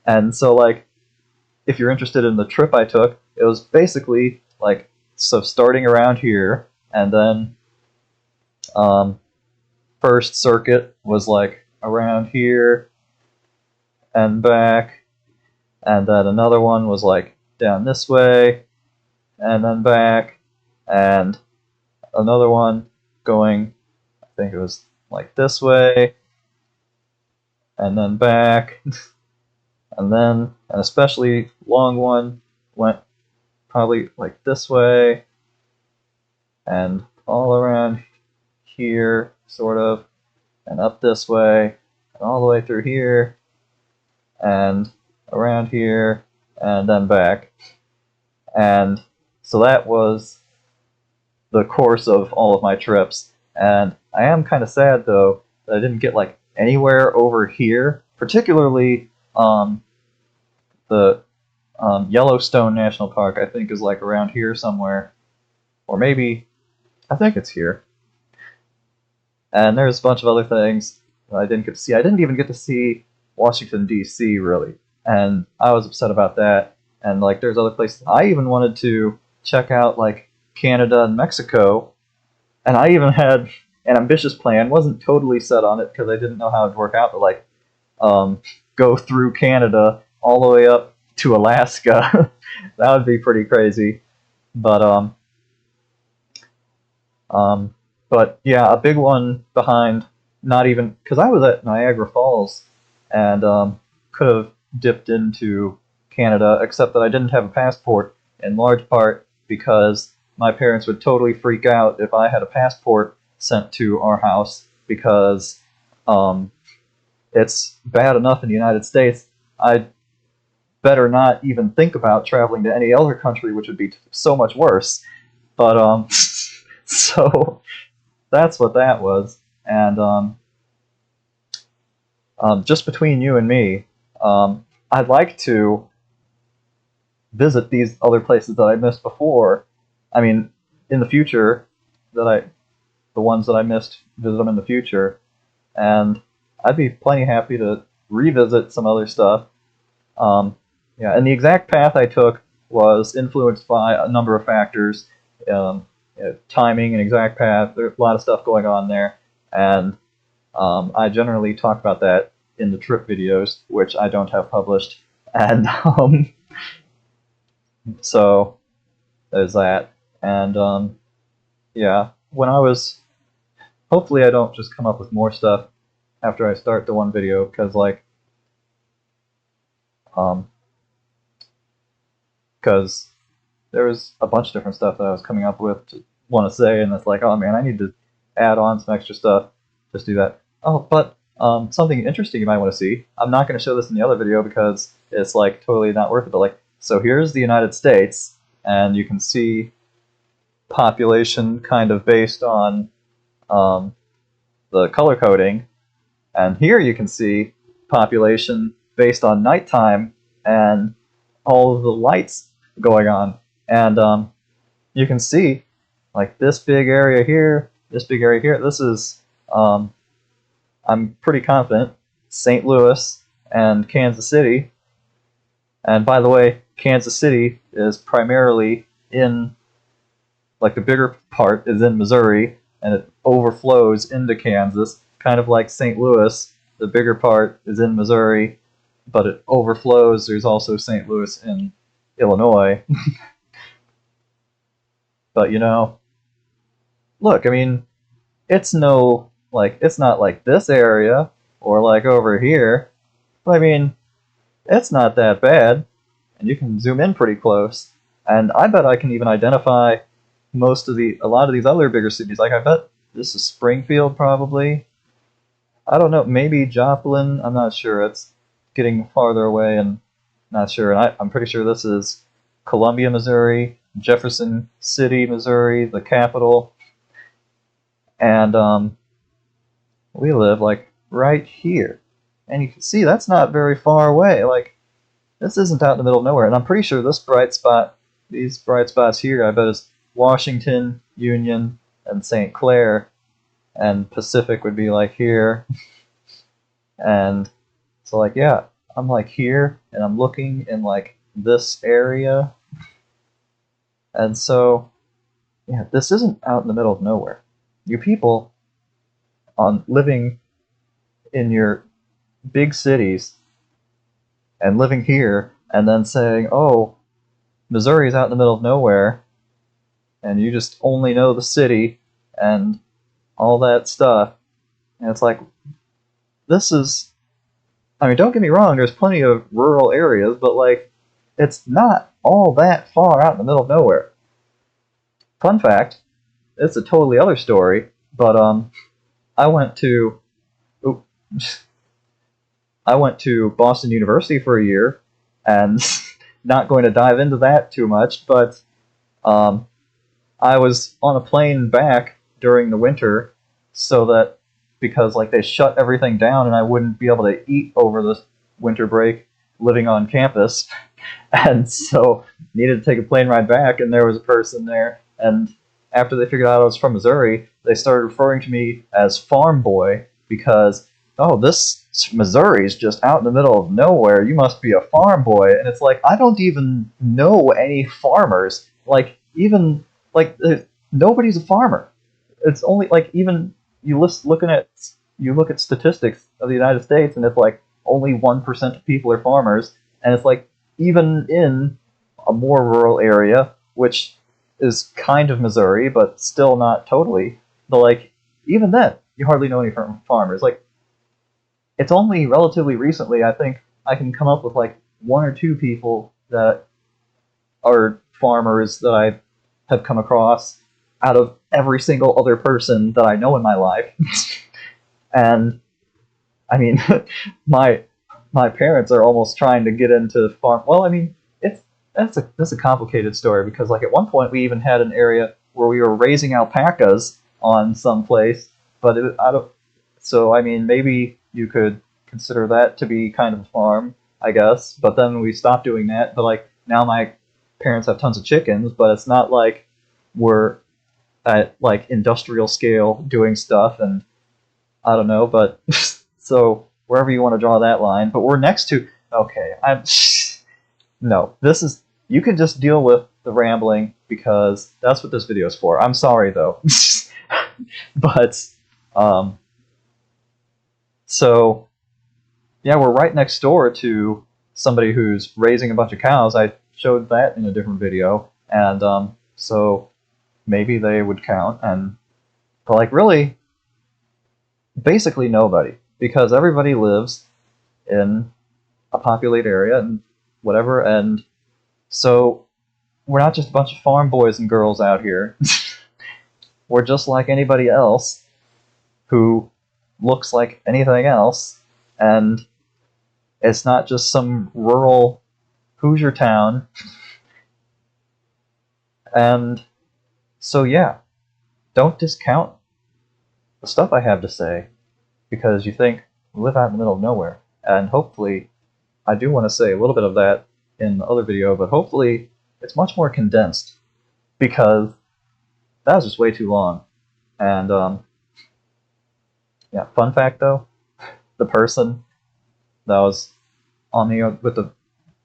And so like, if you're interested in the trip I took, it was basically like, so starting around here, and then first circuit was like around here and back, and then another one was like down this way and then back, and another one going, I think it was like this way and then back, and then an especially long one went probably like this way and all around here, sort of, and up this way, and all the way through here, and around here, and then back. And so that was the course of all of my trips. And I am kind of sad, though, that I didn't get like anywhere over here, particularly Um, the Yellowstone National Park, I think, is like around here somewhere, or maybe I think it's here. And there's a bunch of other things that I didn't get to see. I didn't even get to see Washington D.C. really, and I was upset about that. And like, there's other places. I even wanted to check out like Canada and Mexico, and I even had an ambitious plan. wasn't totally set on it because I didn't know how it'd work out, but like um, go through Canada all the way up to Alaska. That would be pretty crazy. But um, but yeah, a big one behind not even because I was at Niagara Falls and could have dipped into Canada, except that I didn't have a passport in large part because my parents would totally freak out if I had a passport sent to our house because um, it's bad enough in the United States. I'd better not even think about traveling to any other country, which would be so much worse. But so that's what that was. And just between you and me, I'd like to visit these other places that I missed before. I mean, in the future, the ones that I missed, visit them in the future, and I'd be plenty happy to revisit some other stuff. Um, yeah, and the exact path I took was influenced by a number of factors, timing and exact path. There's a lot of stuff going on there, and I generally talk about that in the trip videos, which I don't have published, and so there's that. And yeah, when I was hopefully I don't just come up with more stuff after I start the one video because like um because there was a bunch of different stuff that I was coming up with to want to say, and it's like, oh man, I need to add on some extra stuff. Just do that. Oh, but something interesting you might want to see. I'm not going to show this in the other video because it's like totally not worth it. But like, so here's the United States, and you can see population kind of based on um, the color coding, and here you can see population based on nighttime and all of the lights going on. And you can see like this big area here, this big area here. This is, I'm pretty confident, St. Louis and Kansas City. And by the way, Kansas City is primarily in, like the bigger part is in Missouri, and it overflows into Kansas, kind of like St. Louis. The bigger part is in Missouri, but it overflows. There's also St. Louis in Illinois. But you know, look, I mean, it's no like it's not like this area or like over here. But I mean, it's not that bad, and you can zoom in pretty close. And I bet I can even identify a lot of these other bigger cities. Like I bet this is Springfield probably. I don't know, maybe Joplin. I'm not sure. It's getting farther away and not sure. And I'm pretty sure this is Columbia, Missouri, Jefferson City, Missouri, the capital. And we live like right here. And you can see that's not very far away. Like this isn't out in the middle of nowhere. And I'm pretty sure this bright spot, these bright spots here, I bet is Washington, Union, and St. Clair. And Pacific would be like here. And so like yeah, I'm like here and I'm looking in like this area. And so yeah, this isn't out in the middle of nowhere. You people on living in your big cities and living here and then saying, oh, Missouri's out in the middle of nowhere and you just only know the city and all that stuff. And it's like, this is, I mean, don't get me wrong, there's plenty of rural areas, but like, it's not all that far out in the middle of nowhere. Fun fact, it's a totally other story, but I went to I went to Boston University for a year, and not going to dive into that too much, but um, I was on a plane back during the winter, so that because like they shut everything down and I wouldn't be able to eat over the winter break, living on campus, and so needed to take a plane ride back, and there was a person there, and after they figured out I was from Missouri, they started referring to me as Farm Boy because, oh, this Missouri is just out in the middle of nowhere. You must be a farm boy. And it's like, I don't even know any farmers. Like, even, like, nobody's a farmer. It's only, like, even, you look at statistics of the United States, and it's like, only 1% of people are farmers. And it's like, even in a more rural area, which is kind of Missouri, but still not totally. But like, even then, you hardly know any farmers. Like, it's only relatively recently, I think, I can come up with like one or two people that are farmers that I have come across out of every single other person that I know in my life. And I mean, my my parents are almost trying to get into farm. Well, I mean, it's that's a complicated story because like at one point we even had an area where we were raising alpacas on some place, but I don't. So I mean, maybe you could consider that to be kind of a farm, I guess. But then we stopped doing that. But like now my parents have tons of chickens, but it's not like we're at like industrial scale doing stuff, and I don't know, but so wherever you want to draw that line, but we're next to. Okay, I'm no. This is you can just deal with the rambling because that's what this video is for. I'm sorry though, but um, so yeah, we're right next door to somebody who's raising a bunch of cows. I showed that in a different video, and so maybe they would count, and but like really basically nobody because everybody lives in a populated area and whatever, and so we're not just a bunch of farm boys and girls out here. We're just like anybody else who looks like anything else, and it's not just some rural Hoosier town. And so yeah, don't discount the stuff I have to say because you think we live out in the middle of nowhere. And hopefully, I do want to say a little bit of that in the other video, but hopefully it's much more condensed because that was just way too long. And yeah, fun fact though, the person that was on me with the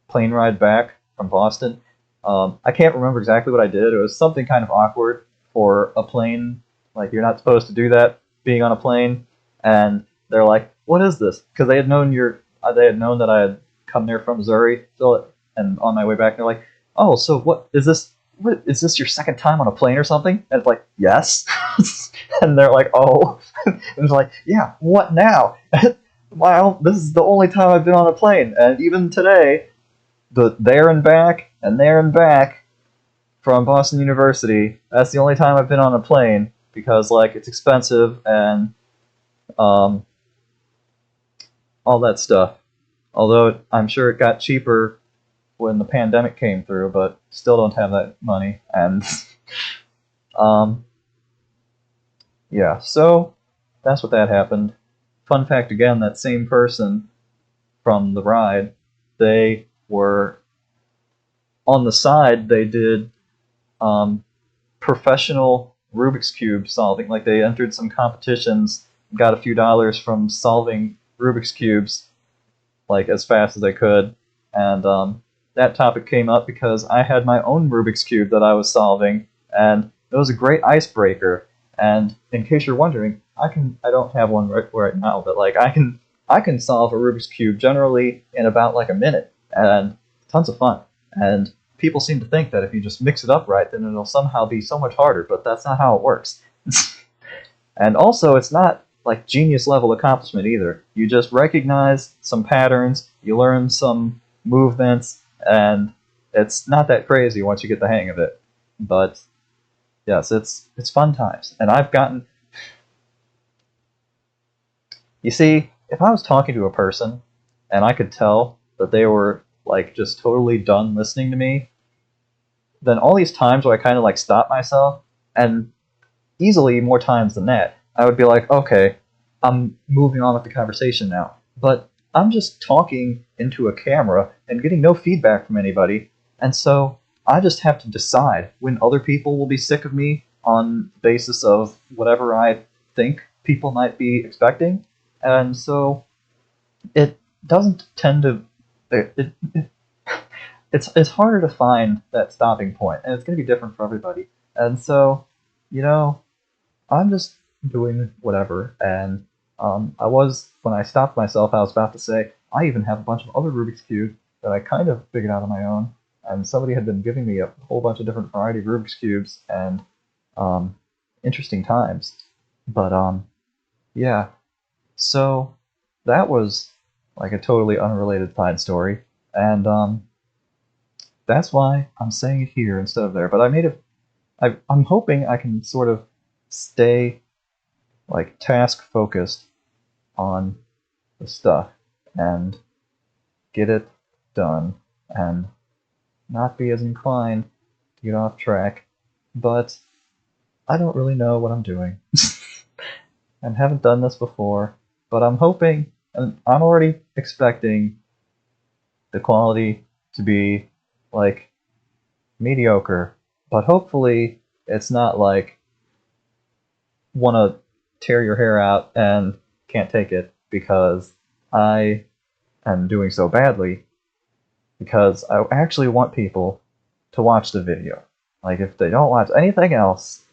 plane ride back from Boston, I can't remember exactly what I did. It was something kind of awkward for a plane. Like you're not supposed to do that being on a plane, and they're like, "What is this?" Because they had known they had known that I had come there from Missouri, so and on my way back, they're like, "Oh, so what is this? What is this your second time on a plane or something?" And it's like, "Yes," and they're like, "Oh," and it's like, "Yeah, what now?" Well, this is the only time I've been on a plane, and even today, the there and back from Boston University. That's the only time I've been on a plane because like it's expensive and um, all that stuff. Although I'm sure it got cheaper when the pandemic came through, but still don't have that money. And um, yeah, so that's what that happened. Fun fact again: that same person from the ride, they were on the side. They did professional Rubik's Cube solving. Like they entered some competitions, got a few dollars from solving Rubik's Cubes like as fast as they could. And that topic came up because I had my own Rubik's Cube that I was solving, and it was a great icebreaker. And in case you're wondering, I don't have one right now, but like I can solve a Rubik's Cube generally in about like a minute, and tons of fun. And people seem to think that if you just mix it up right, then it'll somehow be so much harder, but that's not how it works. And also, it's not like genius level accomplishment either. You just recognize some patterns, you learn some movements, and it's not that crazy once you get the hang of it. But yes, it's fun times. And I've gotten you see, if I was talking to a person and I could tell that they were like just totally done listening to me, then all these times where I kind of like stop myself, and easily more times than that, I would be like, okay, I'm moving on with the conversation now. But I'm just talking into a camera and getting no feedback from anybody. And so I just have to decide when other people will be sick of me on the basis of whatever I think people might be expecting. And so it doesn't tend to it's harder to find that stopping point, and it's going to be different for everybody. And so, you know, I'm just doing whatever. And I was, when I stopped myself, I was about to say, I even have a bunch of other Rubik's Cubes that I kind of figured out on my own. And somebody had been giving me a whole bunch of different variety of Rubik's Cubes and um, interesting times. But yeah, so that was like a totally unrelated side story. And that's why I'm saying it here instead of there. But I made it, I'm hoping I can sort of stay like task focused on the stuff and get it done and not be as inclined to get off track. But I don't really know what I'm doing and haven't done this before. But I'm hoping, and I'm already expecting the quality to be like mediocre. But hopefully it's not like want to tear your hair out and can't take it because I am doing so badly, because I actually want people to watch the video. Like, if they don't watch anything else,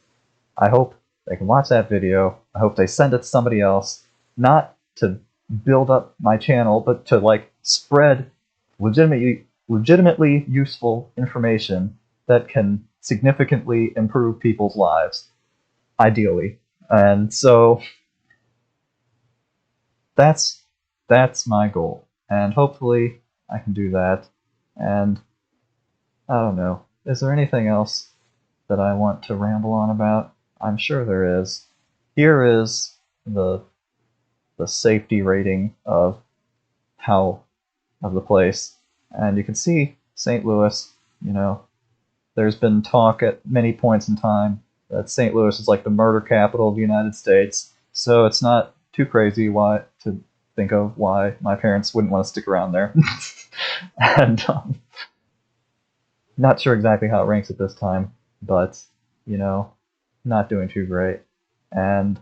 I hope they can watch that video. I hope they send it to somebody else, not to build up my channel, but to like spread legitimately useful information that can significantly improve people's lives, ideally. And so that's that's my goal, and hopefully I can do that. And I don't know. Is there anything else that I want to ramble on about? I'm sure there is. Here is the the safety rating of how of the place, and you can see St. Louis. You know, there's been talk at many points in time that St. Louis is like the murder capital of the United States. So it's not too crazy why to think of why my parents wouldn't want to stick around there. And not sure exactly how it ranks at this time, but you know, not doing too great. And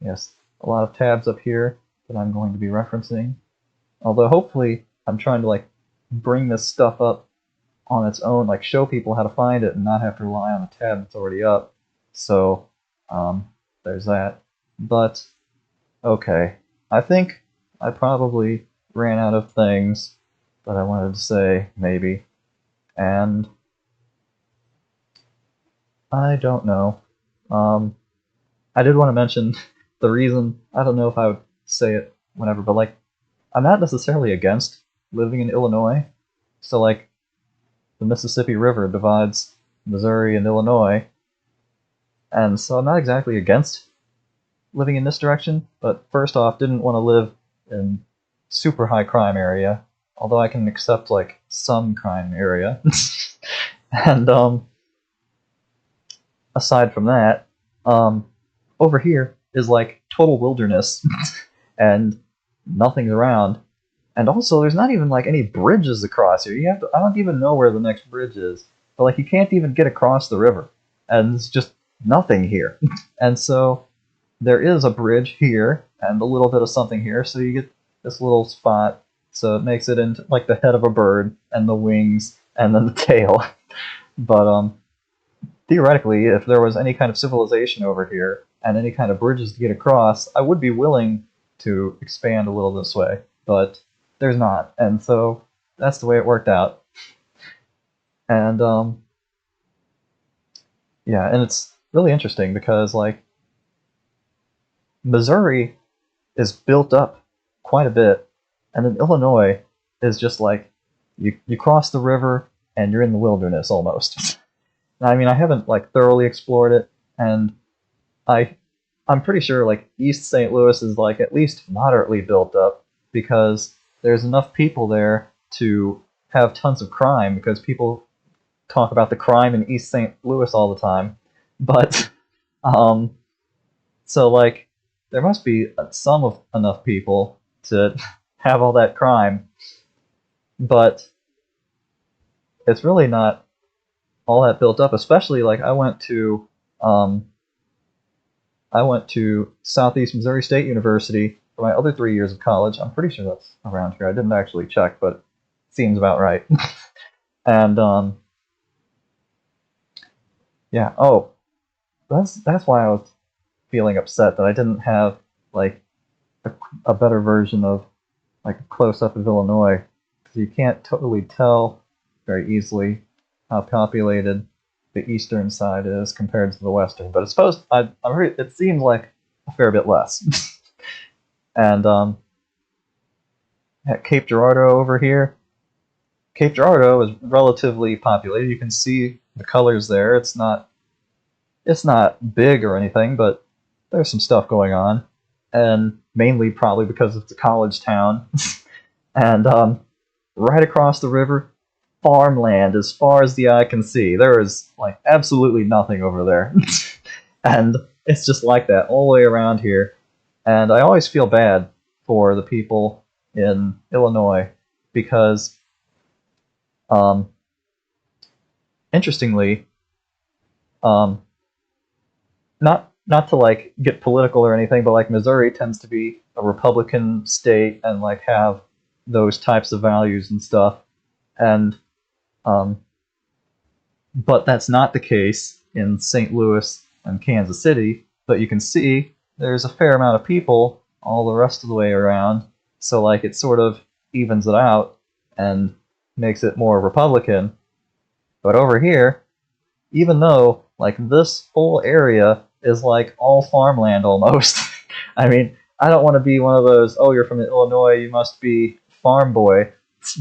yes, a lot of tabs up here that I'm going to be referencing. Although hopefully I'm trying to like bring this stuff up on its own, like show people how to find it and not have to rely on a tab that's already up. So there's that. But okay, I think I probably ran out of things that I wanted to say, maybe. And I don't know. Um, I did want to mention the reason, I don't know if I would say it whenever, but like, I'm not necessarily against living in Illinois. So, like, the Mississippi River divides Missouri and Illinois, and so I'm not exactly against living in this direction, but first off, didn't want to live in super high crime area, although I can accept, like, some crime area. And, aside from that, over here is like total wilderness and nothing's around. And also, there's not even like any bridges across here. You have to, I don't even know where the next bridge is, but like you can't even get across the river, and it's just nothing here. And so there is a bridge here and a little bit of something here, so you get this little spot. So it makes it into like the head of a bird and the wings and then the tail. But theoretically, if there was any kind of civilization over here and any kind of bridges to get across, I would be willing to expand a little this way, but there's not, and so that's the way it worked out. And yeah, and it's really interesting because like Missouri is built up quite a bit, and then Illinois is just like you cross the river and you're in the wilderness almost. I mean, I haven't like thoroughly explored it, and I I'm pretty sure like East St. Louis is like at least moderately built up because there's enough people there to have tons of crime, because people talk about the crime in East St. Louis all the time. But um so like there must be some of enough people to have all that crime, but it's really not all that built up. Especially like um, I went to Southeast Missouri State University for my other 3 years of college. I'm pretty sure that's around here. I didn't actually check, but it seems about right. And yeah, oh, that's why I was feeling upset that I didn't have like a, a better version of like a close up of Illinois, because you can't totally tell very easily how populated the eastern side is compared to the western. But it's supposed it seemed like a fair bit less. And at Cape Girardeau over here, Cape Girardeau is relatively populated. You can see the colors there. It's not big or anything, but there's some stuff going on, and mainly probably because it's a college town. And right across the river, farmland as far as the eye can see. There is like absolutely nothing over there. And it's just like that all the way around here. And I always feel bad for the people in Illinois because, um, interestingly, um, not to like get political or anything, but like Missouri tends to be a Republican state and like have those types of values and stuff. And um, but that's not the case in St. Louis and Kansas City. But you can see there's a fair amount of people all the rest of the way around. So like it sort of evens it out and makes it more Republican. But over here, even though like this whole area is like all farmland almost. I mean, I don't want to be one of those, oh, you're from Illinois, you must be farm boy.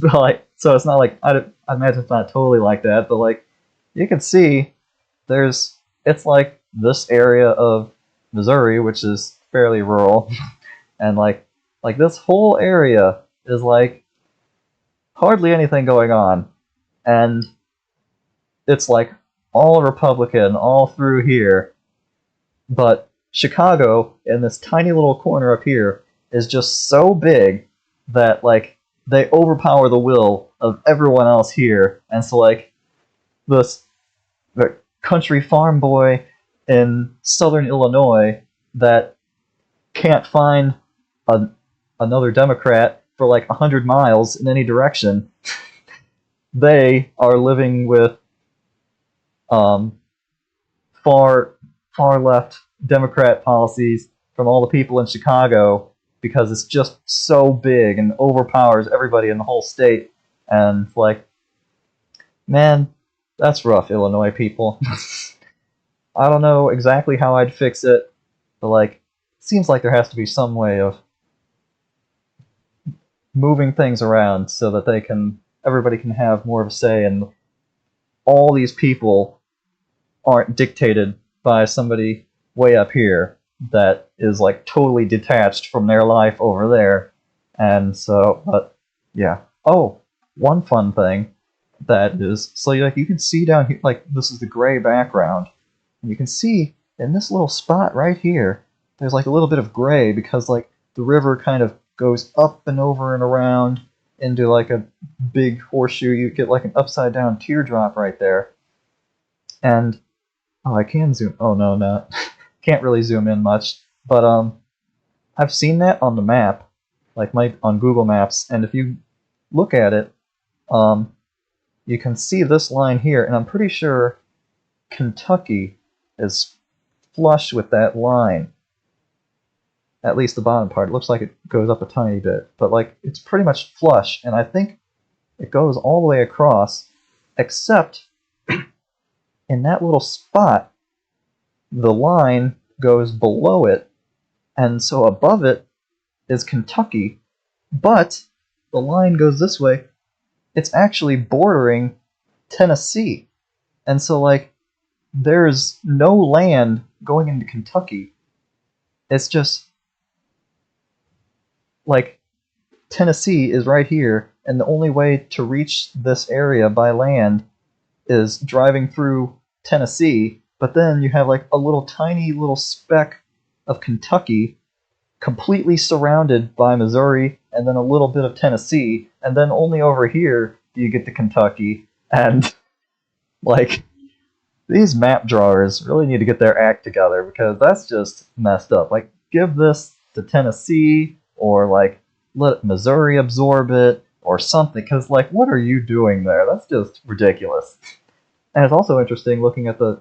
But like, so it's not like I imagine it's not totally like that, but like you can see there's it's like this area of Missouri, which is fairly rural, and like this whole area is like hardly anything going on, and it's like all Republican all through here. But Chicago, in this tiny little corner up here, is just so big that like they overpower the will of everyone else here, and so like this the country farm boy in southern Illinois that can't find a, another Democrat for like 100 miles in any direction, they are living with um, far far left Democrat policies from all the people in Chicago because it's just so big and overpowers everybody in the whole state. And like, man, that's rough, Illinois people. I don't know exactly how I'd fix it, but like, it seems like there has to be some way of moving things around so that everybody can have more of a say, and all these people aren't dictated by somebody way up here that is like totally detached from their life over there. And so, but yeah. Oh, one fun thing that is, so like you can see down here, like this is the gray background, and you can see in this little spot right here, there's like a little bit of gray because like the river kind of goes up and over and around into like a big horseshoe. You get like an upside down teardrop right there. And oh, I can zoom. Oh no, no, can't really zoom in much. But I've seen that on the map, like on Google Maps, and if you look at it, um, you can see this line here, and I'm pretty sure Kentucky is flush with that line. At least the bottom part. It looks like it goes up a tiny bit, but like it's pretty much flush, and I think it goes all the way across, except in that little spot, the line goes below it, and so above it is Kentucky, but the line goes this way. It's actually bordering Tennessee, and so like there's no land going into Kentucky. It's just like Tennessee is right here, and the only way to reach this area by land is driving through Tennessee, but then you have like a little tiny little speck of Kentucky completely surrounded by Missouri and then a little bit of Tennessee, and then only over here do you get to Kentucky. And like these map drawers really need to get their act together because that's just messed up. Like give this to Tennessee or like let Missouri absorb it or something because like what are you doing there? That's just ridiculous. And it's also interesting looking at the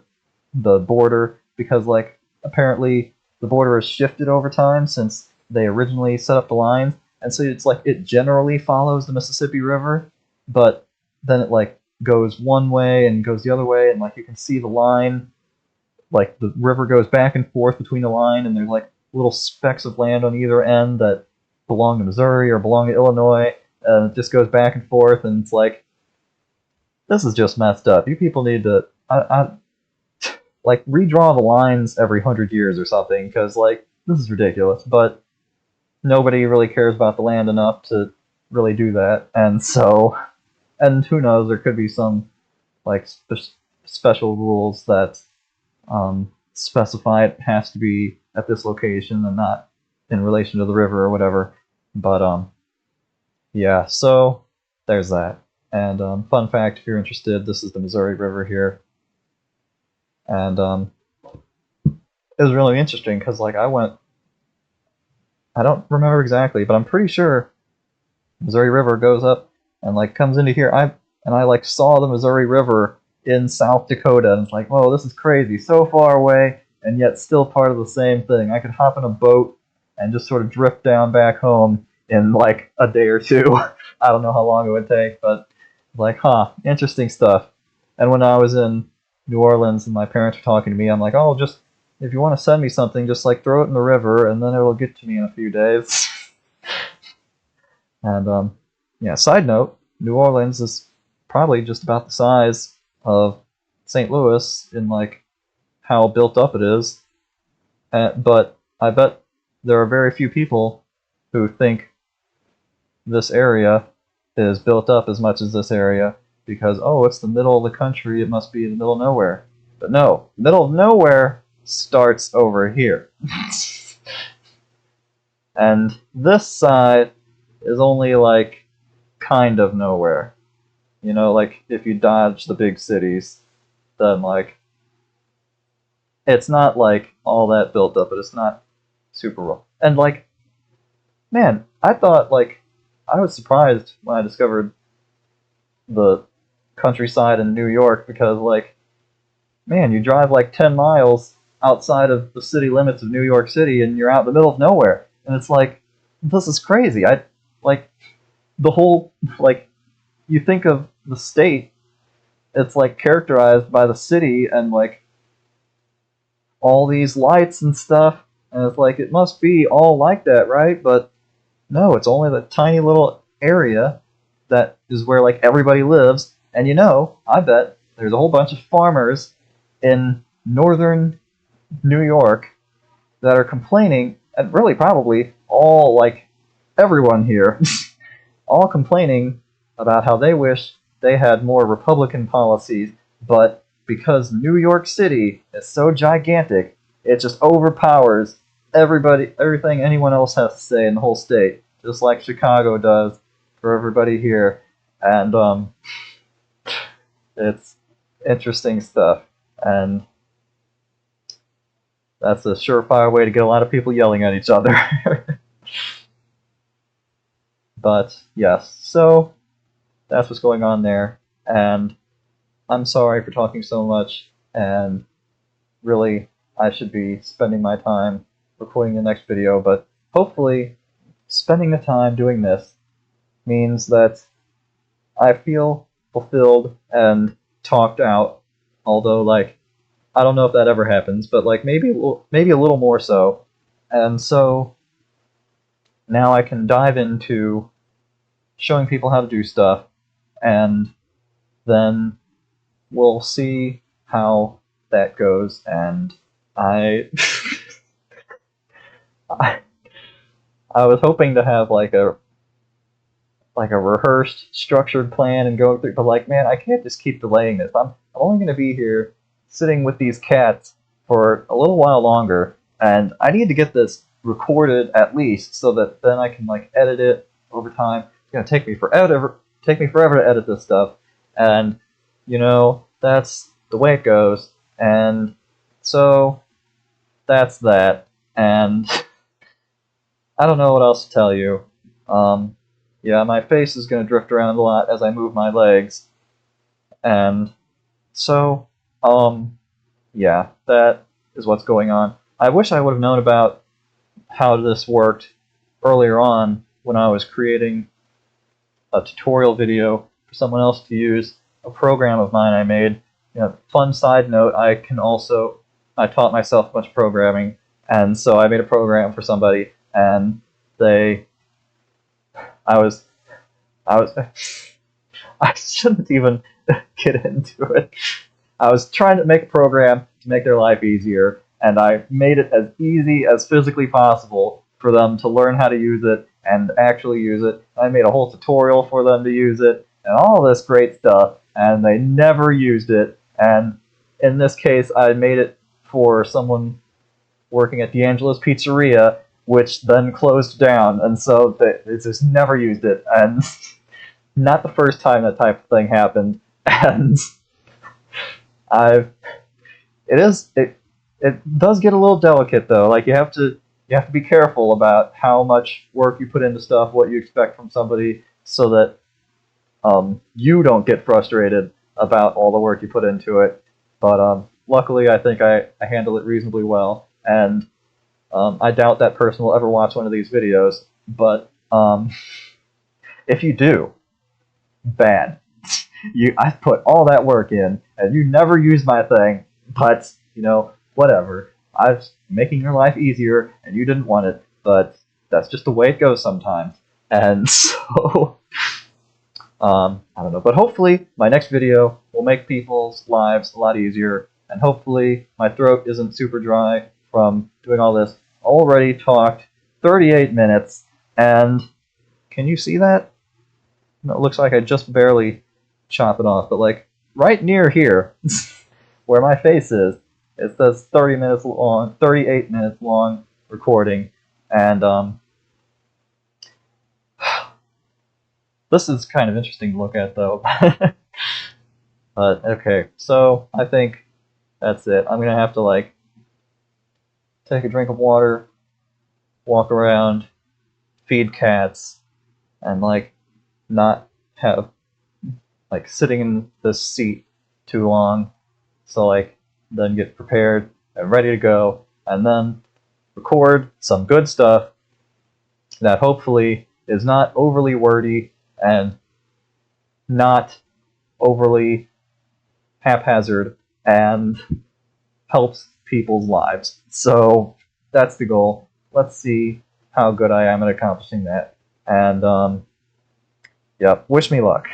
border because like apparently the border has shifted over time since they originally set up the lines, and so it's like it generally follows the Mississippi River, but then it like goes one way and goes the other way, and like you can see the line, like the river goes back and forth between the line, and there's like little specks of land on either end that belong to Missouri or belong to Illinois, and it just goes back and forth, and it's like this is just messed up. You people need to like redraw the lines every 100 years or something because like this is ridiculous. But nobody really cares about the land enough to really do that, and so and who knows, there could be some like special rules that specify it has to be at this location and not in relation to the river or whatever. But yeah, so there's that. And fun fact, if you're interested, this is the Missouri River here, and it was really interesting because like I don't remember exactly, but I'm pretty sure Missouri River goes up and like comes into here. I like saw the Missouri River in South Dakota, and it's like, whoa, this is crazy, so far away, and yet still part of the same thing. I could hop in a boat and just sort of drift down back home in like a day or two. I don't know how long it would take, but like, interesting stuff. And when I was in New Orleans and my parents were talking to me, I'm like, oh, just if you want to send me something, just like throw it in the river, and then it'll get to me in a few days. And yeah, side note, New Orleans is probably just about the size of St. Louis in like how built up it is. But I bet there are very few people who think this area is built up as much as this area because, oh, it's the middle of the country, it must be in the middle of nowhere. But no, middle of nowhere starts over here. And this side is only like kind of nowhere. You know, like if you dodge the big cities, then like it's not like all that built up, but it's not super rough. And like, man, I thought like I was surprised when I discovered the countryside in New York because like, man, you drive like 10 miles outside of the city limits of New York City and you're out in the middle of nowhere. And it's like, this is crazy. I like the whole like you think of the state, it's like characterized by the city and like all these lights and stuff, and it's like it must be all like that, right? But no, it's only the tiny little area that is where like everybody lives. And you know, I bet there's a whole bunch of farmers in northern New York that are complaining, and really probably all like everyone here, all complaining about how they wish they had more Republican policies, but because New York City is so gigantic, it just overpowers everything anyone else has to say in the whole state, just like Chicago does for everybody here. And it's interesting stuff, and that's a surefire way to get a lot of people yelling at each other. But yes, so that's what's going on there, and I'm sorry for talking so much, and really, I should be spending my time recording the next video, but hopefully, spending the time doing this means that I feel fulfilled and talked out, although, like, I don't know if that ever happens, but, like, maybe a little more so, and so now I can dive into showing people how to do stuff, and then we'll see how that goes. And I, I, I was hoping to have like a rehearsed, structured plan and go through, but like, man, I can't just keep delaying this. I'm only going to be here sitting with these cats for a little while longer, and I need to get this recorded at least so that then I can like edit it over time. It's gonna take me forever to edit this stuff, and that's the way it goes. And so that's that. And I don't know what else to tell you. Um, yeah, my face is gonna drift around a lot as I move my legs, and so yeah, that is what's going on. I wish I would have known about how this worked earlier on when I was creating a tutorial video for someone else to use a program of mine I made. Fun side note, I taught myself a bunch of programming, and so I made a program for somebody, and they, I was, I was, I shouldn't even get into it. I was trying to make a program to make their life easier, and I made it as easy as physically possible for them to learn how to use it and actually use it. I made a whole tutorial for them to use it and all this great stuff, and they never used it. And in this case, I made it for someone working at D'Angelo's Pizzeria, which then closed down, and so they just never used it. And not the first time that type of thing happened. And I've it does get a little delicate though. Like you have to be careful about how much work you put into stuff, what you expect from somebody, so that you don't get frustrated about all the work you put into it. But luckily, I think I handle it reasonably well, and I doubt that person will ever watch one of these videos. But if you do, bad. I put all that work in, and you never used my thing. But whatever. I was making your life easier, and you didn't want it. But that's just the way it goes sometimes. And so, I don't know. But hopefully, my next video will make people's lives a lot easier, and hopefully, my throat isn't super dry from doing all this. Already talked 38 minutes, and can you see that? It looks like I just barely chop it off, but like right near here, where my face is, it says 30 minutes long, 38 minutes long recording, and this is kind of interesting to look at though. But okay, so I think that's it. I'm gonna have to like take a drink of water, walk around, feed cats, and like not have like sitting in this seat too long, so like then get prepared and ready to go, and then record some good stuff that hopefully is not overly wordy and not overly haphazard and helps people's lives. So that's the goal. Let's see how good I am at accomplishing that. And yeah, wish me luck.